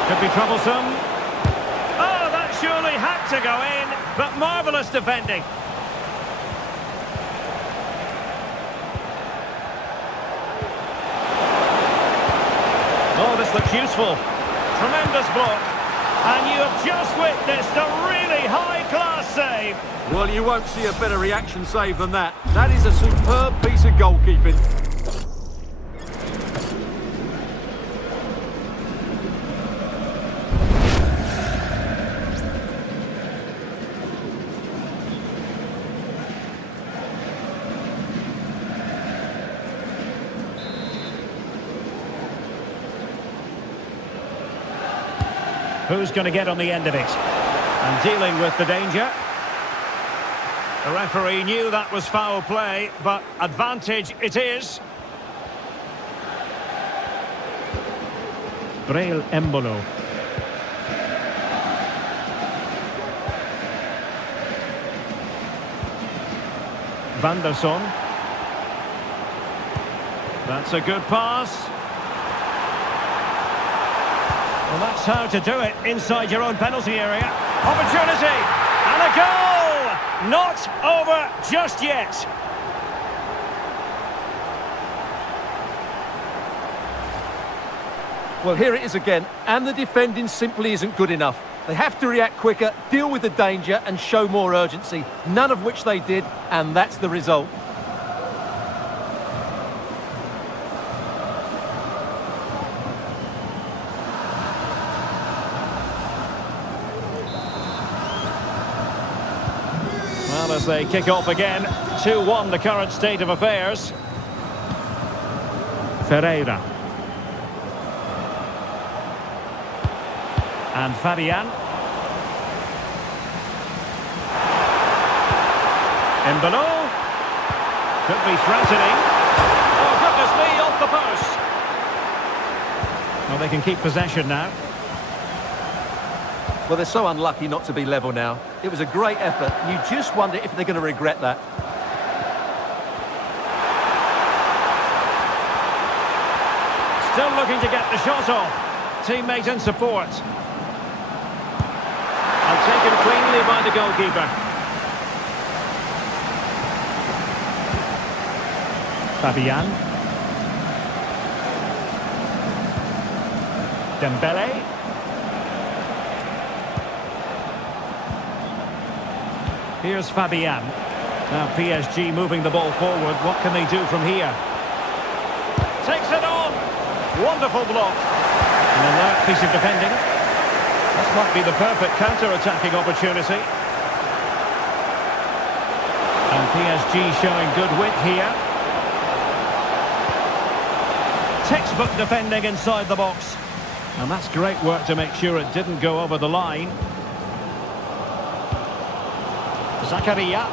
Could be troublesome. Oh, that surely had to go in, but marvellous defending. Oh, this looks useful. Tremendous block. And you have just witnessed a really high-class save. Well, you won't see a better reaction save than that. That is a superb piece of goalkeeping. Who's going to get on the end of it? And dealing with the danger. The referee knew that was foul play, but advantage it is. Breel Embolo. Van der Son. That's a good pass. Well, that's how to do it inside your own penalty area. Opportunity! And a goal! Not over just yet. Well, here it is again, and the defending simply isn't good enough. They have to react quicker, deal with the danger, and show more urgency, none of which they did, and that's the result. Well, as they kick off again, 2-1 the current state of affairs. Ferreira. And Fabian. In below. Could be threatening. Oh, goodness me, off the post. Well, they can keep possession now. Well, they're so unlucky not to be level now. It was a great effort. You just wonder if they're going to regret that. Still looking to get the shot off. Teammate and support. And taken cleanly by the goalkeeper. Fabian. Dembele. Here's Fabian. Now PSG moving the ball forward. What can they do from here? Takes it on. Wonderful block. An alert piece of defending. This might be the perfect counter-attacking opportunity. And PSG showing good width here. Textbook defending inside the box. And that's great work to make sure it didn't go over the line. Zakaria.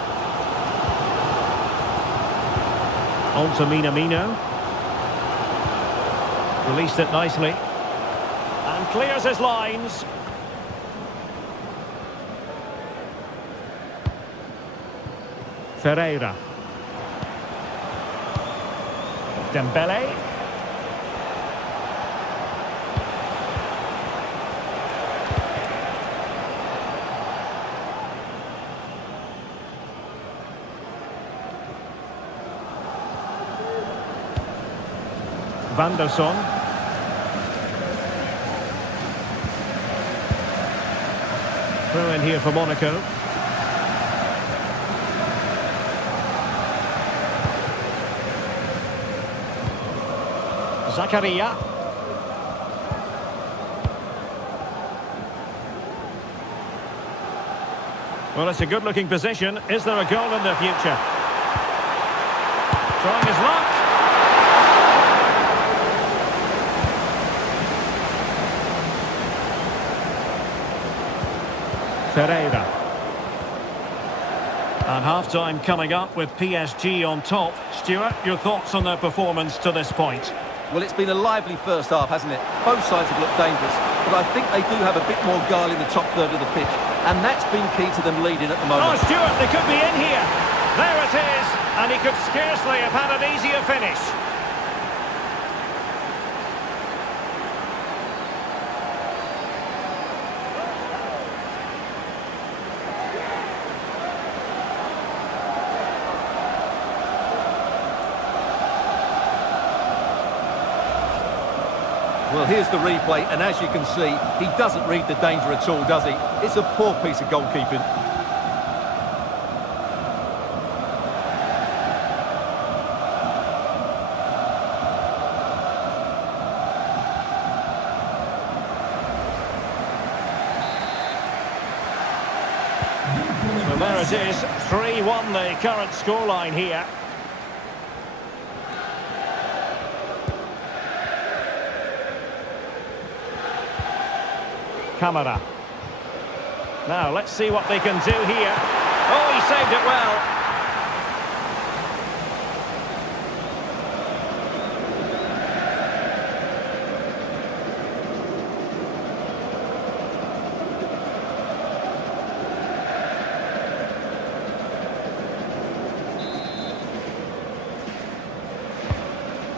On to Minamino. Released it nicely. And clears his lines. Ferreira. Dembele. Van der Son. Throw in here for Monaco. Zakaria. Well, it's a good-looking position. Is there a goal in the future? Trying his luck. Ferreira. And half-time coming up with PSG on top. Stuart, your thoughts on their performance to this point? Well, it's been a lively first half, hasn't it? Both sides have looked dangerous, but I think they do have a bit more guile in the top third of the pitch, and that's been key to them leading at the moment. Oh, Stuart, they could be in here. There it is, and he could scarcely have had an easier finish. Well, here's the replay, and as you can see, he doesn't read the danger at all, does he? It's a poor piece of goalkeeping. So there it is, 3-1 the current scoreline here. Camara. Now, let's see what they can do here. Oh, he saved it well.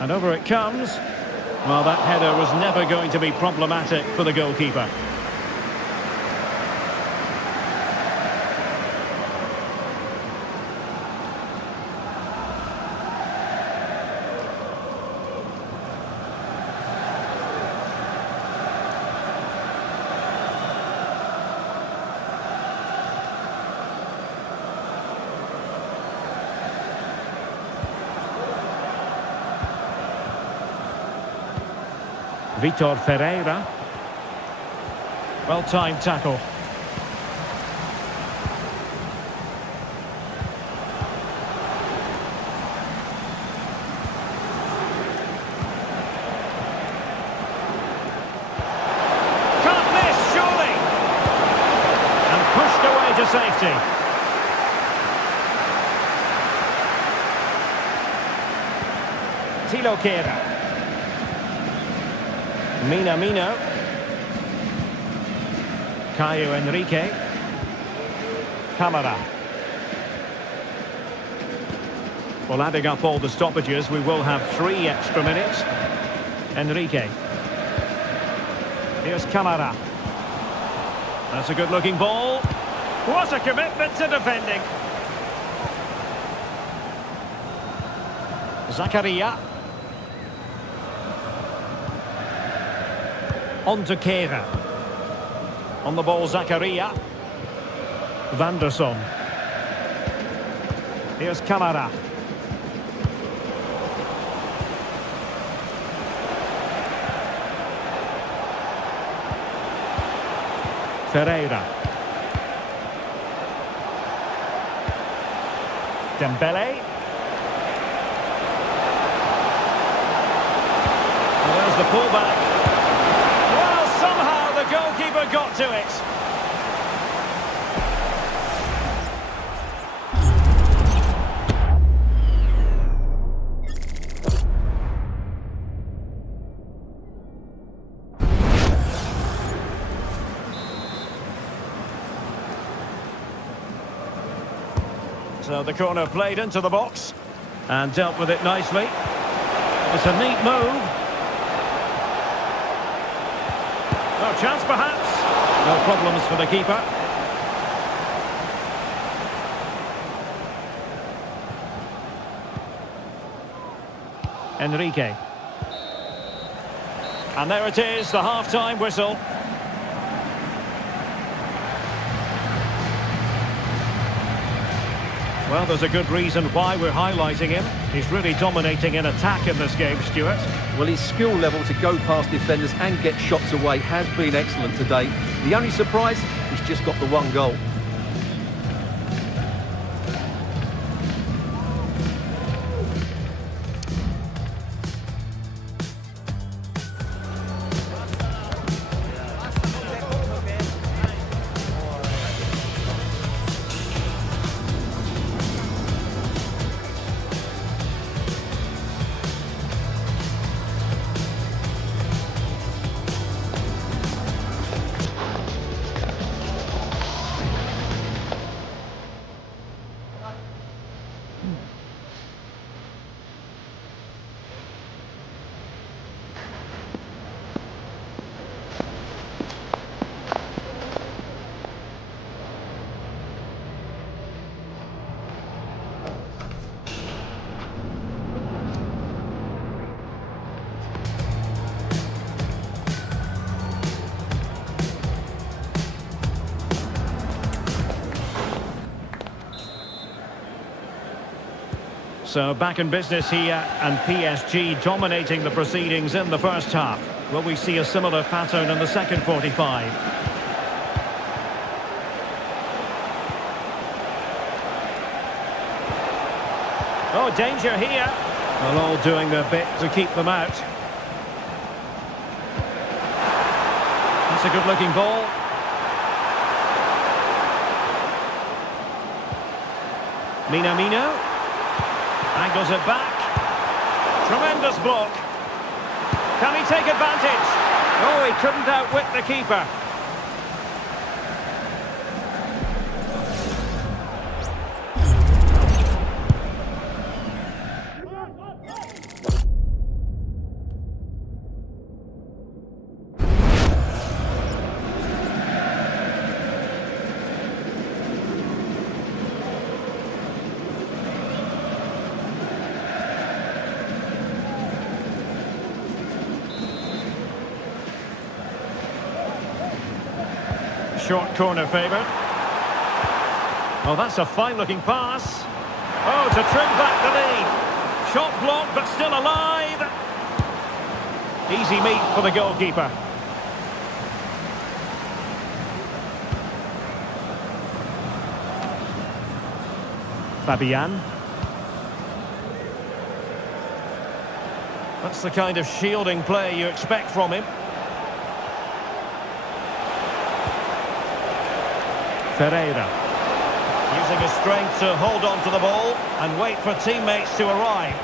And over it comes. Well, that header was never going to be problematic for the goalkeeper. Vitor Ferreira. Well-timed tackle. Can't miss, surely! And pushed away to safety. Tilo Kehrer. Minamino. Caio Henrique. Camara. Well, adding up all the stoppages, we will have 3 extra minutes. Henrique. Here's Camara. That's a good-looking ball. What a commitment to defending. Zakaria. On to Kehrer. On the ball, Zakaria. Vanderson. Here's Camara. Ferreira. Dembele. And there's the pullback. The goalkeeper got to it. So the corner played into the box and dealt with it nicely. It's a neat move. No chance, perhaps. No problems for the keeper. Enrique. And there it is, the half-time whistle. Well, there's a good reason why we're highlighting him. He's really dominating in attack in this game, Stuart. Well, his skill level to go past defenders and get shots away has been excellent today. The only surprise, he's just got the 1 goal. So back in business here, and PSG dominating the proceedings in the first half. Will we see a similar pattern in the second 45? Oh, danger here. Well, all doing their bit to keep them out. That's a good-looking ball. Minamino. Angles it back. Tremendous block. Can he take advantage? Oh, he couldn't outwit the keeper. short corner favoured. Oh, that's a fine-looking pass. Oh, to trim back the lead. Shot blocked, but still alive. Easy meat for the goalkeeper. Fabian. That's the kind of shielding play you expect from him. Ferreira. Using his strength to hold on to the ball and wait for teammates to arrive.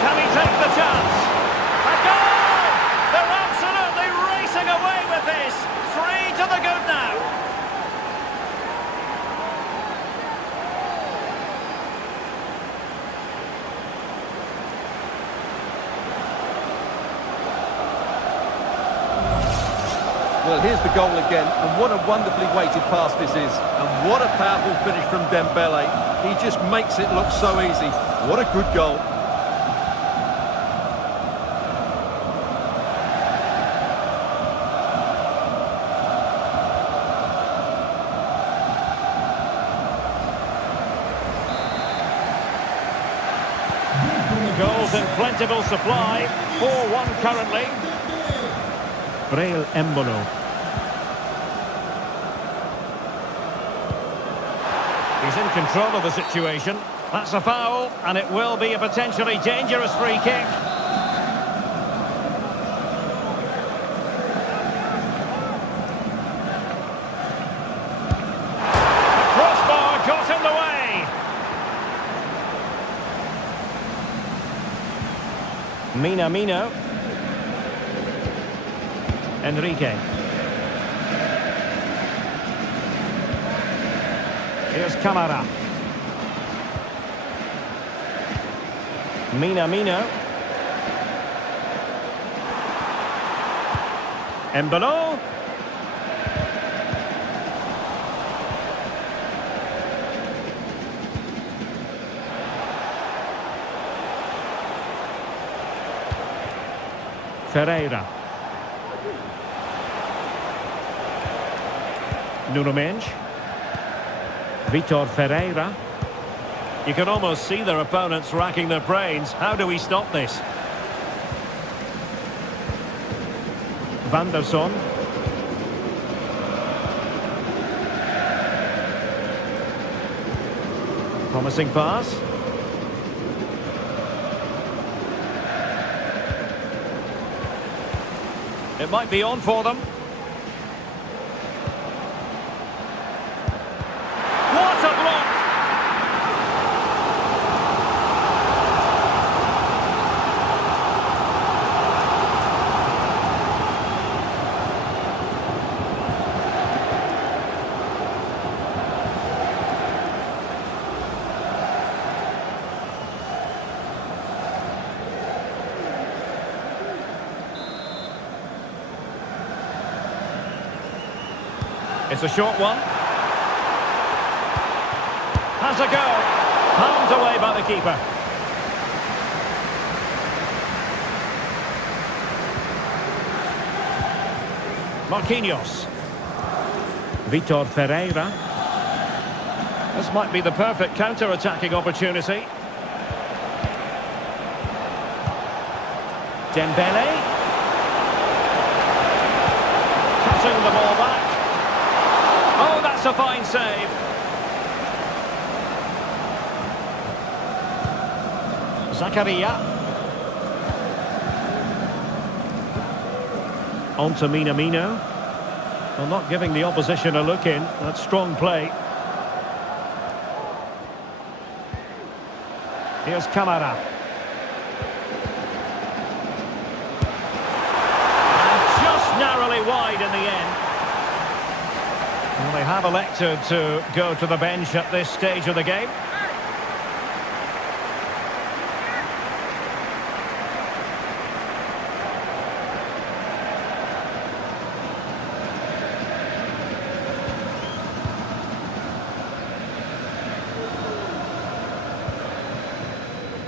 Can he take the chance? A goal! They're absolutely racing away with this. 3 to the good now. Well, here's the goal again, and what a wonderfully weighted pass this is. And what a powerful finish from Dembele. He just makes it look so easy. What a good goal. Goals in plentiful supply. 4-1 currently. Breel Embolo. He's in control of the situation. That's a foul, and it will be a potentially dangerous free kick. The crossbar got in the way. Minamino. Enrique. Here's Camara. Minamino. Embolo. Ferreira. Nuno Mendes. Vitor Ferreira. You can almost see their opponents racking their brains. How do we stop this? Van der Son. Promising pass. It might be on for them. What a block! It's a short one. Has a go. Palmed away by the keeper. Marquinhos. Vitor Ferreira. This might be the perfect counter-attacking opportunity. Dembele. Cutting the ball back. Oh, that's a fine save. Zakaria. On to Minamino. Well, not giving the opposition a look in. That's strong play. Here's Camara. And just narrowly wide in the end. Well, they have elected to go to the bench at this stage of the game.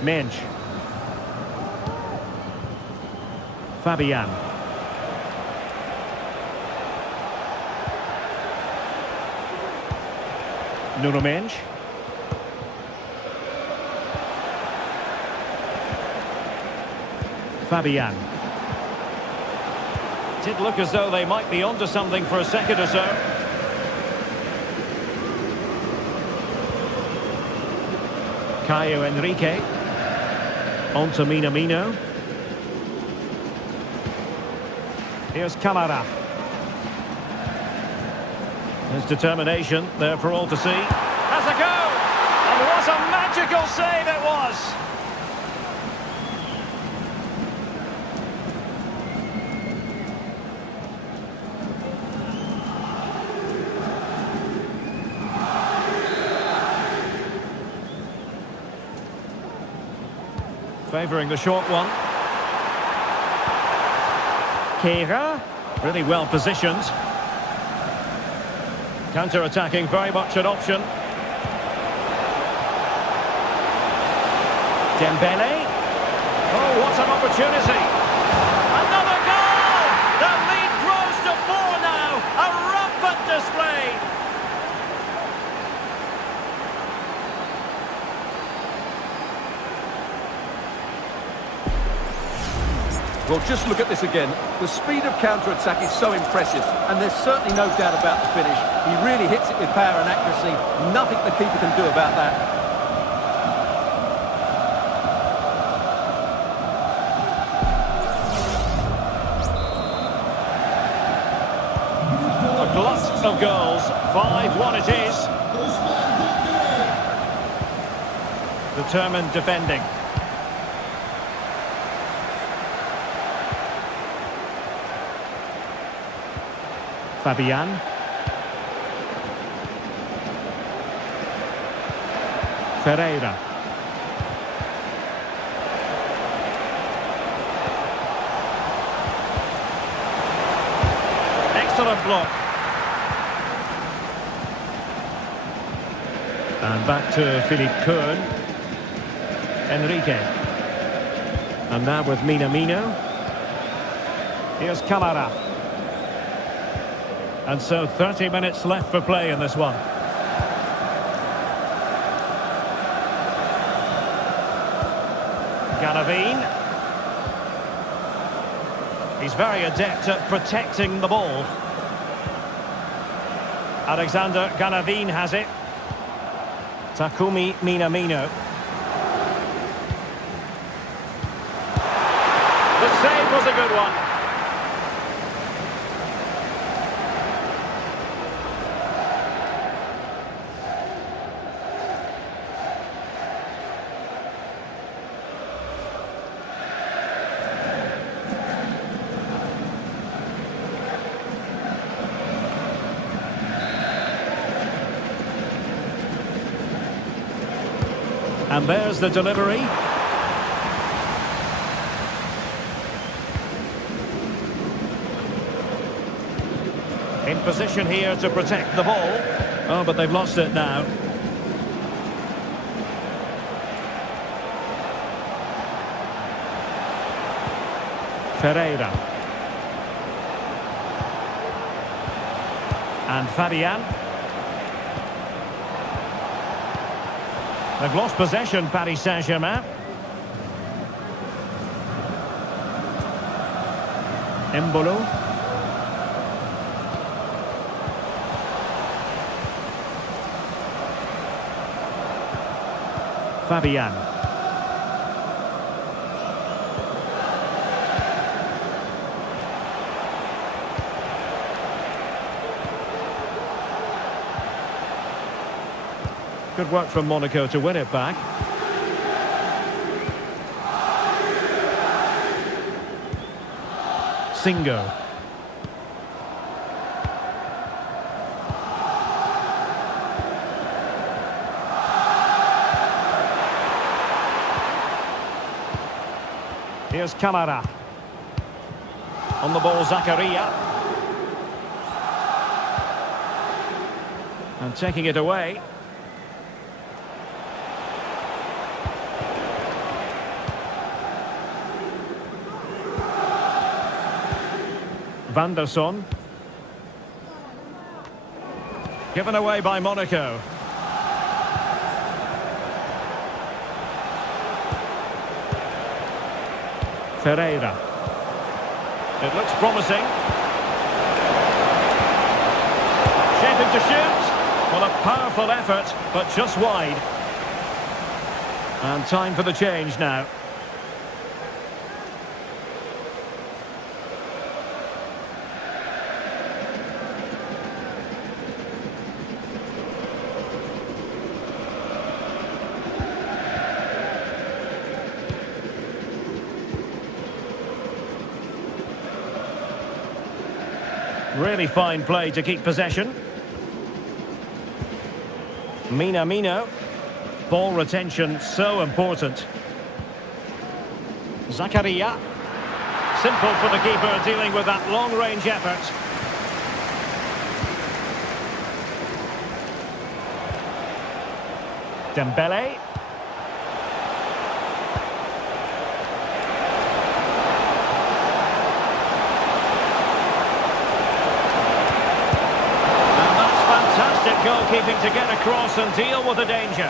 Mendes. Fabian. Nuno Mendes. Fabian. Did look as though they might be onto something for a second or so. Caio Henrique. On to Minamino. Here's Camara. His determination there for all to see. Has a go! And what a magical save it was! Favouring the short one. Kehrer, really well positioned. Counter-attacking, very much an option. Dembele. Oh, what an opportunity. Another goal! The lead grows to 4 now. A rampant display. Well, just look at this again. The speed of counter-attack is so impressive, and there's certainly no doubt about the finish. He really hits it with power and accuracy. Nothing the keeper can do about that. A glut of goals. 5-1 it is. Determined defending. Fabian. Ferreira. Excellent block. And back to Philippe Koen. Enrique. And now with Minamino. Here's Camara. And so 30 minutes left for play in this one. Ganavin. He's very adept at protecting the ball. Alexander Ganavin has it. Takumi Minamino. The save was a good one. And there's the delivery. In position here to protect the ball. Oh, but they've lost it now. Ferreira. And Fabian. They've lost possession, Paris Saint-Germain. Embolo. Fabian. Good work from Monaco to win it back. Singo. Here's Camara. On the ball, Zakaria. And taking it away. Van der Son. Given away by Monaco. Ferreira. It looks promising. Shaping to shoot. Well, a powerful effort, but just wide. And time for the change now. Really fine play to keep possession. Minamino. Ball retention so important. Zakaria. Simple for the keeper dealing with that long-range effort. Dembele. Goalkeeping to get across and deal with the danger.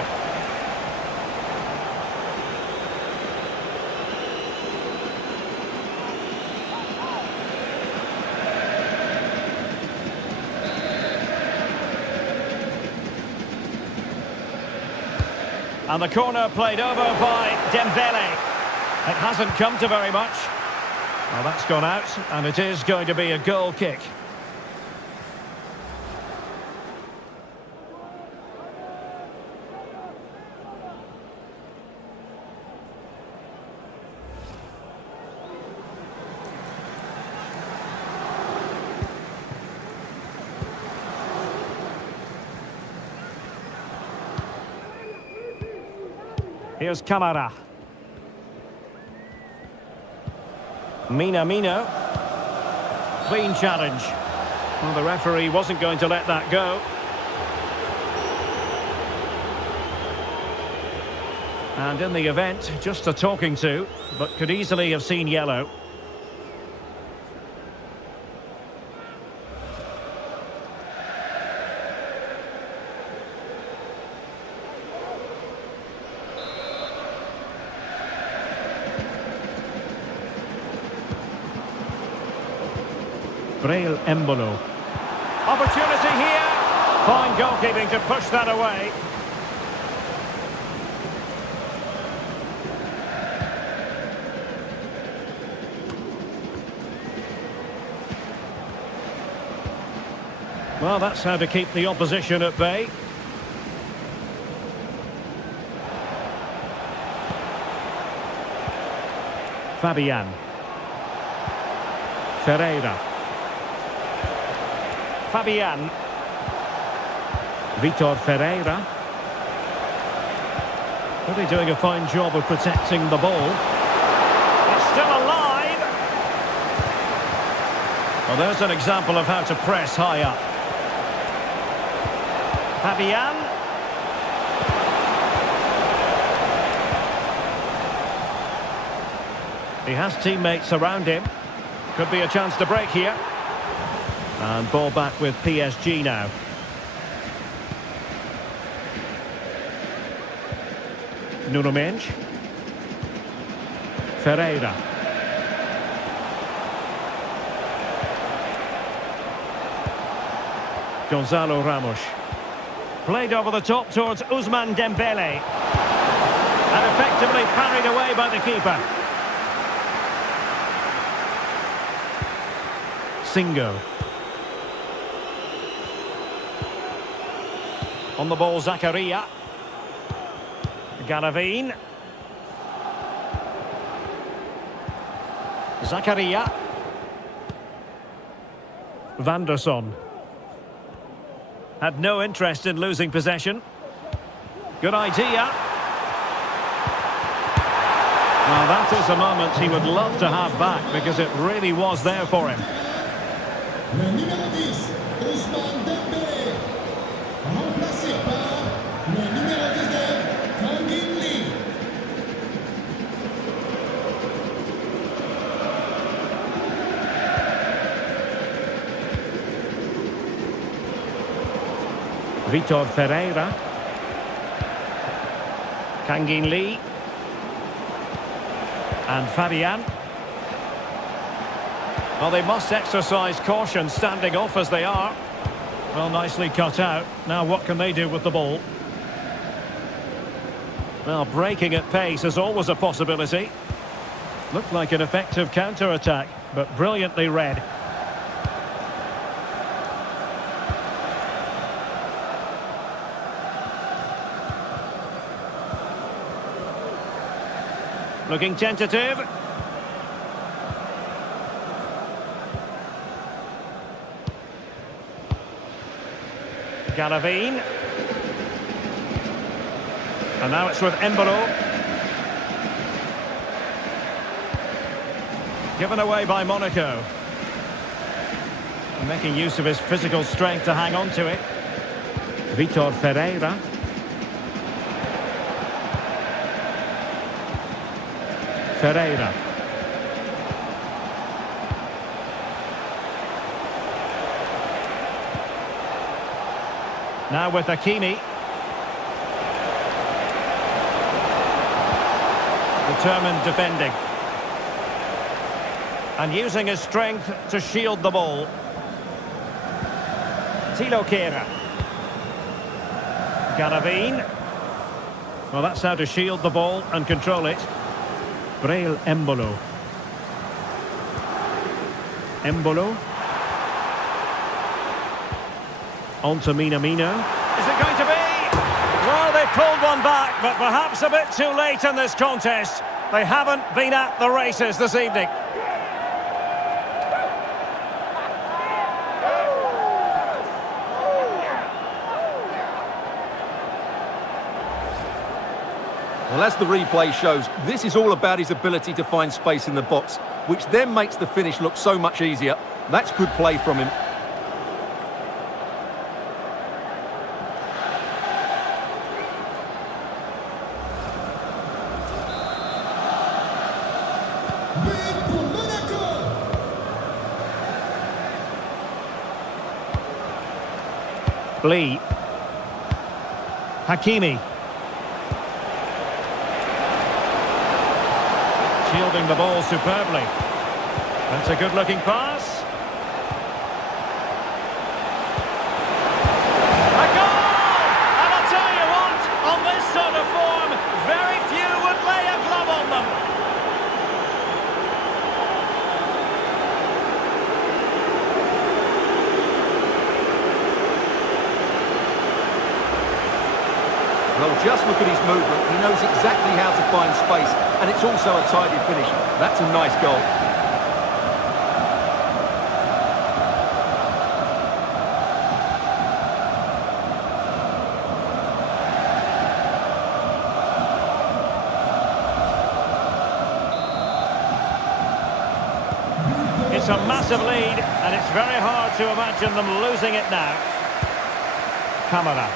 And the corner played over by Dembele. It hasn't come to very much. Well, that's gone out, and it is going to be a goal kick. Here's Camara. Minamino. Clean challenge. Well, the referee wasn't going to let that go. And in the event, just a talking to, but could easily have seen yellow. Braille Embolo. Opportunity here. Fine goalkeeping to push that away. Well, that's how to keep the opposition at bay. Fabian. Ferreira. Fabian. Vitor Ferreira. Really doing a fine job of protecting the ball. It's still alive. Well, there's an example of how to press high up. Fabian. He has teammates around him. Could be a chance to break here. And ball back with PSG now. Nuno Mendes. Ferreira. Gonzalo Ramos. Played over the top towards Ousmane Dembele. And effectively parried away by the keeper. Singo. On the ball, Zakaria. Galavine. Zakaria. Vanderson. Had no interest in losing possession. Good idea. Now that is a moment he would love to have back because it really was there for him. Le numéro 10, Ousmane Dembélé, remplacé par le numéro 19, Kangin Lee. Vitor Ferreira. Kangin Lee. And Fabian. Well, they must exercise caution standing off as they are. Well, nicely cut out. Now what can they do with the ball? Well, breaking at pace is always a possibility. Looked like an effective counter-attack, but brilliantly read. Looking tentative. Galavine. And now it's with Embolo. Given away by Monaco. Making use of his physical strength to hang on to it. Vitor Ferreira. Ferreira. Now with Hakimi. Determined defending. And using his strength to shield the ball. Tilo Kehrer. Galavine. Well, that's how to shield the ball and control it. Breel Embolo. Embolo. On to Minamino. Is it going to be? Well, they pulled one back, but perhaps a bit too late in this contest. They haven't been at the races this evening. Well, as the replay shows, this is all about his ability to find space in the box, which then makes the finish look so much easier. That's good play from him. But pour Monaco. Lee. Hakimi. Shielding the ball superbly. That's a good-looking pass. A goal! And I'll tell you what, on this sort of form, very few would lay a glove on them. Well, just look at his movement. He knows exactly how to find space, and it's also a tidy finish. That's a nice goal. It's a massive lead, and it's very hard to imagine them losing it now. Camara.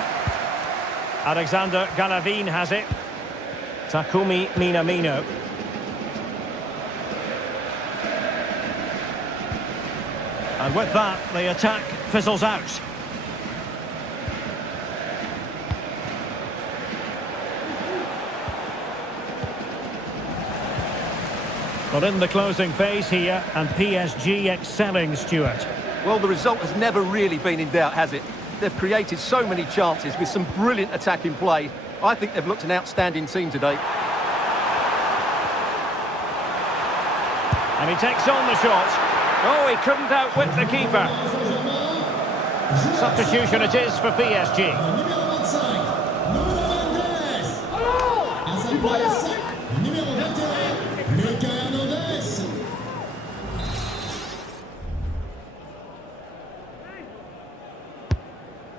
Alexander Galavine has it. Takumi Minamino. And with that, the attack fizzles out. But in the closing phase here, and PSG excelling, Stuart. Well, the result has never really been in doubt, has it? They've created so many chances with some brilliant attacking play. I think they've looked an outstanding team today. And he takes on the shot. Oh, he couldn't outwit the keeper. Substitution it is for PSG. Numéro 25, Nuno Mendes. À sa place, numéro 21, Michael Hernandez.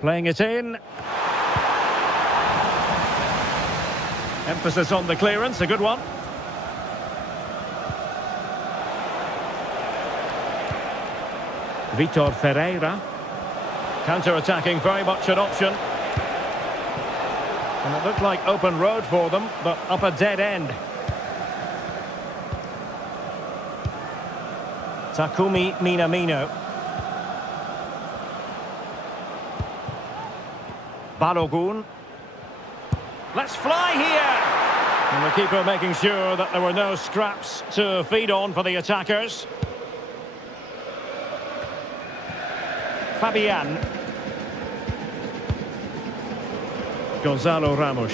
Playing it in. Emphasis on the clearance, a good one. Vitor Ferreira. Counter-attacking, very much an option. And it looked like open road for them, but up a dead end. Takumi Minamino. Balogun. Let's fly here! And the keeper making sure that there were no scraps to feed on for the attackers. Fabian. Gonzalo Ramos.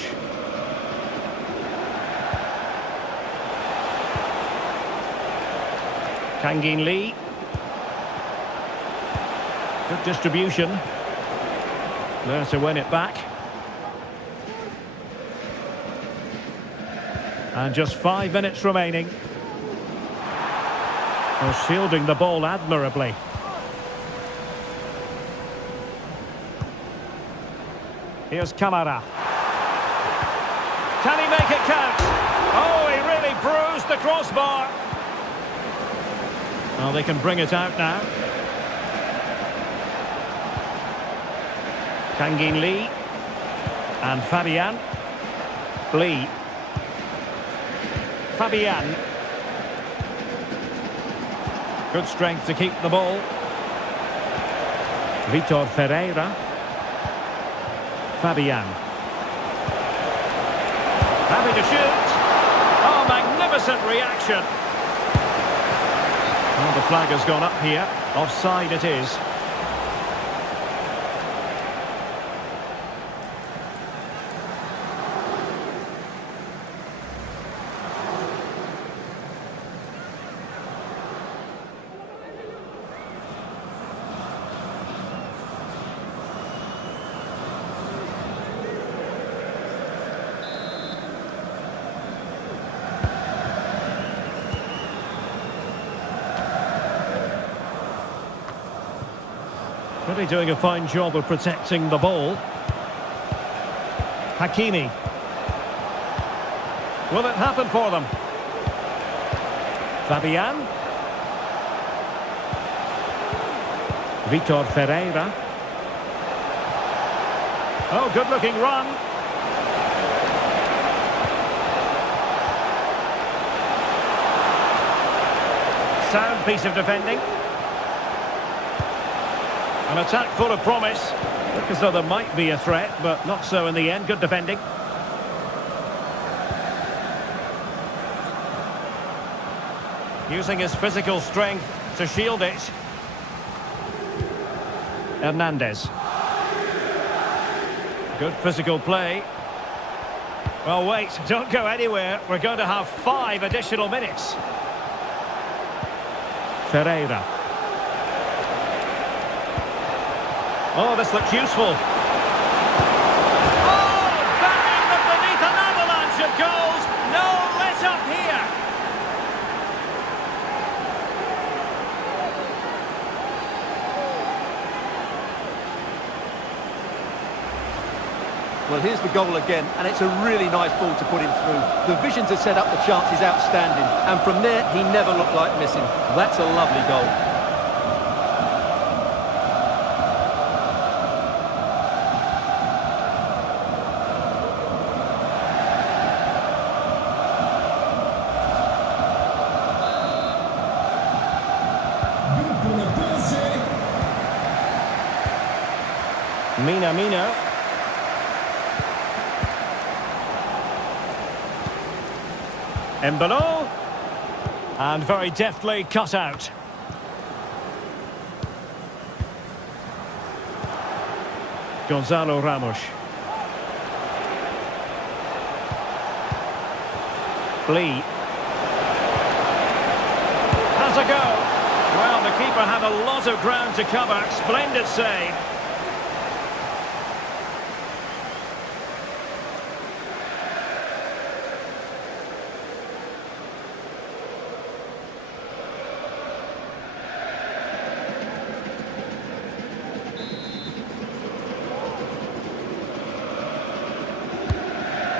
Kangin Lee. Good distribution. There to win it back. And just 5 minutes remaining. Well, shielding the ball admirably. Here's Camara. Can he make it count? Oh, he really bruised the crossbar. Well, they can bring it out now. Kangin Lee. And Fabian. Lee. Fabian. Good strength to keep the ball. Vitor Ferreira. Fabian. Happy to shoot. Oh, magnificent reaction. Well, the flag has gone up here. Offside it is. Really doing a fine job of protecting the ball. Hakimi. Will it happen for them? Fabian. Vitor Ferreira. Oh, good-looking run. Sound piece of defending. An attack full of promise. Look as though there might be a threat, but not so in the end. Good defending. Using his physical strength to shield it. Hernandez. Good physical play. Well, wait, don't go anywhere. We're going to have 5 additional minutes. Ferreira. Oh, this looks useful. Oh, bang! But beneath an avalanche of goals. No let up here. Well, here's the goal again, and it's a really nice ball to put him through. The vision to set up the chance is outstanding, and from there, he never looked like missing. That's a lovely goal. Minamino. Embolo. And very deftly cut out. Gonzalo Ramos. Lee. Has a go. Well, the keeper had a lot of ground to cover. Splendid save.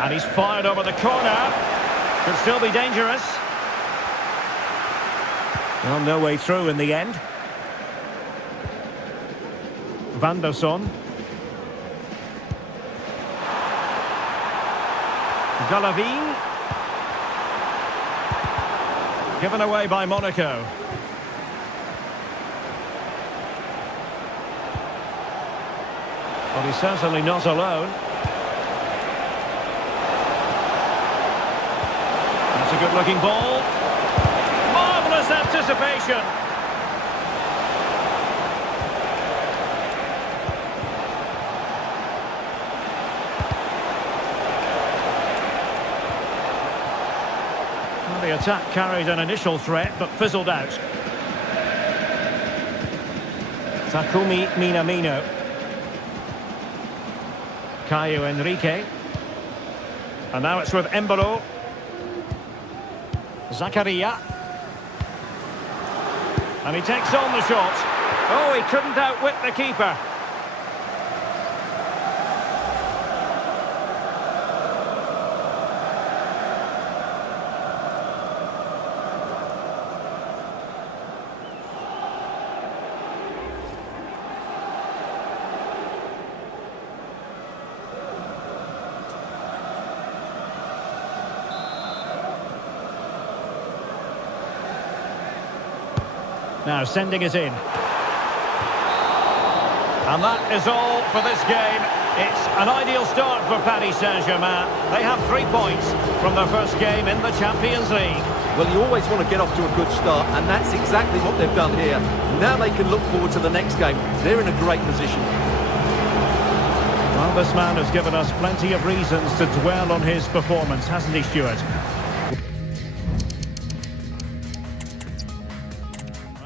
And he's fired over the corner. Could still be dangerous. Well, no way through in the end. Van der Son. Galavine. Given away by Monaco. Well, he's certainly not alone. That's a good-looking ball. Marvellous anticipation. attack carried an initial threat, but fizzled out. Takumi Minamino. Caio Henrique. And now it's with Embolo. Zakaria. And he takes on the shot. Oh, he couldn't outwit the keeper. Now sending it in. And that is all for this game. It's an ideal start for Paris Saint-Germain. They have 3 points from their first game in the Champions League. Well, you always want to get off to a good start, and that's exactly what they've done here. Now they can look forward to the next game. They're in a great position. Well, this man has given us plenty of reasons to dwell on his performance, hasn't he, Stuart?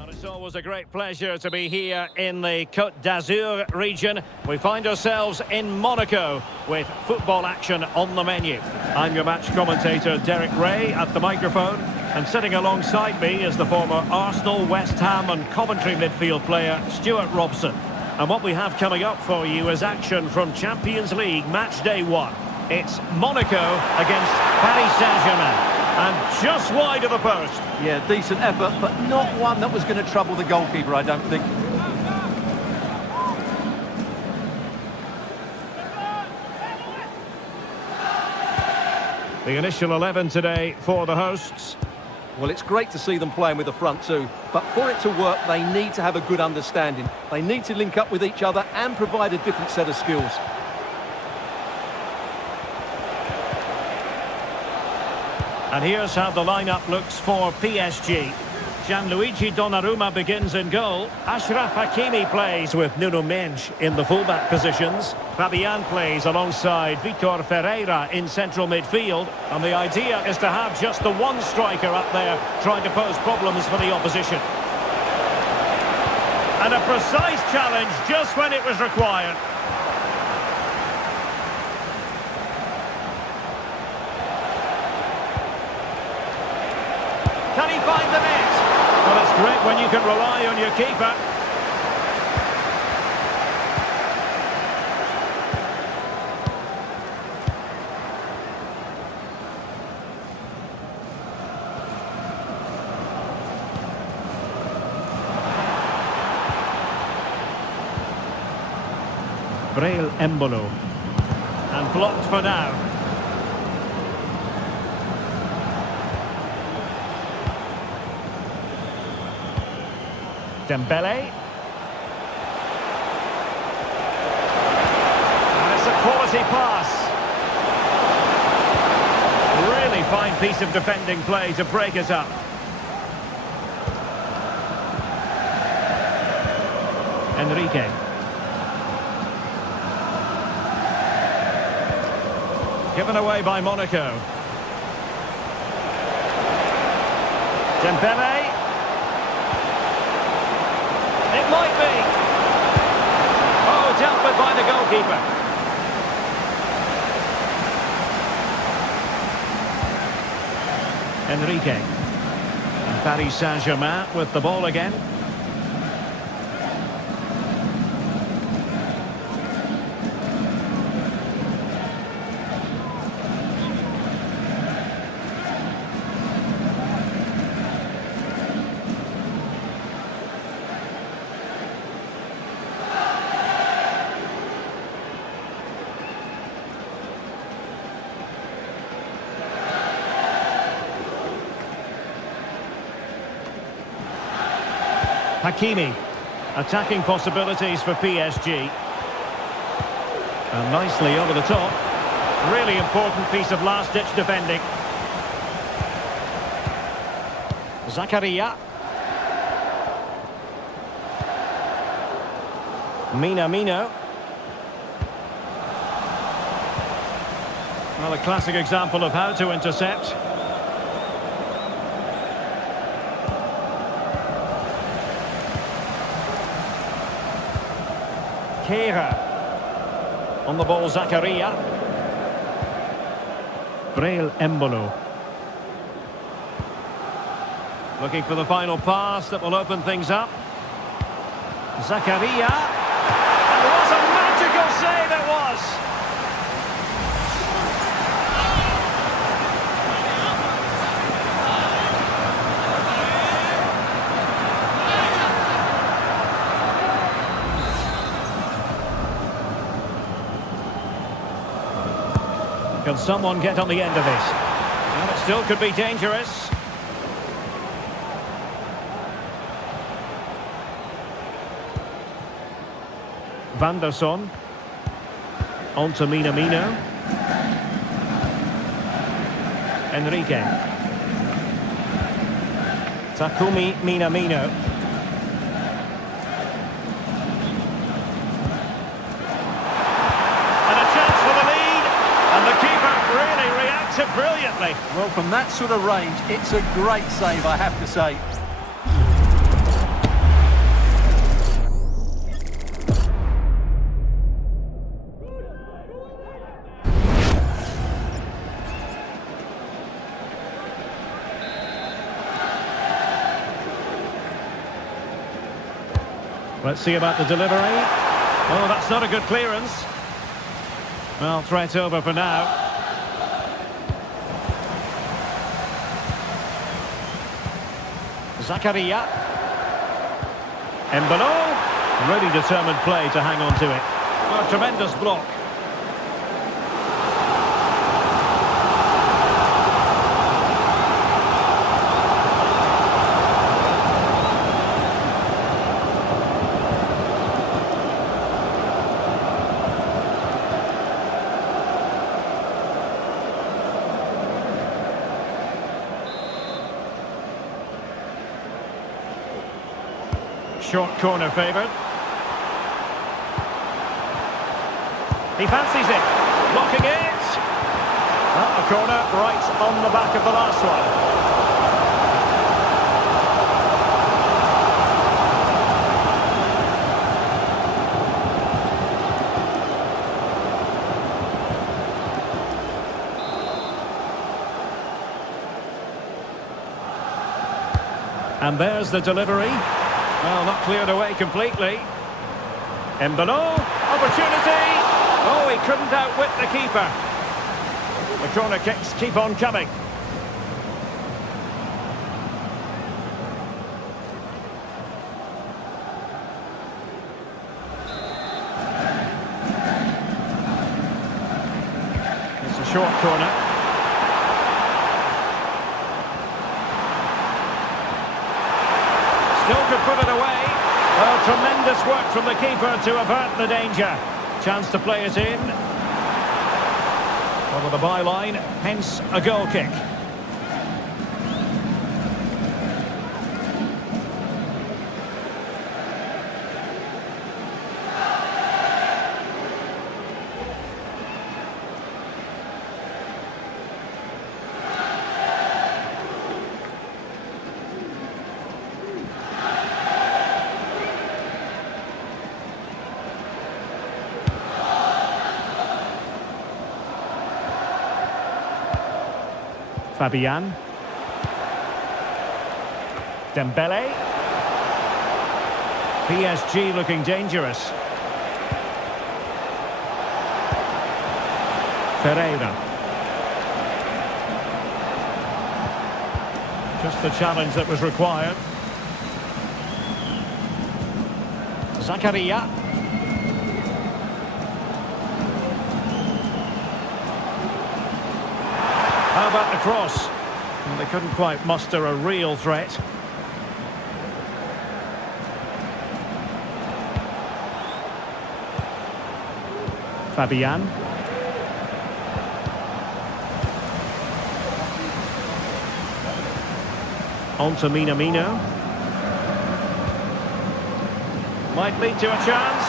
It's always a great pleasure to be here in the Côte d'Azur region. We find ourselves in Monaco with football action on the menu. I'm your match commentator Derek Ray at the microphone, and sitting alongside me is the former Arsenal, West Ham and Coventry midfield player Stuart Robson. And what we have coming up for you is action from Champions League match day 1. It's Monaco against Paris Saint-Germain. And just wide of the post. Yeah, decent effort, but not one that was going to trouble the goalkeeper, I don't think. The initial 11 today for the hosts. Well, it's great to see them playing with the front two, but for it to work, they need to have a good understanding. They need to link up with each other and provide a different set of skills. And here's how the lineup looks for PSG. Gianluigi Donnarumma begins in goal. Achraf Hakimi plays with Nuno Mendes in the fullback positions. Fabian plays alongside Vitor Ferreira in central midfield. And the idea is to have just the one striker up there trying to pose problems for the opposition. And a precise challenge just when it was required. Can he find the net? Well, it's great when you can rely on your keeper. Breel Embolo. And blocked for now. Dembele. And it's a quality pass. Really fine piece of defending play to break it up. Enrique. Given away by Monaco. Dembele. It might be. Oh, dealt with by the goalkeeper. Enrique. And Paris Saint-Germain with the ball again. Hakimi, attacking possibilities for PSG. And nicely over the top. Really important piece of last-ditch defending. Zakaria. Minamino. Well, a classic example of how to intercept. Kehrer. On the ball, Zakaria. Breel Embolo. Looking for the final pass that will open things up. Zakaria. And what a magical save it was! Can someone get on the end of this? Well, it still could be dangerous. Van der Son. On to Minamino. Enrique. Takumi Minamino. And a chance for the lead. And the keeper really reacted brilliantly. Well, from that sort of range, it's a great save, I have to say. Let's see about the delivery. Oh, that's not a good clearance. Well, threat over for now. Zakaria. Embolo. Really determined play to hang on to it. Oh, tremendous block. Short corner favoured. He fancies it. Blocking it. A corner right on the back of the last one. And there's the delivery. Well, not cleared away completely. Embolo, opportunity. Oh, he couldn't outwit the keeper. The corner kicks keep on coming. It's a short corner. Still could put it away. Well, tremendous work from the keeper to avert the danger. Chance to play it in. Over the byline, hence a goal kick. Fabian. Dembele. PSG looking dangerous. Ferreira. Just the challenge that was required. Zakaria. How about the cross? Well, they couldn't quite muster a real threat. Fabian. On to Minamino. Might lead to a chance.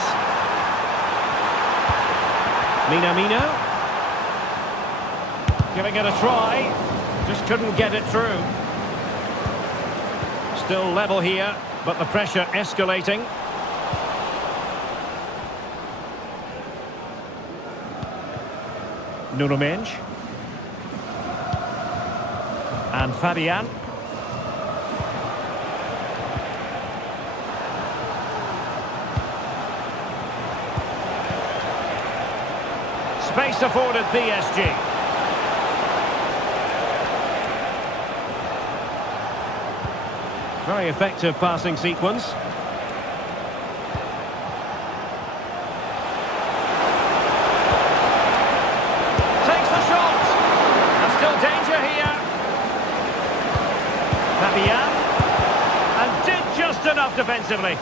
Minamino. Giving it a try, just couldn't get it through. Still level here, but the pressure escalating. Nuno Mendes. And Fabian. Space afforded PSG. Very effective passing sequence. Takes the shot. There's still danger here. Fabian. And did just enough defensively.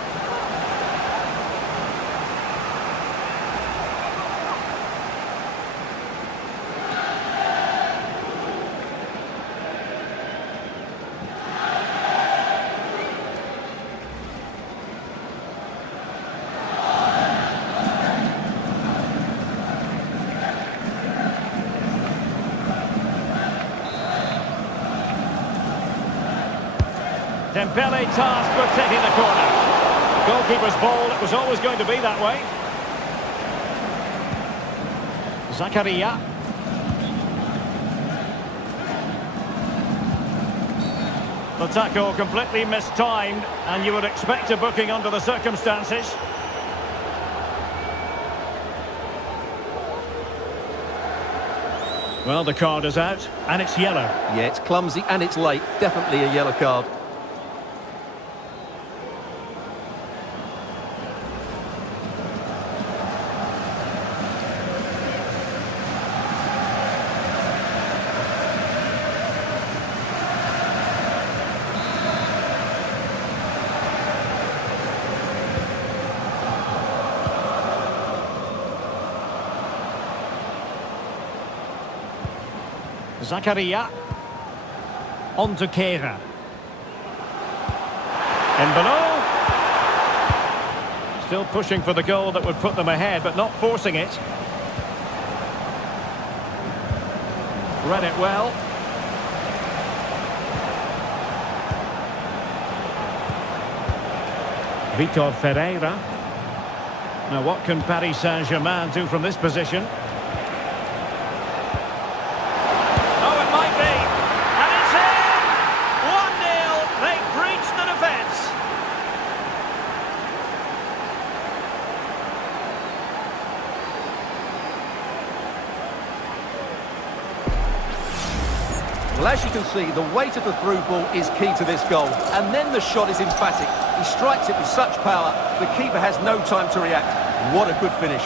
Dembele tasked with taking the corner. Goalkeeper's ball, it was always going to be that way. Zakaria. The tackle completely mistimed, and you would expect a booking under the circumstances. Well, the card is out, and it's yellow. Yeah, it's clumsy and it's late. Definitely a yellow card. Zakaria. On to Kehrer. In below. Still pushing for the goal that would put them ahead, but not forcing it. Read it well. Vitor Ferreira. Now what can Paris Saint-Germain do from this position? Well, as you can see, the weight of the through ball is key to this goal. And then the shot is emphatic. He strikes it with such power, the keeper has no time to react. What a good finish.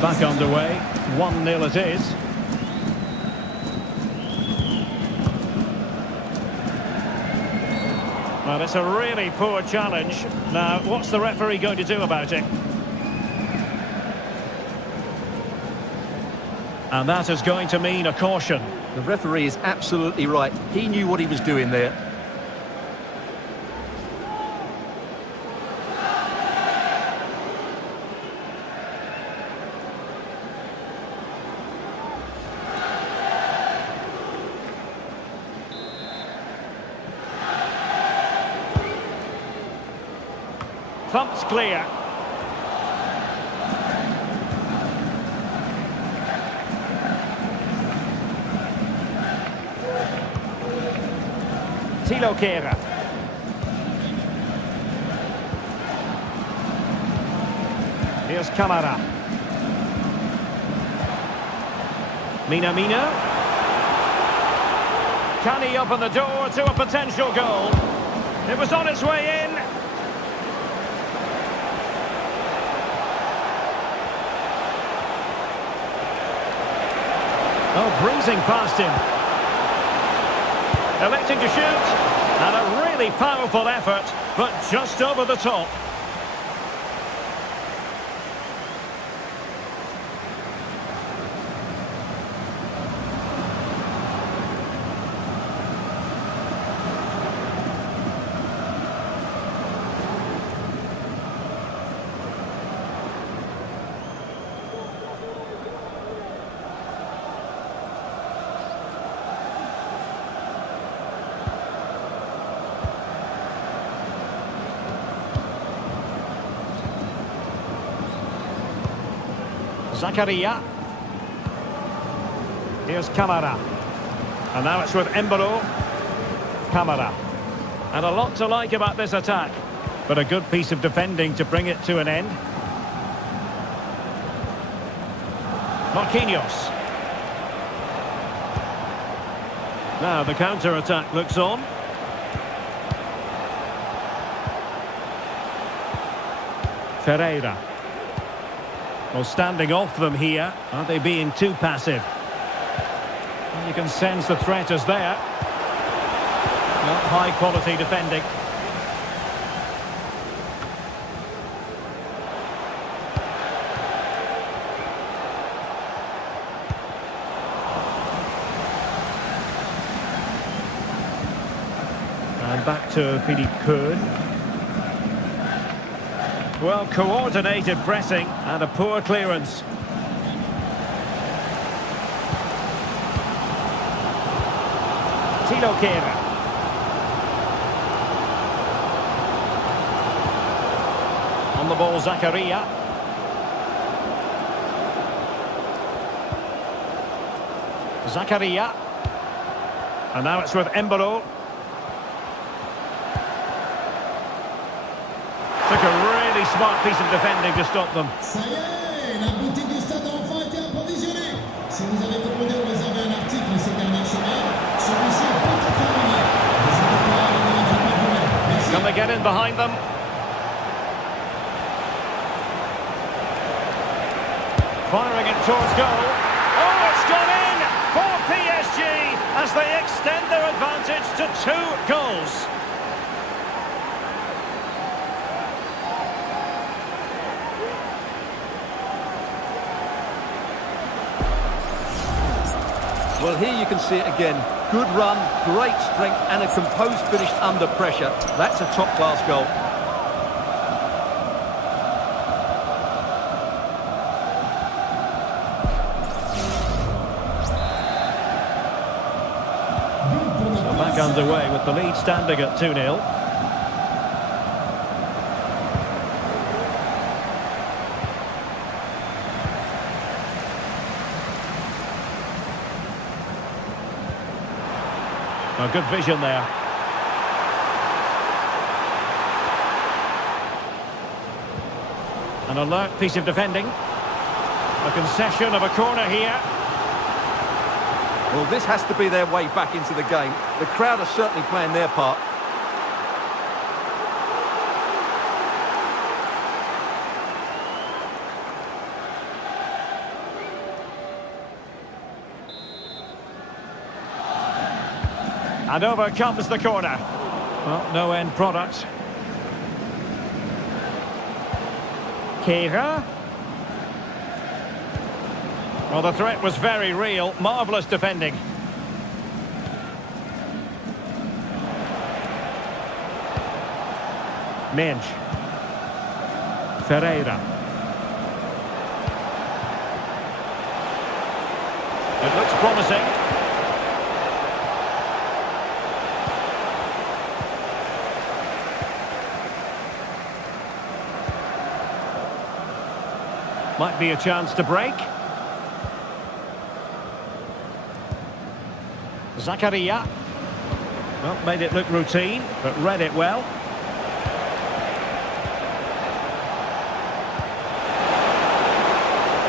Back underway, 1-0 it is. Well, it's a really poor challenge. Now, what's the referee going to do about it? And that is going to mean a caution. The referee is absolutely right. He knew what he was doing there. Thump's clear. Thilo Kehrer. Here's Camara. Minamino. Can he open the door to a potential goal? It was on its way in. Oh, breezing past him. Electing to shoot. And a really powerful effort, but just over the top. Zakaria. Here's Camara. And now it's with Embolo. Camara. And a lot to like about this attack. But a good piece of defending to bring it to an end. Marquinhos. Now the counter-attack looks on. Ferreira. Well, standing off them here. Are they being too passive? And you can sense the threat is there. Not high-quality defending. And back to Philippe Cohen. Well, coordinated pressing and a poor clearance. Tilo Kehrer. On the ball, Zakaria. Zakaria. And now it's with Embolo. Took a really smart piece of defending to stop them. Ça y est, la boutique du stade a enfin été approvisionnée. Si vous avez commandé ou réservé un article ces dernières semaines, celui-ci est peut-être terminé. N'hésitez pas à venir faire un problème. Merci. Can they get in behind them? Firing it towards goal. Oh, it's gone in for PSG as they extend their advantage to 2 goals. Well, here you can see it again. Good run, great strength, and a composed finish under pressure. That's a top-class goal. Back underway with the lead standing at 2-0. A good vision there. An alert piece of defending. A concession of a corner here. Well, this has to be their way back into the game. The crowd are certainly playing their part. And over comes the corner. Well, no end product. Kehrer. Well, the threat was very real. Marvellous defending. Mensch. Ferreira. It looks promising. Might be a chance to break. Zakaria. Well, made it look routine, but read it well.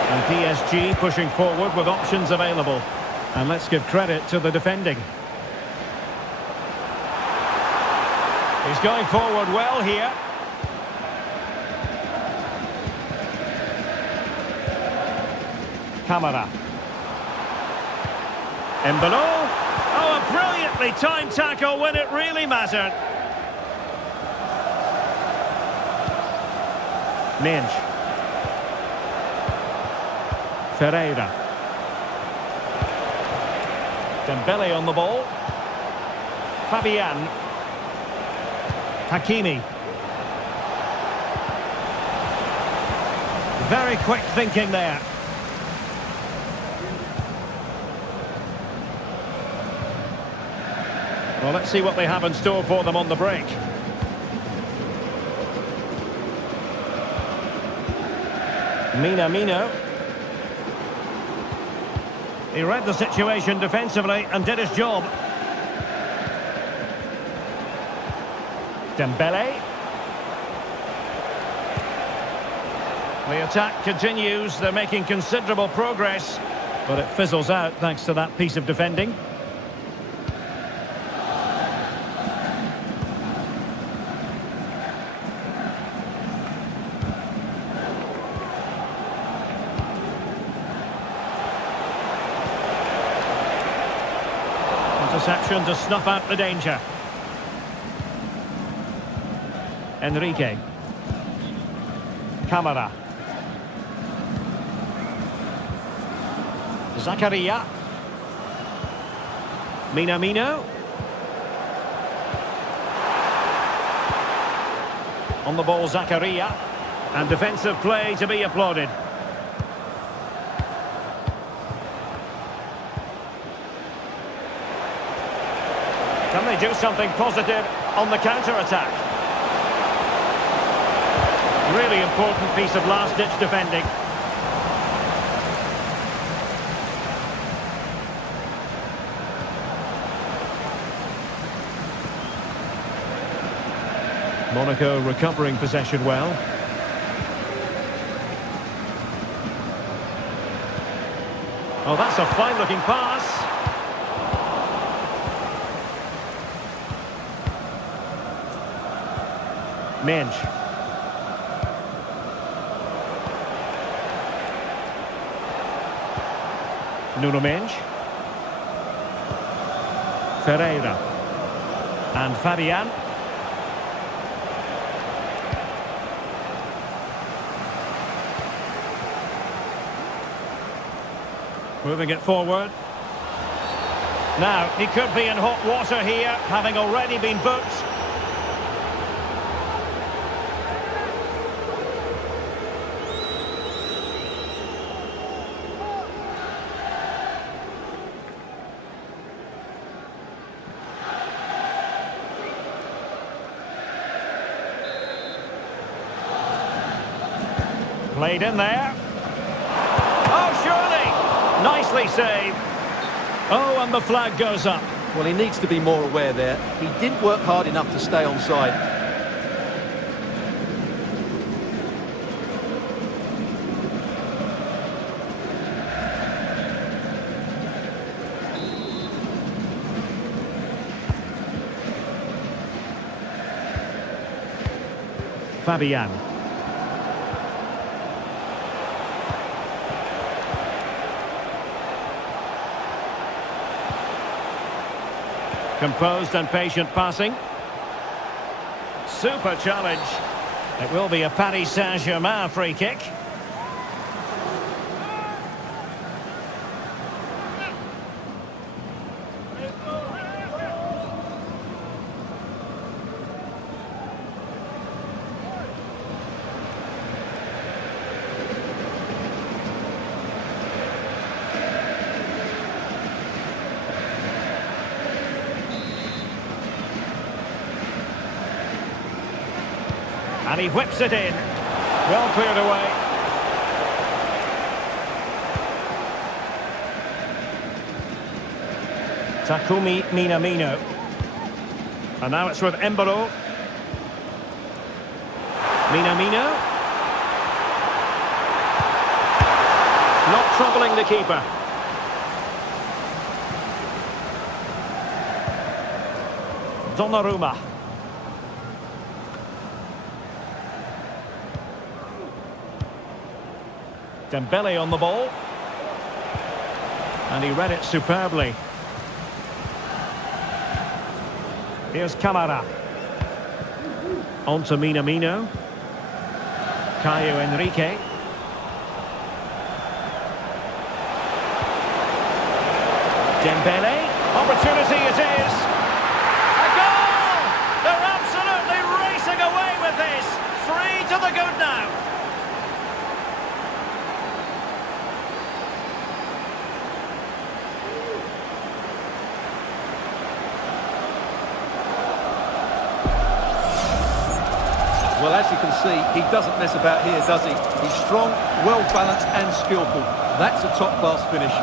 And PSG pushing forward with options available. And let's give credit to the defending. He's going forward well here. Camara. Embolo. Oh, a brilliantly timed tackle when it really mattered. Mensch. Ferreira. Dembele on the ball. Fabian. Hakimi. Very quick thinking there. Well, let's see what they have in store for them on the break. Minamino. He read the situation defensively and did his job. Dembele. The attack continues. They're making considerable progress, but it fizzles out thanks to that piece of defending. Interception to snuff out the danger. Enrique. Camara. Zakaria. Minamino. On the ball, Zakaria. And defensive play to be applauded. Can they do something positive on the counter-attack? Really important piece of last-ditch defending. Monaco recovering possession well. Oh, that's a fine-looking pass. Mensch. Nuno Mensch. Ferreira. And Fabian. Moving it forward. Now, he could be in hot water here, having already been booked. Played in there. Oh, surely! Nicely saved. Oh, and the flag goes up. Well, he needs to be more aware there. He didn't work hard enough to stay onside. Fabian. Composed and patient passing. Super challenge. It will be a Paris Saint-Germain free kick. And he whips it in. Well cleared away. Takumi Minamino. And now it's with Embolo. Minamino. Not troubling the keeper. Donnarumma. Dembele on the ball. And he read it superbly. Here's Camara. On to Minamino. Caio Henrique. Dembele. Opportunity it is. A goal! They're absolutely racing away with this. 3 to the good now. Well, as you can see, he doesn't mess about here, does he? He's strong, well-balanced and skillful. That's a top-class finish.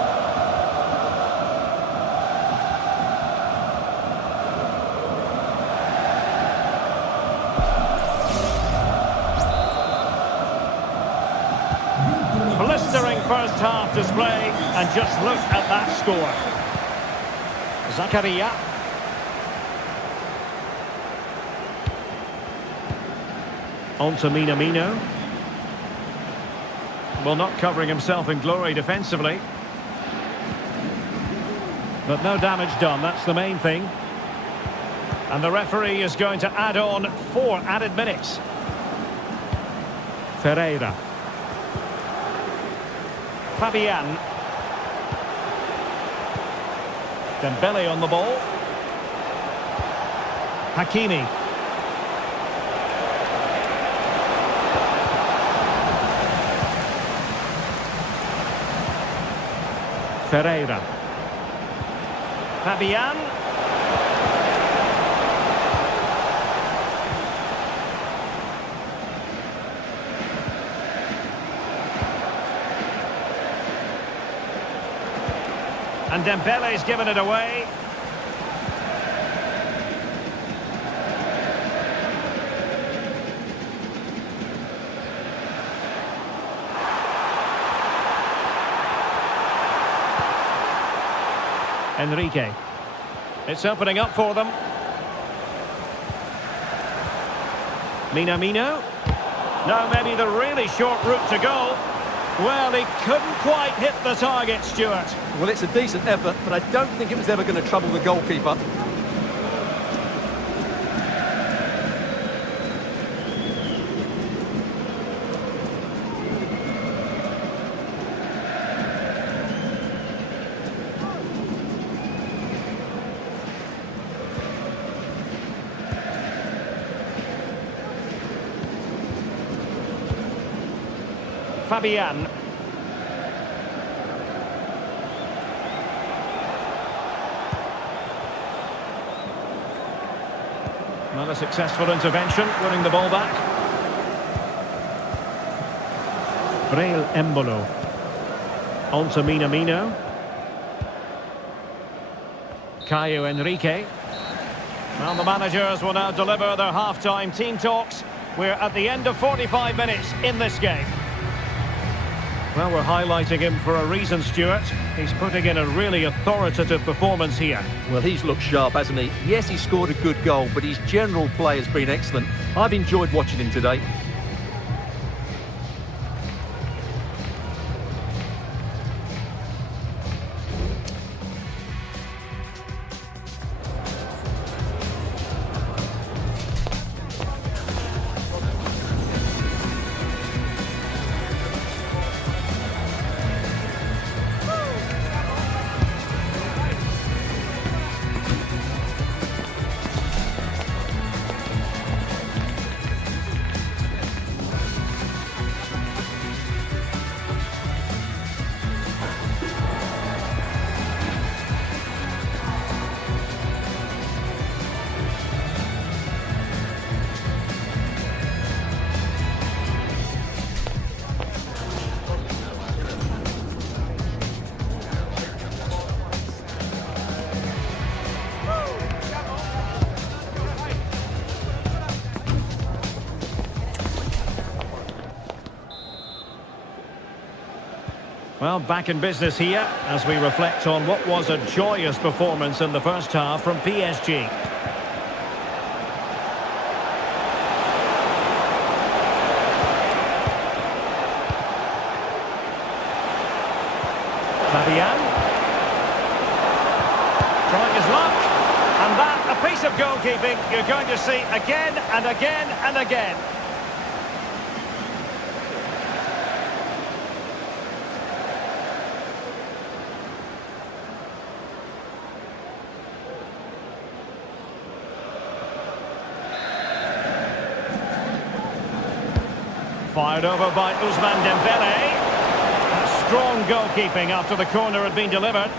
blistering first half display, and just look at that score. Zakaria. On to Minamino. Well, not covering himself in glory defensively. But no damage done, that's the main thing. And the referee is going to add on 4 added minutes. Ferreira. Fabian. Dembele on the ball. Hakimi. Ferreira. Fabian. And Dembele's given it away. Enrique. It's opening up for them. Minamino. Now maybe the really short route to goal. Well, he couldn't quite hit the target, Stuart. Well, it's a decent effort, but I don't think it was ever going to trouble the goalkeeper. Fabian. Another successful intervention, winning the ball back. Braille Embolo. On to Minamino. Caio Enrique. Well, the managers will now deliver their half-time team talks. We're at the end of 45 minutes in this game. Well, we're highlighting him for a reason, Stuart. He's putting in a really authoritative performance here. Well, he's looked sharp, hasn't he? Yes, he scored a good goal, but his general play has been excellent. I've enjoyed watching him today. Well, back in business here as we reflect on what was a joyous performance in the first half from PSG. Fabian. Trying his luck. And that, a piece of goalkeeping you're going to see again and again and again. Fired over by Ousmane Dembele. Strong goalkeeping after the corner had been delivered.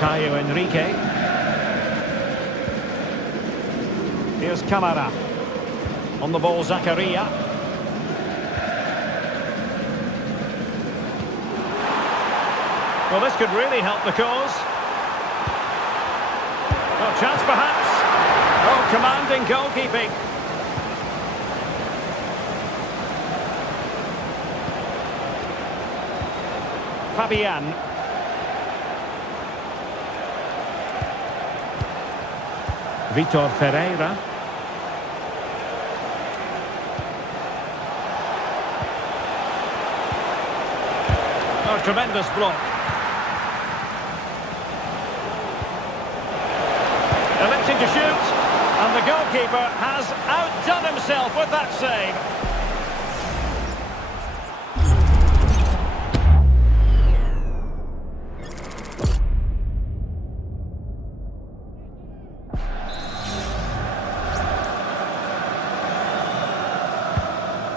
Caio Enrique. Here's Camara. On the ball, Zakaria. Well, this could really help the cause. Well, chance perhaps. Oh, commanding goalkeeping. Fabian. Vitor Ferreira. Oh, tremendous block. Electing to shoot, and the goalkeeper has outdone himself with that save.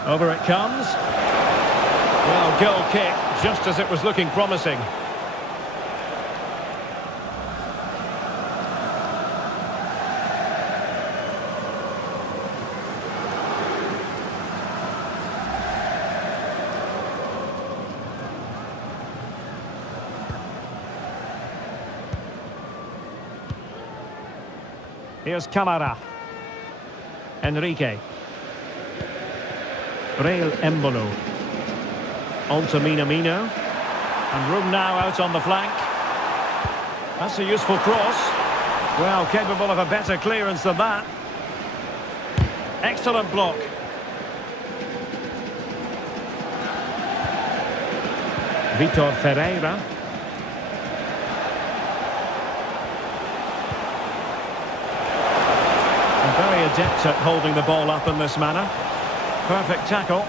Over it comes. Well, goal kick, just as it was looking promising. Here's Camara. Enrique. Braille Embolo. On to Minamino. And room now out on the flank. That's a useful cross. Well, capable of a better clearance than that. Excellent block. Vitor Ferreira. And very adept at holding the ball up in this manner. Perfect tackle.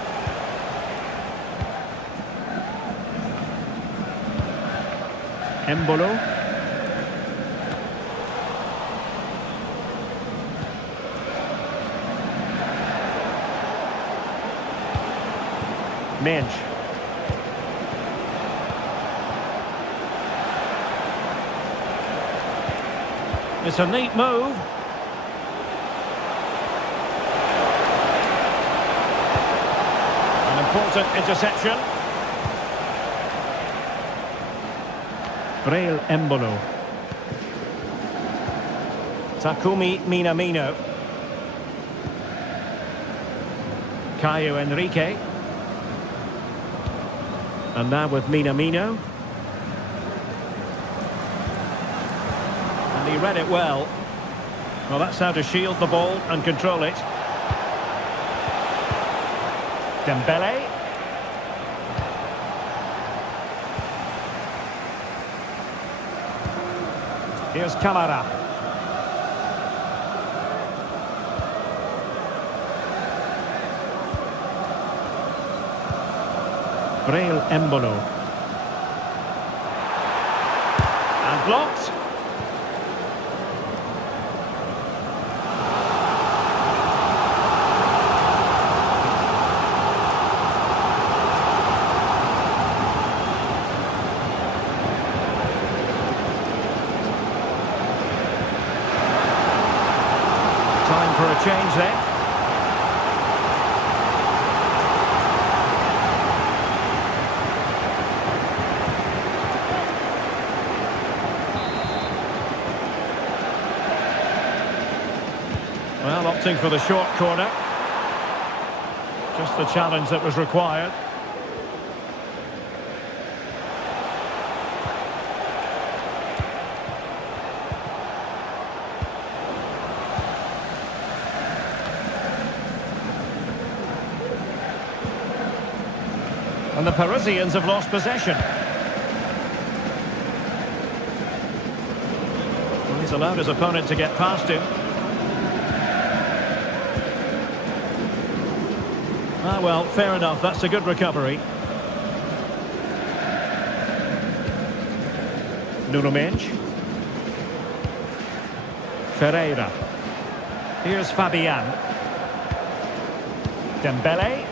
Embolo. Midge. It's a neat move. An important interception. Braille Embolo. Takumi Minamino. Caio Enrique. And now with Minamino. And he read it well. Well, that's how to shield the ball and control it. Dembele. Here's Camara. Braille Embolo. And blocked. Time for a change there. Well, opting for the short corner. Just the challenge that was required. And the Parisians have lost possession. Well, he's allowed his opponent to get past him. Ah, well, fair enough. That's a good recovery. Nuno Mendes. Ferreira. Here's Fabian. Dembele.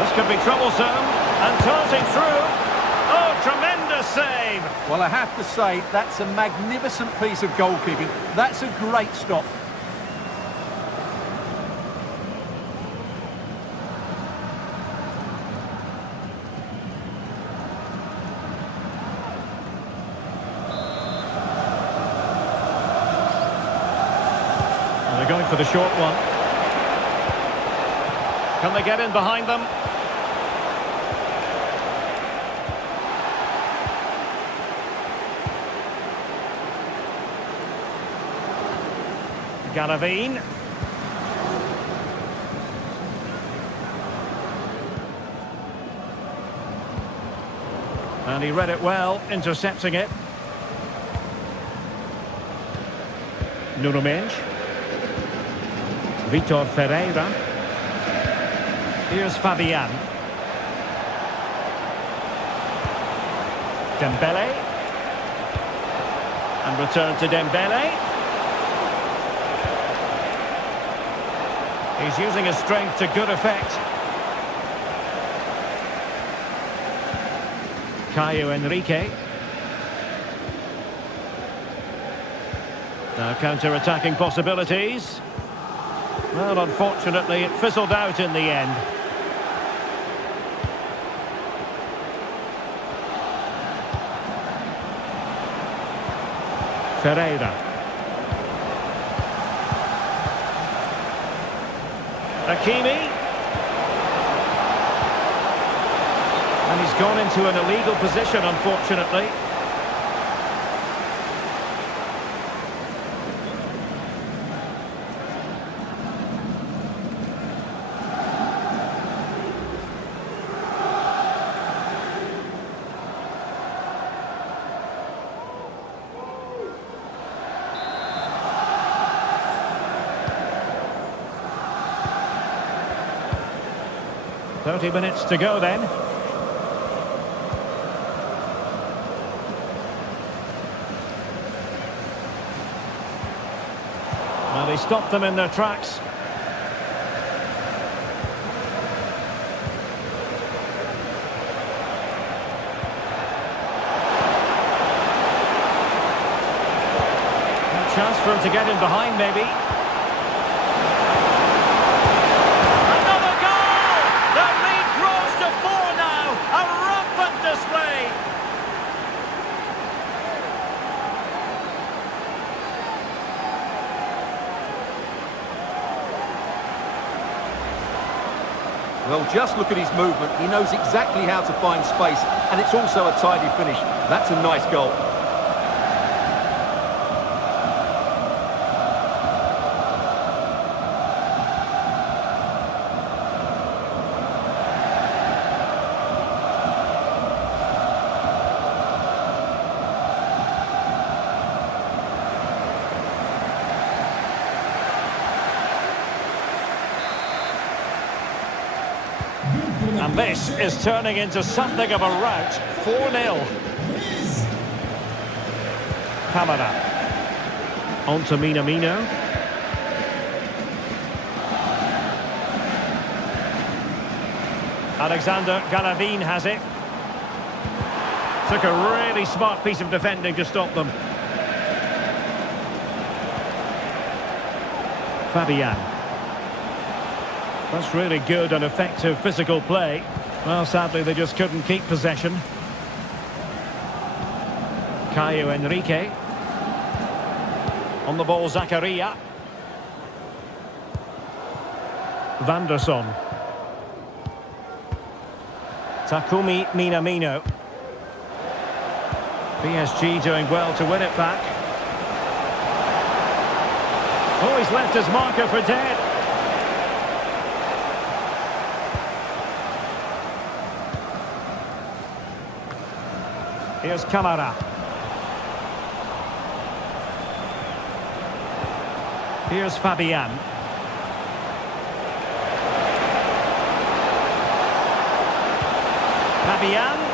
This could be troublesome, and darting through. Oh, tremendous save! Well, I have to say, that's a magnificent piece of goalkeeping. That's a great stop. And they're going for the short one. Can they get in behind them? Galavine. And he read it well, intercepting it. Nuno Mendes. Vitor Ferreira. Here's Fabian. Dembele. And return to Dembele. He's using his strength to good effect. Caio Henrique. Now counter-attacking possibilities. Well, unfortunately, it fizzled out in the end. Ferreira. Hakimi. And he's gone into an illegal position, unfortunately. "30 minutes to go then." Well, he stopped them in their tracks. A chance for him to get in behind, maybe. Another goal! The lead grows to 4 now. A rampant display. Well, just look at his movement. He knows exactly how to find space, and it's also a tidy finish. That's a nice goal. And this is turning into something of a rout. 4-0. Camara. On to Minamino. Alexander Galavine has it. Took a really smart piece of defending to stop them. Fabian. That's really good and effective physical play. Well, sadly, they just couldn't keep possession. Caio Henrique. On the ball, Zakaria. Vanderson. Takumi Minamino. PSG doing well to win it back. Oh, he's left his marker for dead. Here's Camara. Here's Fabian. Fabian.